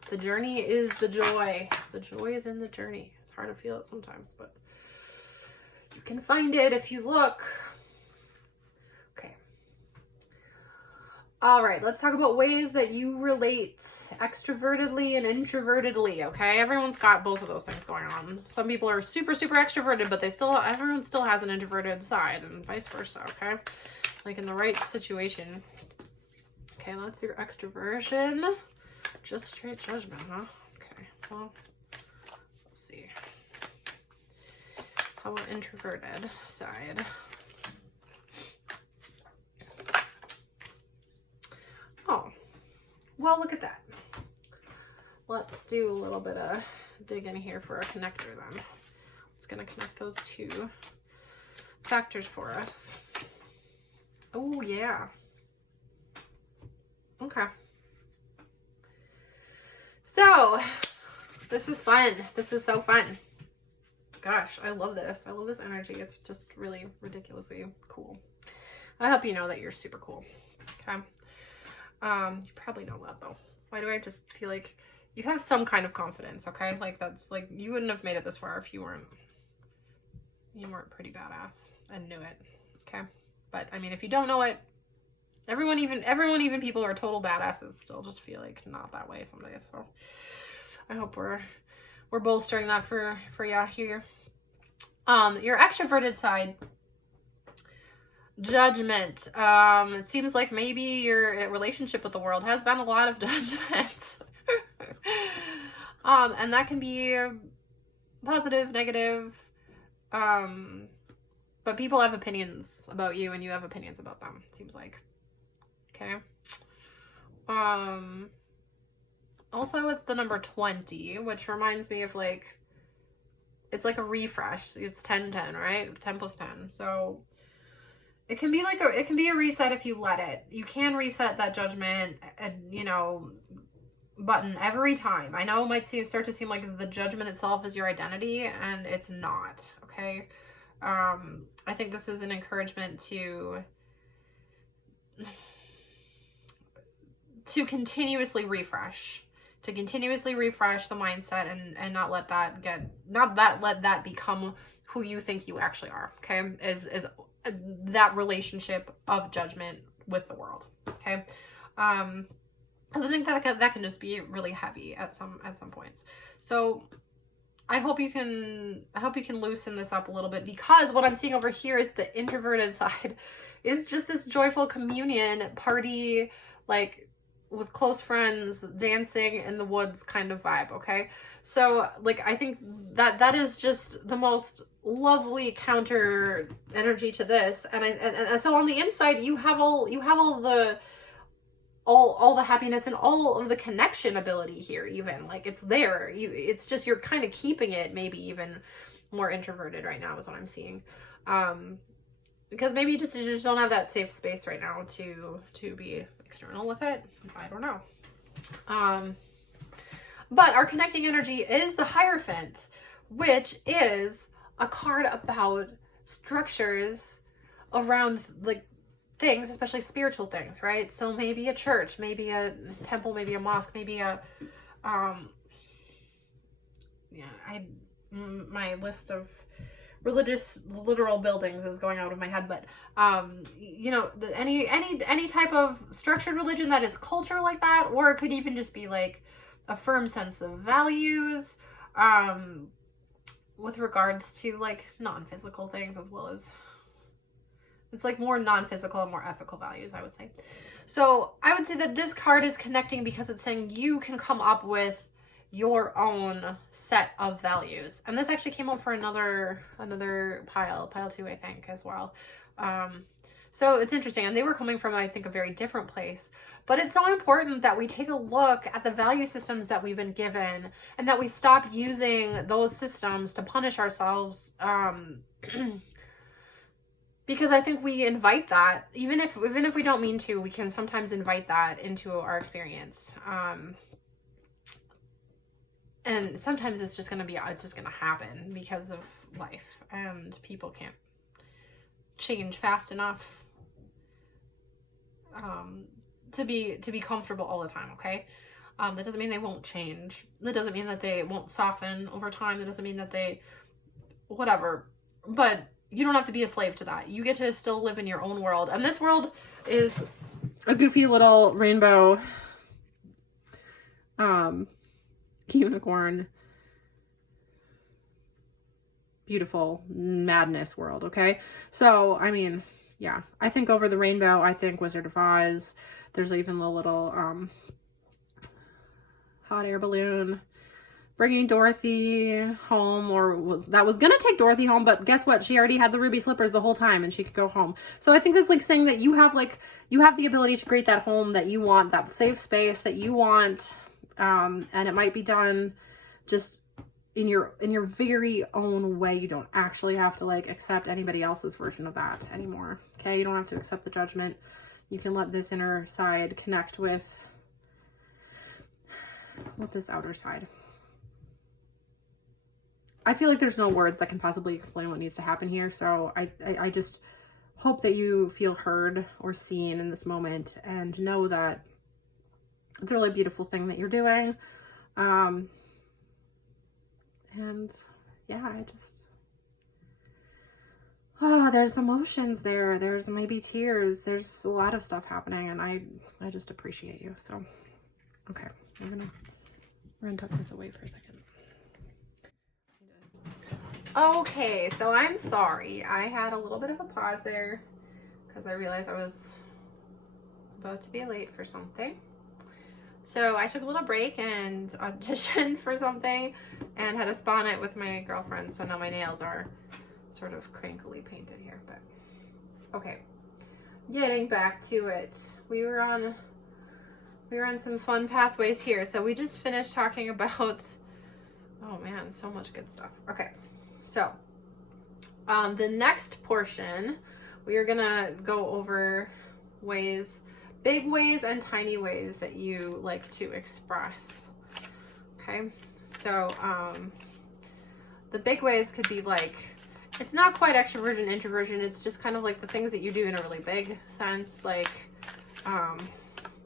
The journey is the joy. The joy is in the journey. It's hard to feel it sometimes, but you can find it if you look. Okay. All right, let's talk about ways that you relate extrovertedly and introvertedly, okay? Everyone's got both of those things going on. Some people are super, super extroverted, but everyone still has an introverted side, and vice versa, okay? Like in the right situation. Okay, that's your extroversion. Just straight judgment, huh? Okay, well, let's see. How about introverted side? Oh, well, look at that. Let's do a little bit of digging here for a connector then. going to connect those two factors for us. Oh, yeah. Okay. So, this is fun. This is so fun. Gosh, I love this. I love this energy. It's just really ridiculously cool. I hope you know that you're super cool. Okay. You probably know that though. Why do I just feel like you have some kind of confidence, okay? Like that's like you wouldn't have made it this far if you weren't pretty badass and knew it. Okay. But I mean if you don't know it, everyone even people who are total badasses still just feel like not that way some days. So I hope we're bolstering that for ya here. Your extroverted side, judgment. It seems like maybe your relationship with the world has been a lot of judgment. And that can be positive, negative. But people have opinions about you and you have opinions about them, it seems like. Okay. Also, it's the number 20, which reminds me of like, it's like a refresh. It's 10-10, right? 10 plus 10. So it can be like it can be a reset if you let it. You can reset that judgment, you know, button every time. I know it might start to seem like the judgment itself is your identity, and it's not. Okay. I think this is an encouragement to continuously refresh. To continuously refresh the mindset and not let that become who you think you actually are. Okay, is that relationship of judgment with the world. Okay, I think that can just be really heavy at some points. So I hope you can loosen this up a little bit, because what I'm seeing over here is the introverted side is just this joyful communion party, like with close friends, dancing in the woods kind of vibe. Okay. So like, I think that is just the most lovely counter energy to this. And so on the inside, you have all the happiness and all of the connection ability here, even like it's there. It's just, you're kind of keeping it maybe even more introverted right now is what I'm seeing. Because maybe you just don't have that safe space right now to be external with it. I don't know. But our connecting energy is the Hierophant, which is a card about structures around like things, especially spiritual things, right? So maybe a church, maybe a temple, maybe a mosque, maybe a my list of religious literal buildings is going out of my head, but you know, any type of structured religion that is culture like that, or it could even just be like a firm sense of values with regards to like non-physical things, as well as it's like more non-physical and more ethical values, I would say. So I would say that this card is connecting because it's saying you can come up with your own set of values. And this actually came up for another pile 2, I think, as well. So it's interesting. And they were coming from, I think, a very different place. But it's so important that we take a look at the value systems that we've been given and that we stop using those systems to punish ourselves. Because I think we invite that, even if we don't mean to, we can sometimes invite that into our experience. And sometimes it's just going to happen because of life, and people can't change fast enough to be comfortable all the time. Okay. That doesn't mean they won't change. That doesn't mean that they won't soften over time. That doesn't mean that they, whatever, but you don't have to be a slave to that. You get to still live in your own world. And this world is a goofy little rainbow, unicorn, beautiful madness world. Okay. So, I mean, yeah, I think over the rainbow, I think Wizard of Oz. There's even the little, hot air balloon bringing Dorothy home, that was gonna take Dorothy home, but guess what? She already had the ruby slippers the whole time and she could go home. So I think that's like saying that you have the ability to create that home that you want, that safe space that you want. And it might be done just, in your very own way. You don't actually have to like accept anybody else's version of that anymore. Okay, you don't have to accept the judgment. You can let this inner side connect with this outer side. I feel like there's no words that can possibly explain what needs to happen here, so I just hope that you feel heard or seen in this moment and know that it's a really beautiful thing that you're doing. And yeah, there's emotions there. There's maybe tears. There's a lot of stuff happening, and I just appreciate you. So, okay, we're gonna tuck this away for a second. Okay, so I'm sorry. I had a little bit of a pause there because I realized I was about to be late for something. So I took a little break and auditioned for something and had a spa night with my girlfriend. So now my nails are sort of crankily painted here, but okay. Getting back to it. We were on some fun pathways here. So we just finished talking about, oh man, so much good stuff. Okay. So, the next portion, we are gonna go over ways, big ways and tiny ways that you like to express. Okay, so the big ways could be like, it's not quite extroversion, introversion, it's just kind of like the things that you do in a really big sense, like, so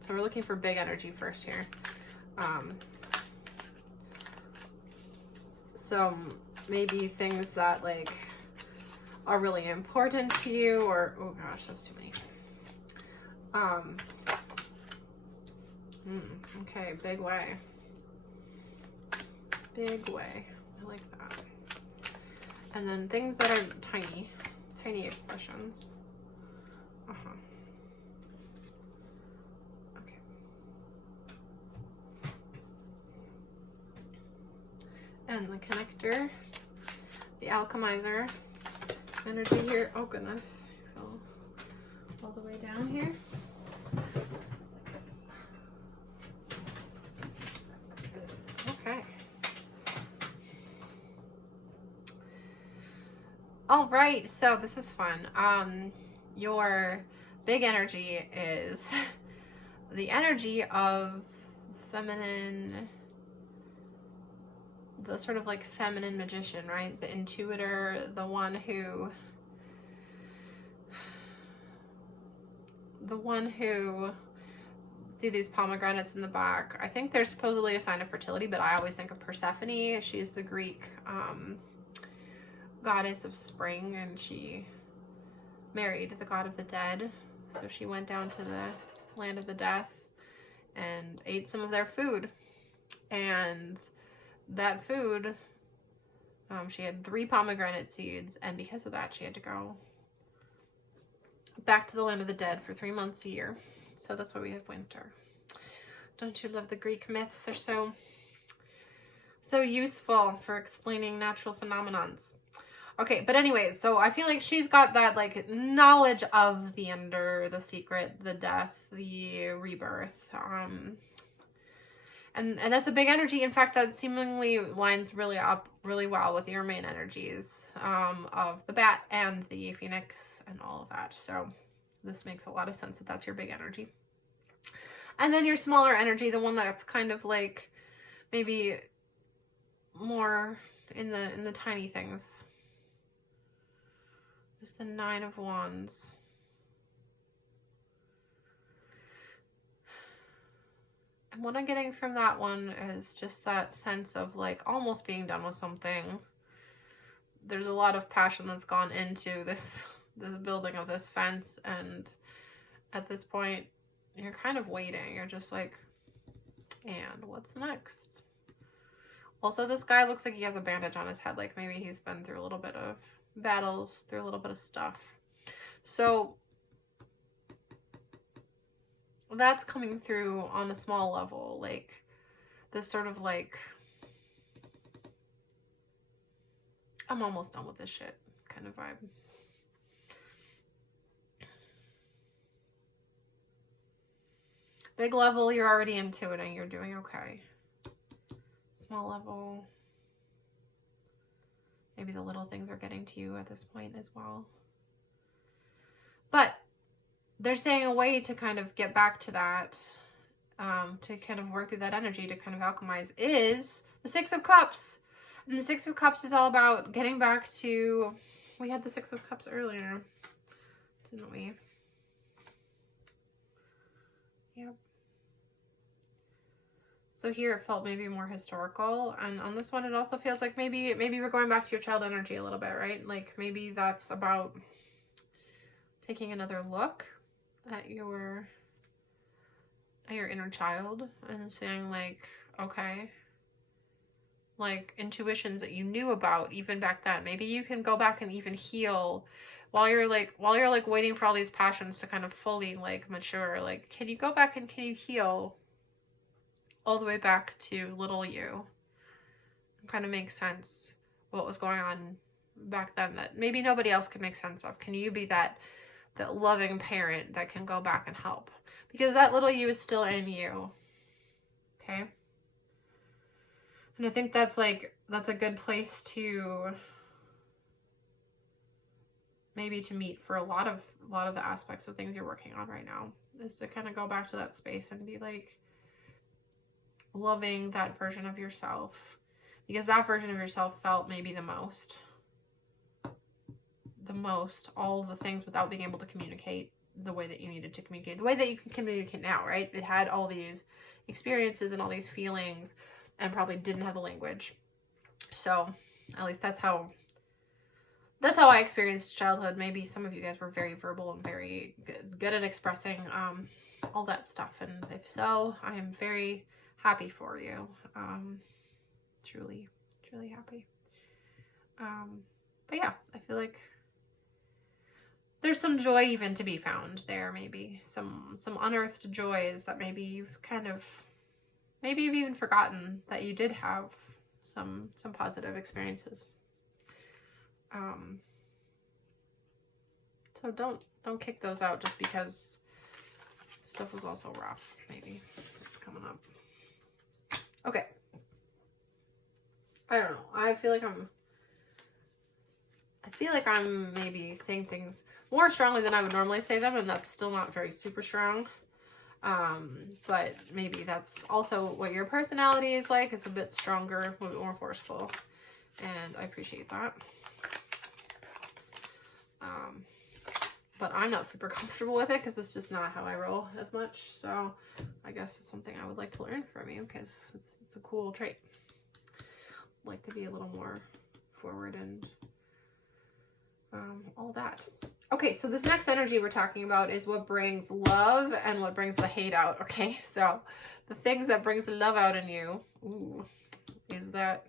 we're looking for big energy first here. So maybe things that like are really important to you, or oh gosh, that's too many. Okay, big way. Big way. I like that. And then things that are tiny expressions. Okay. And the connector. The alchemizer energy here. Oh goodness, fell all the way down here. Okay. All right, so this is fun. Your big energy is the energy of feminine, the sort of like feminine magician, right? The intuitor, the one who see these pomegranates in the back. I think they're supposedly a sign of fertility, but I always think of Persephone. She's the Greek goddess of spring, and she married the god of the dead. So she went down to the land of the death and ate some of their food. And that food, she had 3 pomegranate seeds, and because of that she had to go back to the land of the dead for 3 months a year. So that's why we have winter. Don't you love the Greek myths? They're so useful for explaining natural phenomenons. Okay, but anyways, so I feel like she's got that like knowledge of the ender, the secret, the death, the rebirth, and that's a big energy. In fact, that seemingly lines really well with your main energies of the bat and the phoenix and all of that. So this makes a lot of sense that that's your big energy. And then your smaller energy, the one that's kind of like maybe more in the tiny things, is the 9 of Wands. And what I'm getting from that one is just that sense of like almost being done with something. There's a lot of passion that's gone into this building of this fence, and at this point you're kind of waiting. You're just like, and what's next? Also, this guy looks like he has a bandage on his head, like maybe he's been through a little bit of battles, through a little bit of stuff. So that's coming through on a small level, like this sort of like, I'm almost done with this shit kind of vibe. Big level, you're already intuiting, you're doing okay. Small level, Maybe the little things are getting to you at this point as well. But they're saying a way to kind of get back to that, to kind of work through that energy, to kind of alchemize, is the Six of Cups. And the Six of Cups is all about getting back to, we had the Six of Cups earlier, didn't we? Yep. So here it felt maybe more historical, and on this one it also feels like maybe we're going back to your child energy a little bit, right? Like maybe that's about taking another look at your inner child and saying like, okay, like intuitions that you knew about even back then, maybe you can go back and even heal while you're like waiting for all these passions to kind of fully like mature. Like, can you go back and can you heal all the way back to little you? It kind of makes sense what was going on back then that maybe nobody else could make sense of. Can you be that loving parent that can go back and help? Because that little you is still in you. Okay? And I think that's a good place to maybe to meet for a lot of the aspects of things you're working on right now, is to kind of go back to that space and be like loving that version of yourself, because that version of yourself felt maybe the most all of the things without being able to communicate the way that you needed to communicate, the way that you can communicate now, right? It had all these experiences and all these feelings and probably didn't have the language. So at least that's how I experienced childhood. Maybe some of you guys were very verbal and very good at expressing all that stuff, and if so, I am very happy for you. Truly happy. But yeah, I feel like there's some joy even to be found there. Maybe some unearthed joys that maybe you've even forgotten that you did have some positive experiences. So don't kick those out just because stuff was also rough. Maybe it's coming up. Okay. I don't know. I feel like I'm maybe saying things more strongly than I would normally say them, and that's still not very super strong. But maybe that's also what your personality is like. It's a bit stronger, a bit more forceful, and I appreciate that. But I'm not super comfortable with it because it's just not how I roll as much. So I guess it's something I would like to learn from you, because it's a cool trait. I'd like to be a little more forward and all that. Okay, so this next energy we're talking about is what brings love and what brings the hate out. Okay, so the things that brings love out in you, is that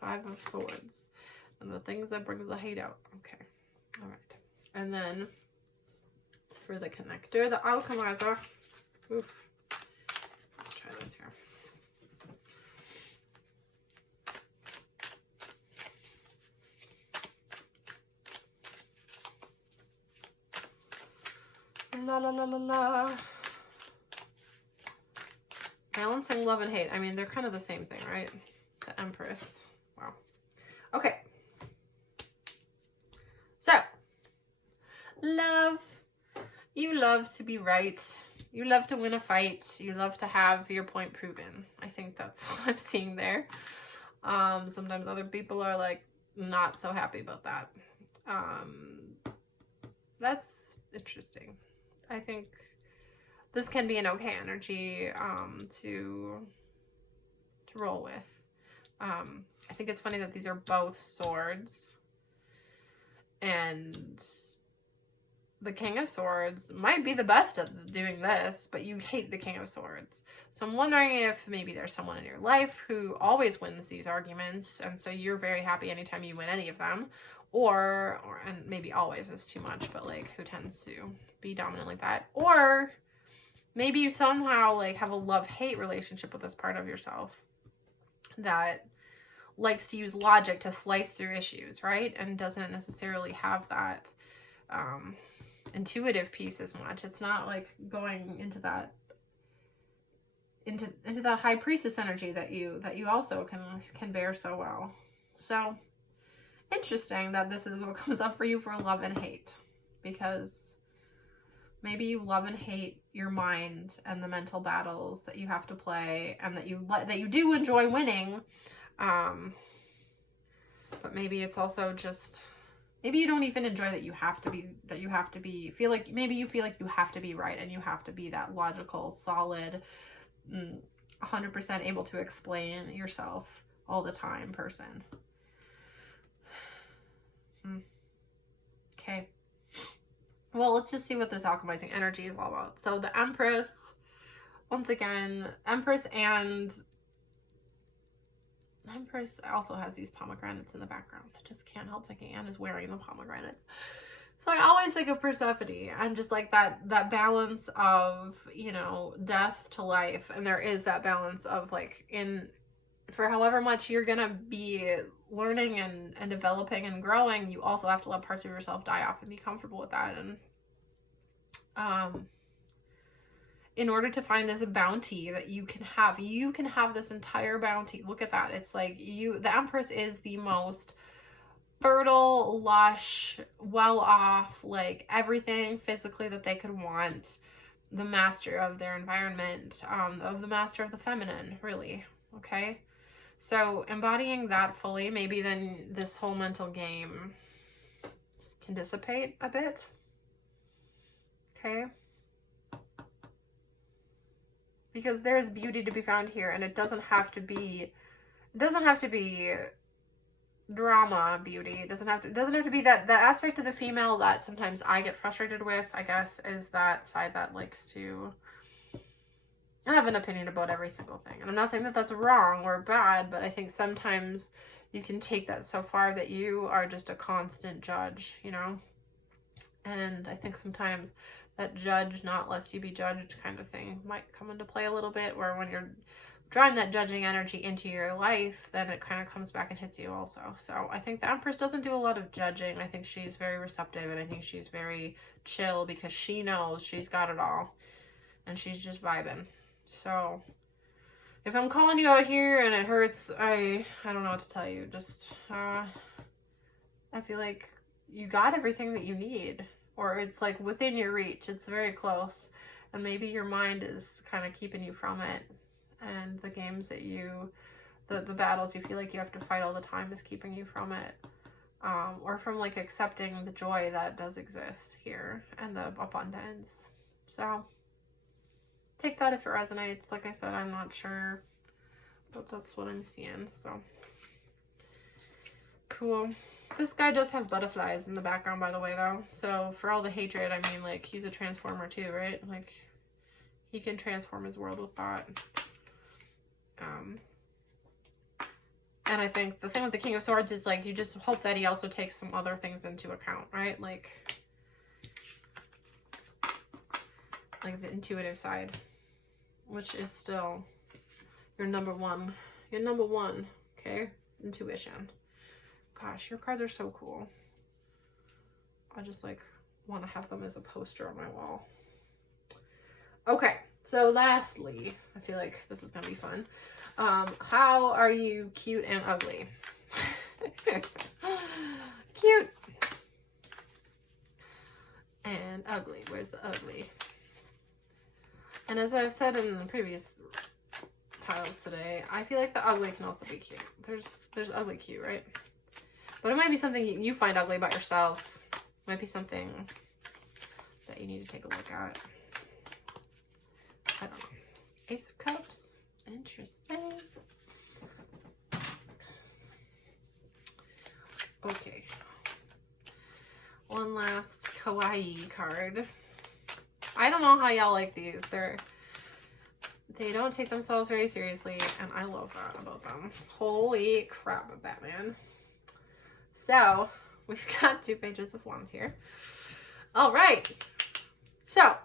Five of Swords, and the things that brings the hate out. Okay, all right. And then for the connector, the alchemizer. Oof. Let's try this here. La la la la la. Balancing love and hate. I mean, they're kind of the same thing, right? The Empress. Wow. Okay. So, love. You love to be right. You love to win a fight. You love to have your point proven. I think that's what I'm seeing there. Sometimes other people are like not so happy about that. That's interesting. I think this can be an okay energy to roll with. I think it's funny that these are both swords, and the King of Swords might be the best at doing this, but you hate the King of Swords. So I'm wondering if maybe there's someone in your life who always wins these arguments, and so you're very happy anytime you win any of them, or and maybe always is too much, but like who tends to be dominant like that. Or maybe you somehow like have a love-hate relationship with this part of yourself that likes to use logic to slice through issues, right? And doesn't necessarily have that intuitive piece as much. It's not like going into that high priestess energy that you also can bear so well. So interesting that this is what comes up for you for love and hate, because maybe you love and hate your mind and the mental battles that you have to play, and that you do enjoy winning. But maybe it's also just, maybe you don't even enjoy that you have to be, feel like you have to be right, and you have to be that logical, solid, 100% able to explain yourself all the time person. Okay. Well, let's just see what this alchemizing energy is all about. So the Empress, once again, Empress also has these pomegranates in the background. I just can't help thinking Anne is wearing the pomegranates. So I always think of Persephone and just like that balance of, you know, death to life. And there is that balance of like, for however much you're gonna be learning and developing and growing, you also have to let parts of yourself die off and be comfortable with that. And in order to find this bounty that you can have this entire bounty. Look at that. It's like the Empress is the most fertile, lush, well-off, like everything physically that they could want, the master of their environment, of the master of the feminine, really. Okay, so embodying that fully, maybe then this whole mental game can dissipate a bit. Okay, because there's beauty to be found here, and it doesn't have to be drama beauty. It doesn't have to be that aspect of the female that sometimes I get frustrated with, I guess, is that side that likes to have an opinion about every single thing. And I'm not saying that that's wrong or bad, but I think sometimes you can take that so far that you are just a constant judge, you know? And I think sometimes that judge not lest you be judged kind of thing might come into play a little bit, where when you're drawing that judging energy into your life, then it kind of comes back and hits you also. So I think the Empress doesn't do a lot of judging. I think she's very receptive, and I think she's very chill because she knows she's got it all and she's just vibing. So if I'm calling you out here and it hurts, I don't know what to tell you. Just I feel like you got everything that you need, or it's like within your reach. It's very close, and maybe your mind is kind of keeping you from it. And the games that the battles you feel like you have to fight all the time is keeping you from it. Or from like accepting the joy that does exist here and the abundance. So take that if it resonates. Like I said, I'm not sure, but that's what I'm seeing. So cool. This guy does have butterflies in the background, by the way, though. So for all the hatred, I mean, like, he's a transformer too, right? Like, he can transform his world with thought. And I think the thing with the King of Swords is, like, you just hope that he also takes some other things into account, right? Like the intuitive side, which is still your number one, okay? Intuition. Gosh, your cards are so cool. I just, like, want to have them as a poster on my wall. Okay, so lastly, I feel like this is going to be fun. How are you cute and ugly? Cute and ugly. Where's the ugly? And as I've said in the previous piles today, I feel like the ugly can also be cute. There's ugly cute, right? But it might be something you find ugly about yourself. It might be something that you need to take a look at. I don't know. Ace of Cups. Interesting. Okay. One last Kawai card. I don't know how y'all like these. They don't take themselves very seriously, and I love that about them. Holy crap, Batman. So, we've got 2 pages of wands here. All right. So,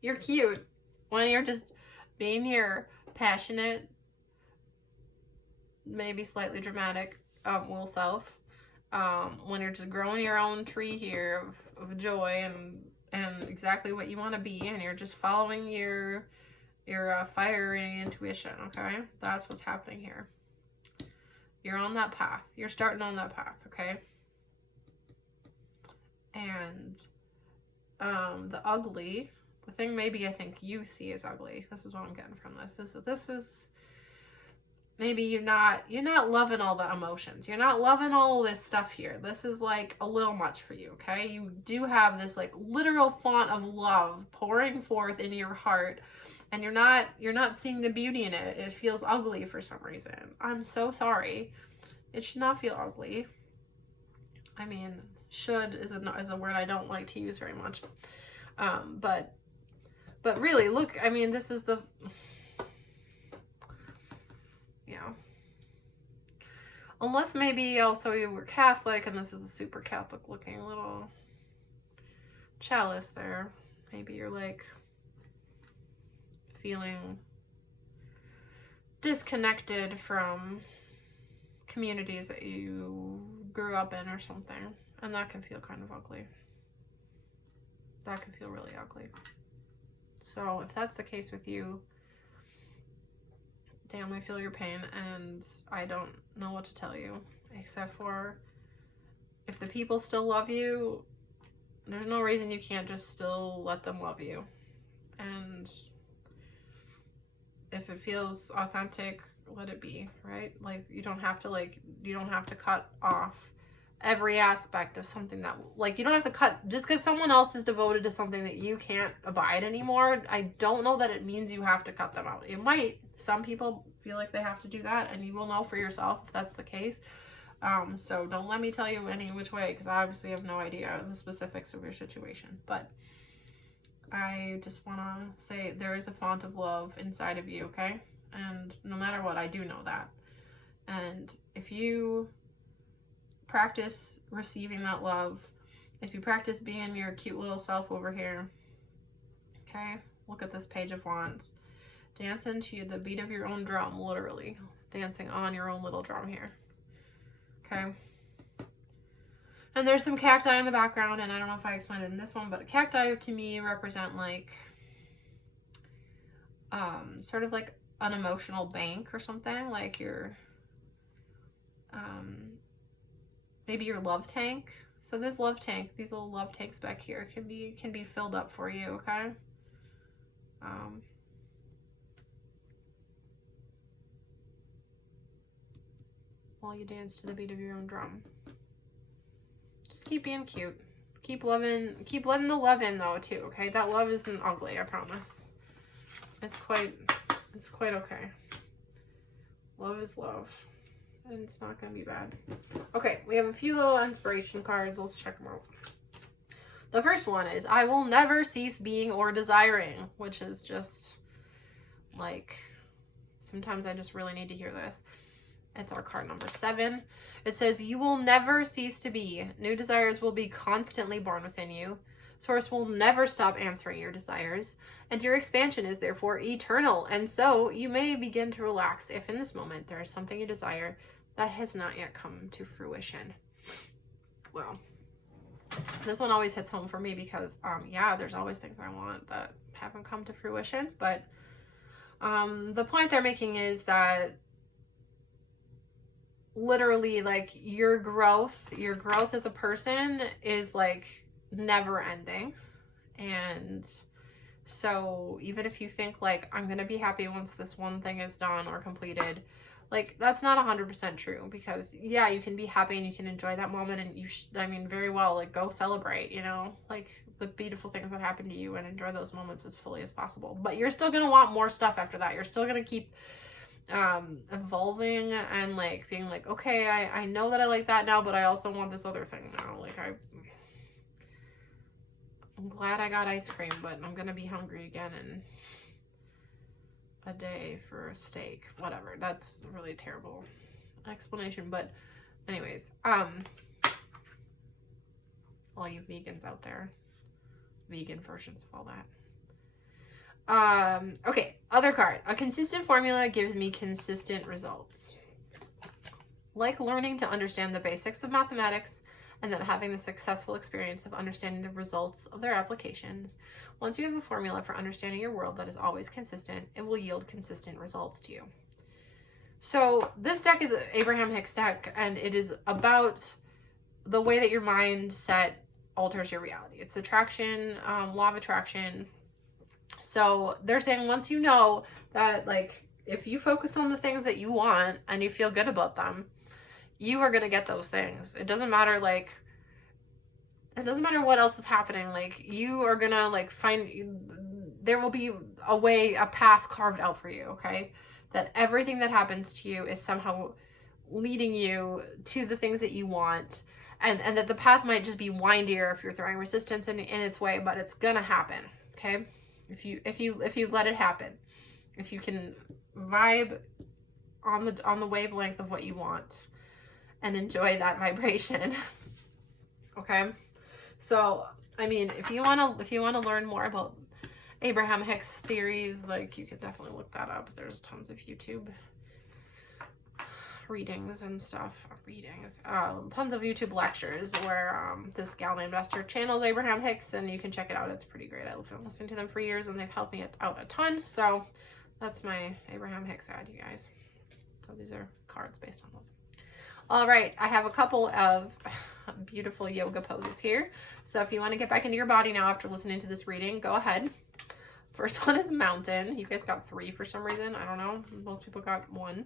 you're cute when you're just being your passionate, maybe slightly dramatic will self. When you're just growing your own tree here of joy and exactly what you want to be, and you're just following your fire and intuition, okay? That's what's happening here. You're on that path. You're starting on that path, okay? And the ugly, the thing maybe I think you see as ugly, this is what I'm getting from this, is that this is maybe you're not loving all the emotions. You're not loving all this stuff here. This is like a little much for you, okay? You do have this like literal font of love pouring forth into your heart, and you're not seeing the beauty in it. It feels ugly for some reason. I'm so sorry. It should not feel ugly. I mean, should is a word I don't like to use very much. But really, look, I mean, this is the, yeah. Unless maybe also you were Catholic and this is a super Catholic looking little chalice there. Maybe you're like feeling disconnected from communities that you grew up in or something. And that can feel kind of ugly. That can feel really ugly. So if that's the case with you, damn, I feel your pain, and I don't know what to tell you, except for if the people still love you, there's no reason you can't just still let them love you. And if it feels authentic, let it be, right? Like, you don't have to cut off every aspect of something that, like, you don't have to cut, just because someone else is devoted to something that you can't abide anymore, I don't know that it means you have to cut them out. It might. Some people feel like they have to do that, and you will know for yourself if that's the case. So don't let me tell you any which way, because I obviously have no idea the specifics of your situation. But I just want to say there is a font of love inside of you, okay? And no matter what, I do know that. And if you practice receiving that love, if you practice being your cute little self over here, okay? Look at this Page of Wands. Dancing to the beat of your own drum, literally. Dancing on your own little drum here. Okay? And there's some cacti in the background, and I don't know if I explained it in this one, but cacti to me represent like, sort of like an emotional bank or something, like your, maybe your love tank. So this love tank, these little love tanks back here can be filled up for you, okay? While you dance to the beat of your own drum. Just keep being cute. Keep letting the love in though too, okay? That love isn't ugly, I promise. It's quite okay. Love is love. And it's not gonna be bad. Okay, we have a few little inspiration cards. Let's check them out. The first one is, I will never cease being or desiring, which is just like, sometimes I just really need to hear this. It's our card number 7. It says, you will never cease to be. New desires will be constantly born within you. Source will never stop answering your desires, and your expansion is therefore eternal. And so you may begin to relax if in this moment there is something you desire that has not yet come to fruition. Well, this one always hits home for me because, yeah, there's always things I want that haven't come to fruition. But the point they're making is that literally, like, your growth as a person is like never ending. And so even if you think like, I'm gonna be happy once this one thing is done or completed, like, that's not 100% true, because yeah, you can be happy and you can enjoy that moment, and you I mean, very well, like, go celebrate, you know, like the beautiful things that happen to you, and enjoy those moments as fully as possible. But you're still gonna want more stuff after that. You're still gonna keep evolving and like being like, okay, I know that I like that now, but I also want this other thing now. Like, I'm glad I got ice cream, but I'm gonna be hungry again in a day for a steak. Whatever. That's a really terrible explanation, but anyways, all you vegans out there, vegan versions of all that. Okay, other card. A consistent formula gives me consistent results. Like learning to understand the basics of mathematics and then having the successful experience of understanding the results of their applications, once you have a formula for understanding your world that is always consistent, it will yield consistent results to you. So this deck is Abraham Hicks deck, and it is about the way that your mindset alters your reality. It's attraction, law of attraction. So they're saying once you know that, like, if you focus on the things that you want and you feel good about them, you are going to get those things. It doesn't matter, like, it doesn't matter what else is happening. Like, you are going to, like, there will be a way, a path carved out for you, okay? That everything that happens to you is somehow leading you to the things that you want. And that the path might just be windier if you're throwing resistance in its way, but it's going to happen, okay? If you let it happen. If you can vibe on the wavelength of what you want and enjoy that vibration. Okay? So, I mean, if you want to learn more about Abraham Hicks theories, like, you could definitely look that up. There's tons of YouTube readings and stuff. Tons of YouTube lectures where this gal named Esther channels Abraham Hicks, and you can check it out. It's pretty great. I've been listening to them for years, and they've helped me out a ton. So that's my Abraham Hicks ad, you guys. So these are cards based on those. All right, I have a couple of beautiful yoga poses here. So if you want to get back into your body now after listening to this reading, go ahead. First one is mountain. You guys got 3 for some reason. I don't know. Most people got 1.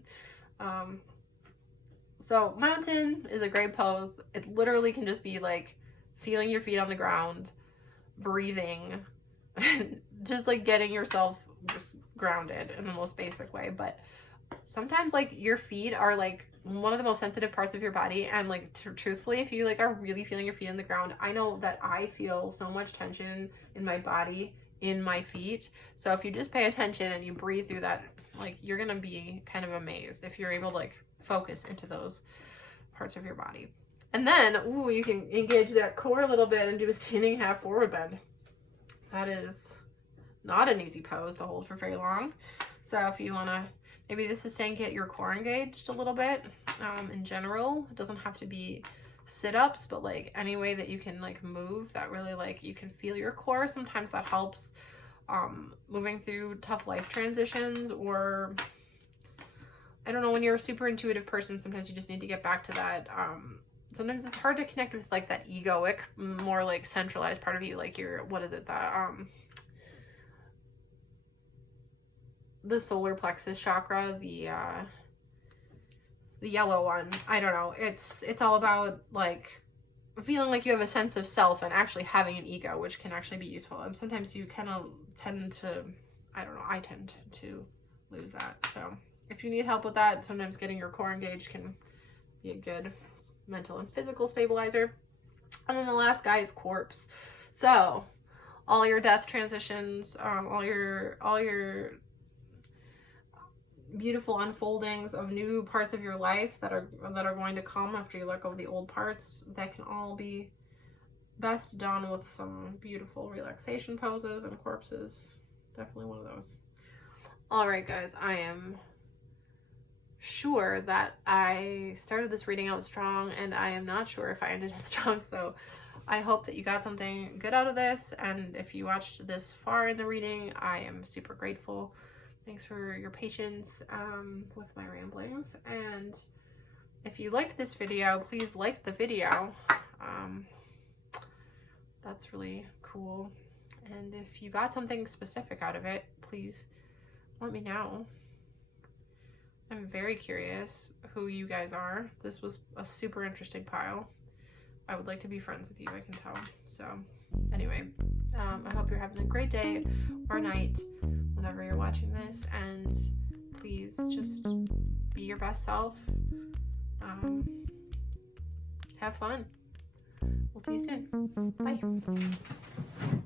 So mountain is a great pose. It literally can just be like feeling your feet on the ground, breathing, just like getting yourself just grounded in the most basic way. But sometimes, like, your feet are like one of the most sensitive parts of your body, and like truthfully, if you like are really feeling your feet on the ground, I know that I feel so much tension in my body, in my feet. So if you just pay attention and you breathe through that, like, you're gonna be kind of amazed if you're able to like focus into those parts of your body. And then, ooh, you can engage that core a little bit and do a standing half forward bend. That is not an easy pose to hold for very long. So if you want to, maybe this is saying get your core engaged a little bit. In general, it doesn't have to be sit-ups, but like any way that you can like move that really like you can feel your core. Sometimes that helps moving through tough life transitions, or I don't know, when you're a super intuitive person, sometimes you just need to get back to that. Sometimes it's hard to connect with like that egoic, more like centralized part of you, like your, what is it, the solar plexus chakra, the yellow one. I don't know. It's all about like feeling like you have a sense of self and actually having an ego, which can actually be useful. And sometimes you kind of tend to, I don't know, I tend to lose that. So if you need help with that, sometimes getting your core engaged can be a good mental and physical stabilizer. And then the last guy is corpse. So all your death transitions, all your beautiful unfoldings of new parts of your life that are going to come after you let go of the old parts, that can all be best done with some beautiful relaxation poses, and corpses definitely one of those. All right, guys, I am sure that I started this reading out strong, and I am not sure if I ended it strong, so I hope that you got something good out of this. And if you watched this far in the reading, I am super grateful. Thanks for your patience with my ramblings. And if you liked this video, please like the video. That's really cool. And if you got something specific out of it, please let me know. I'm very curious who you guys are. This was a super interesting pile. I would like to be friends with you, I can tell. So anyway, I hope you're having a great day or night whenever you're watching this, and please just be your best self. Have fun. We'll see you soon. Bye.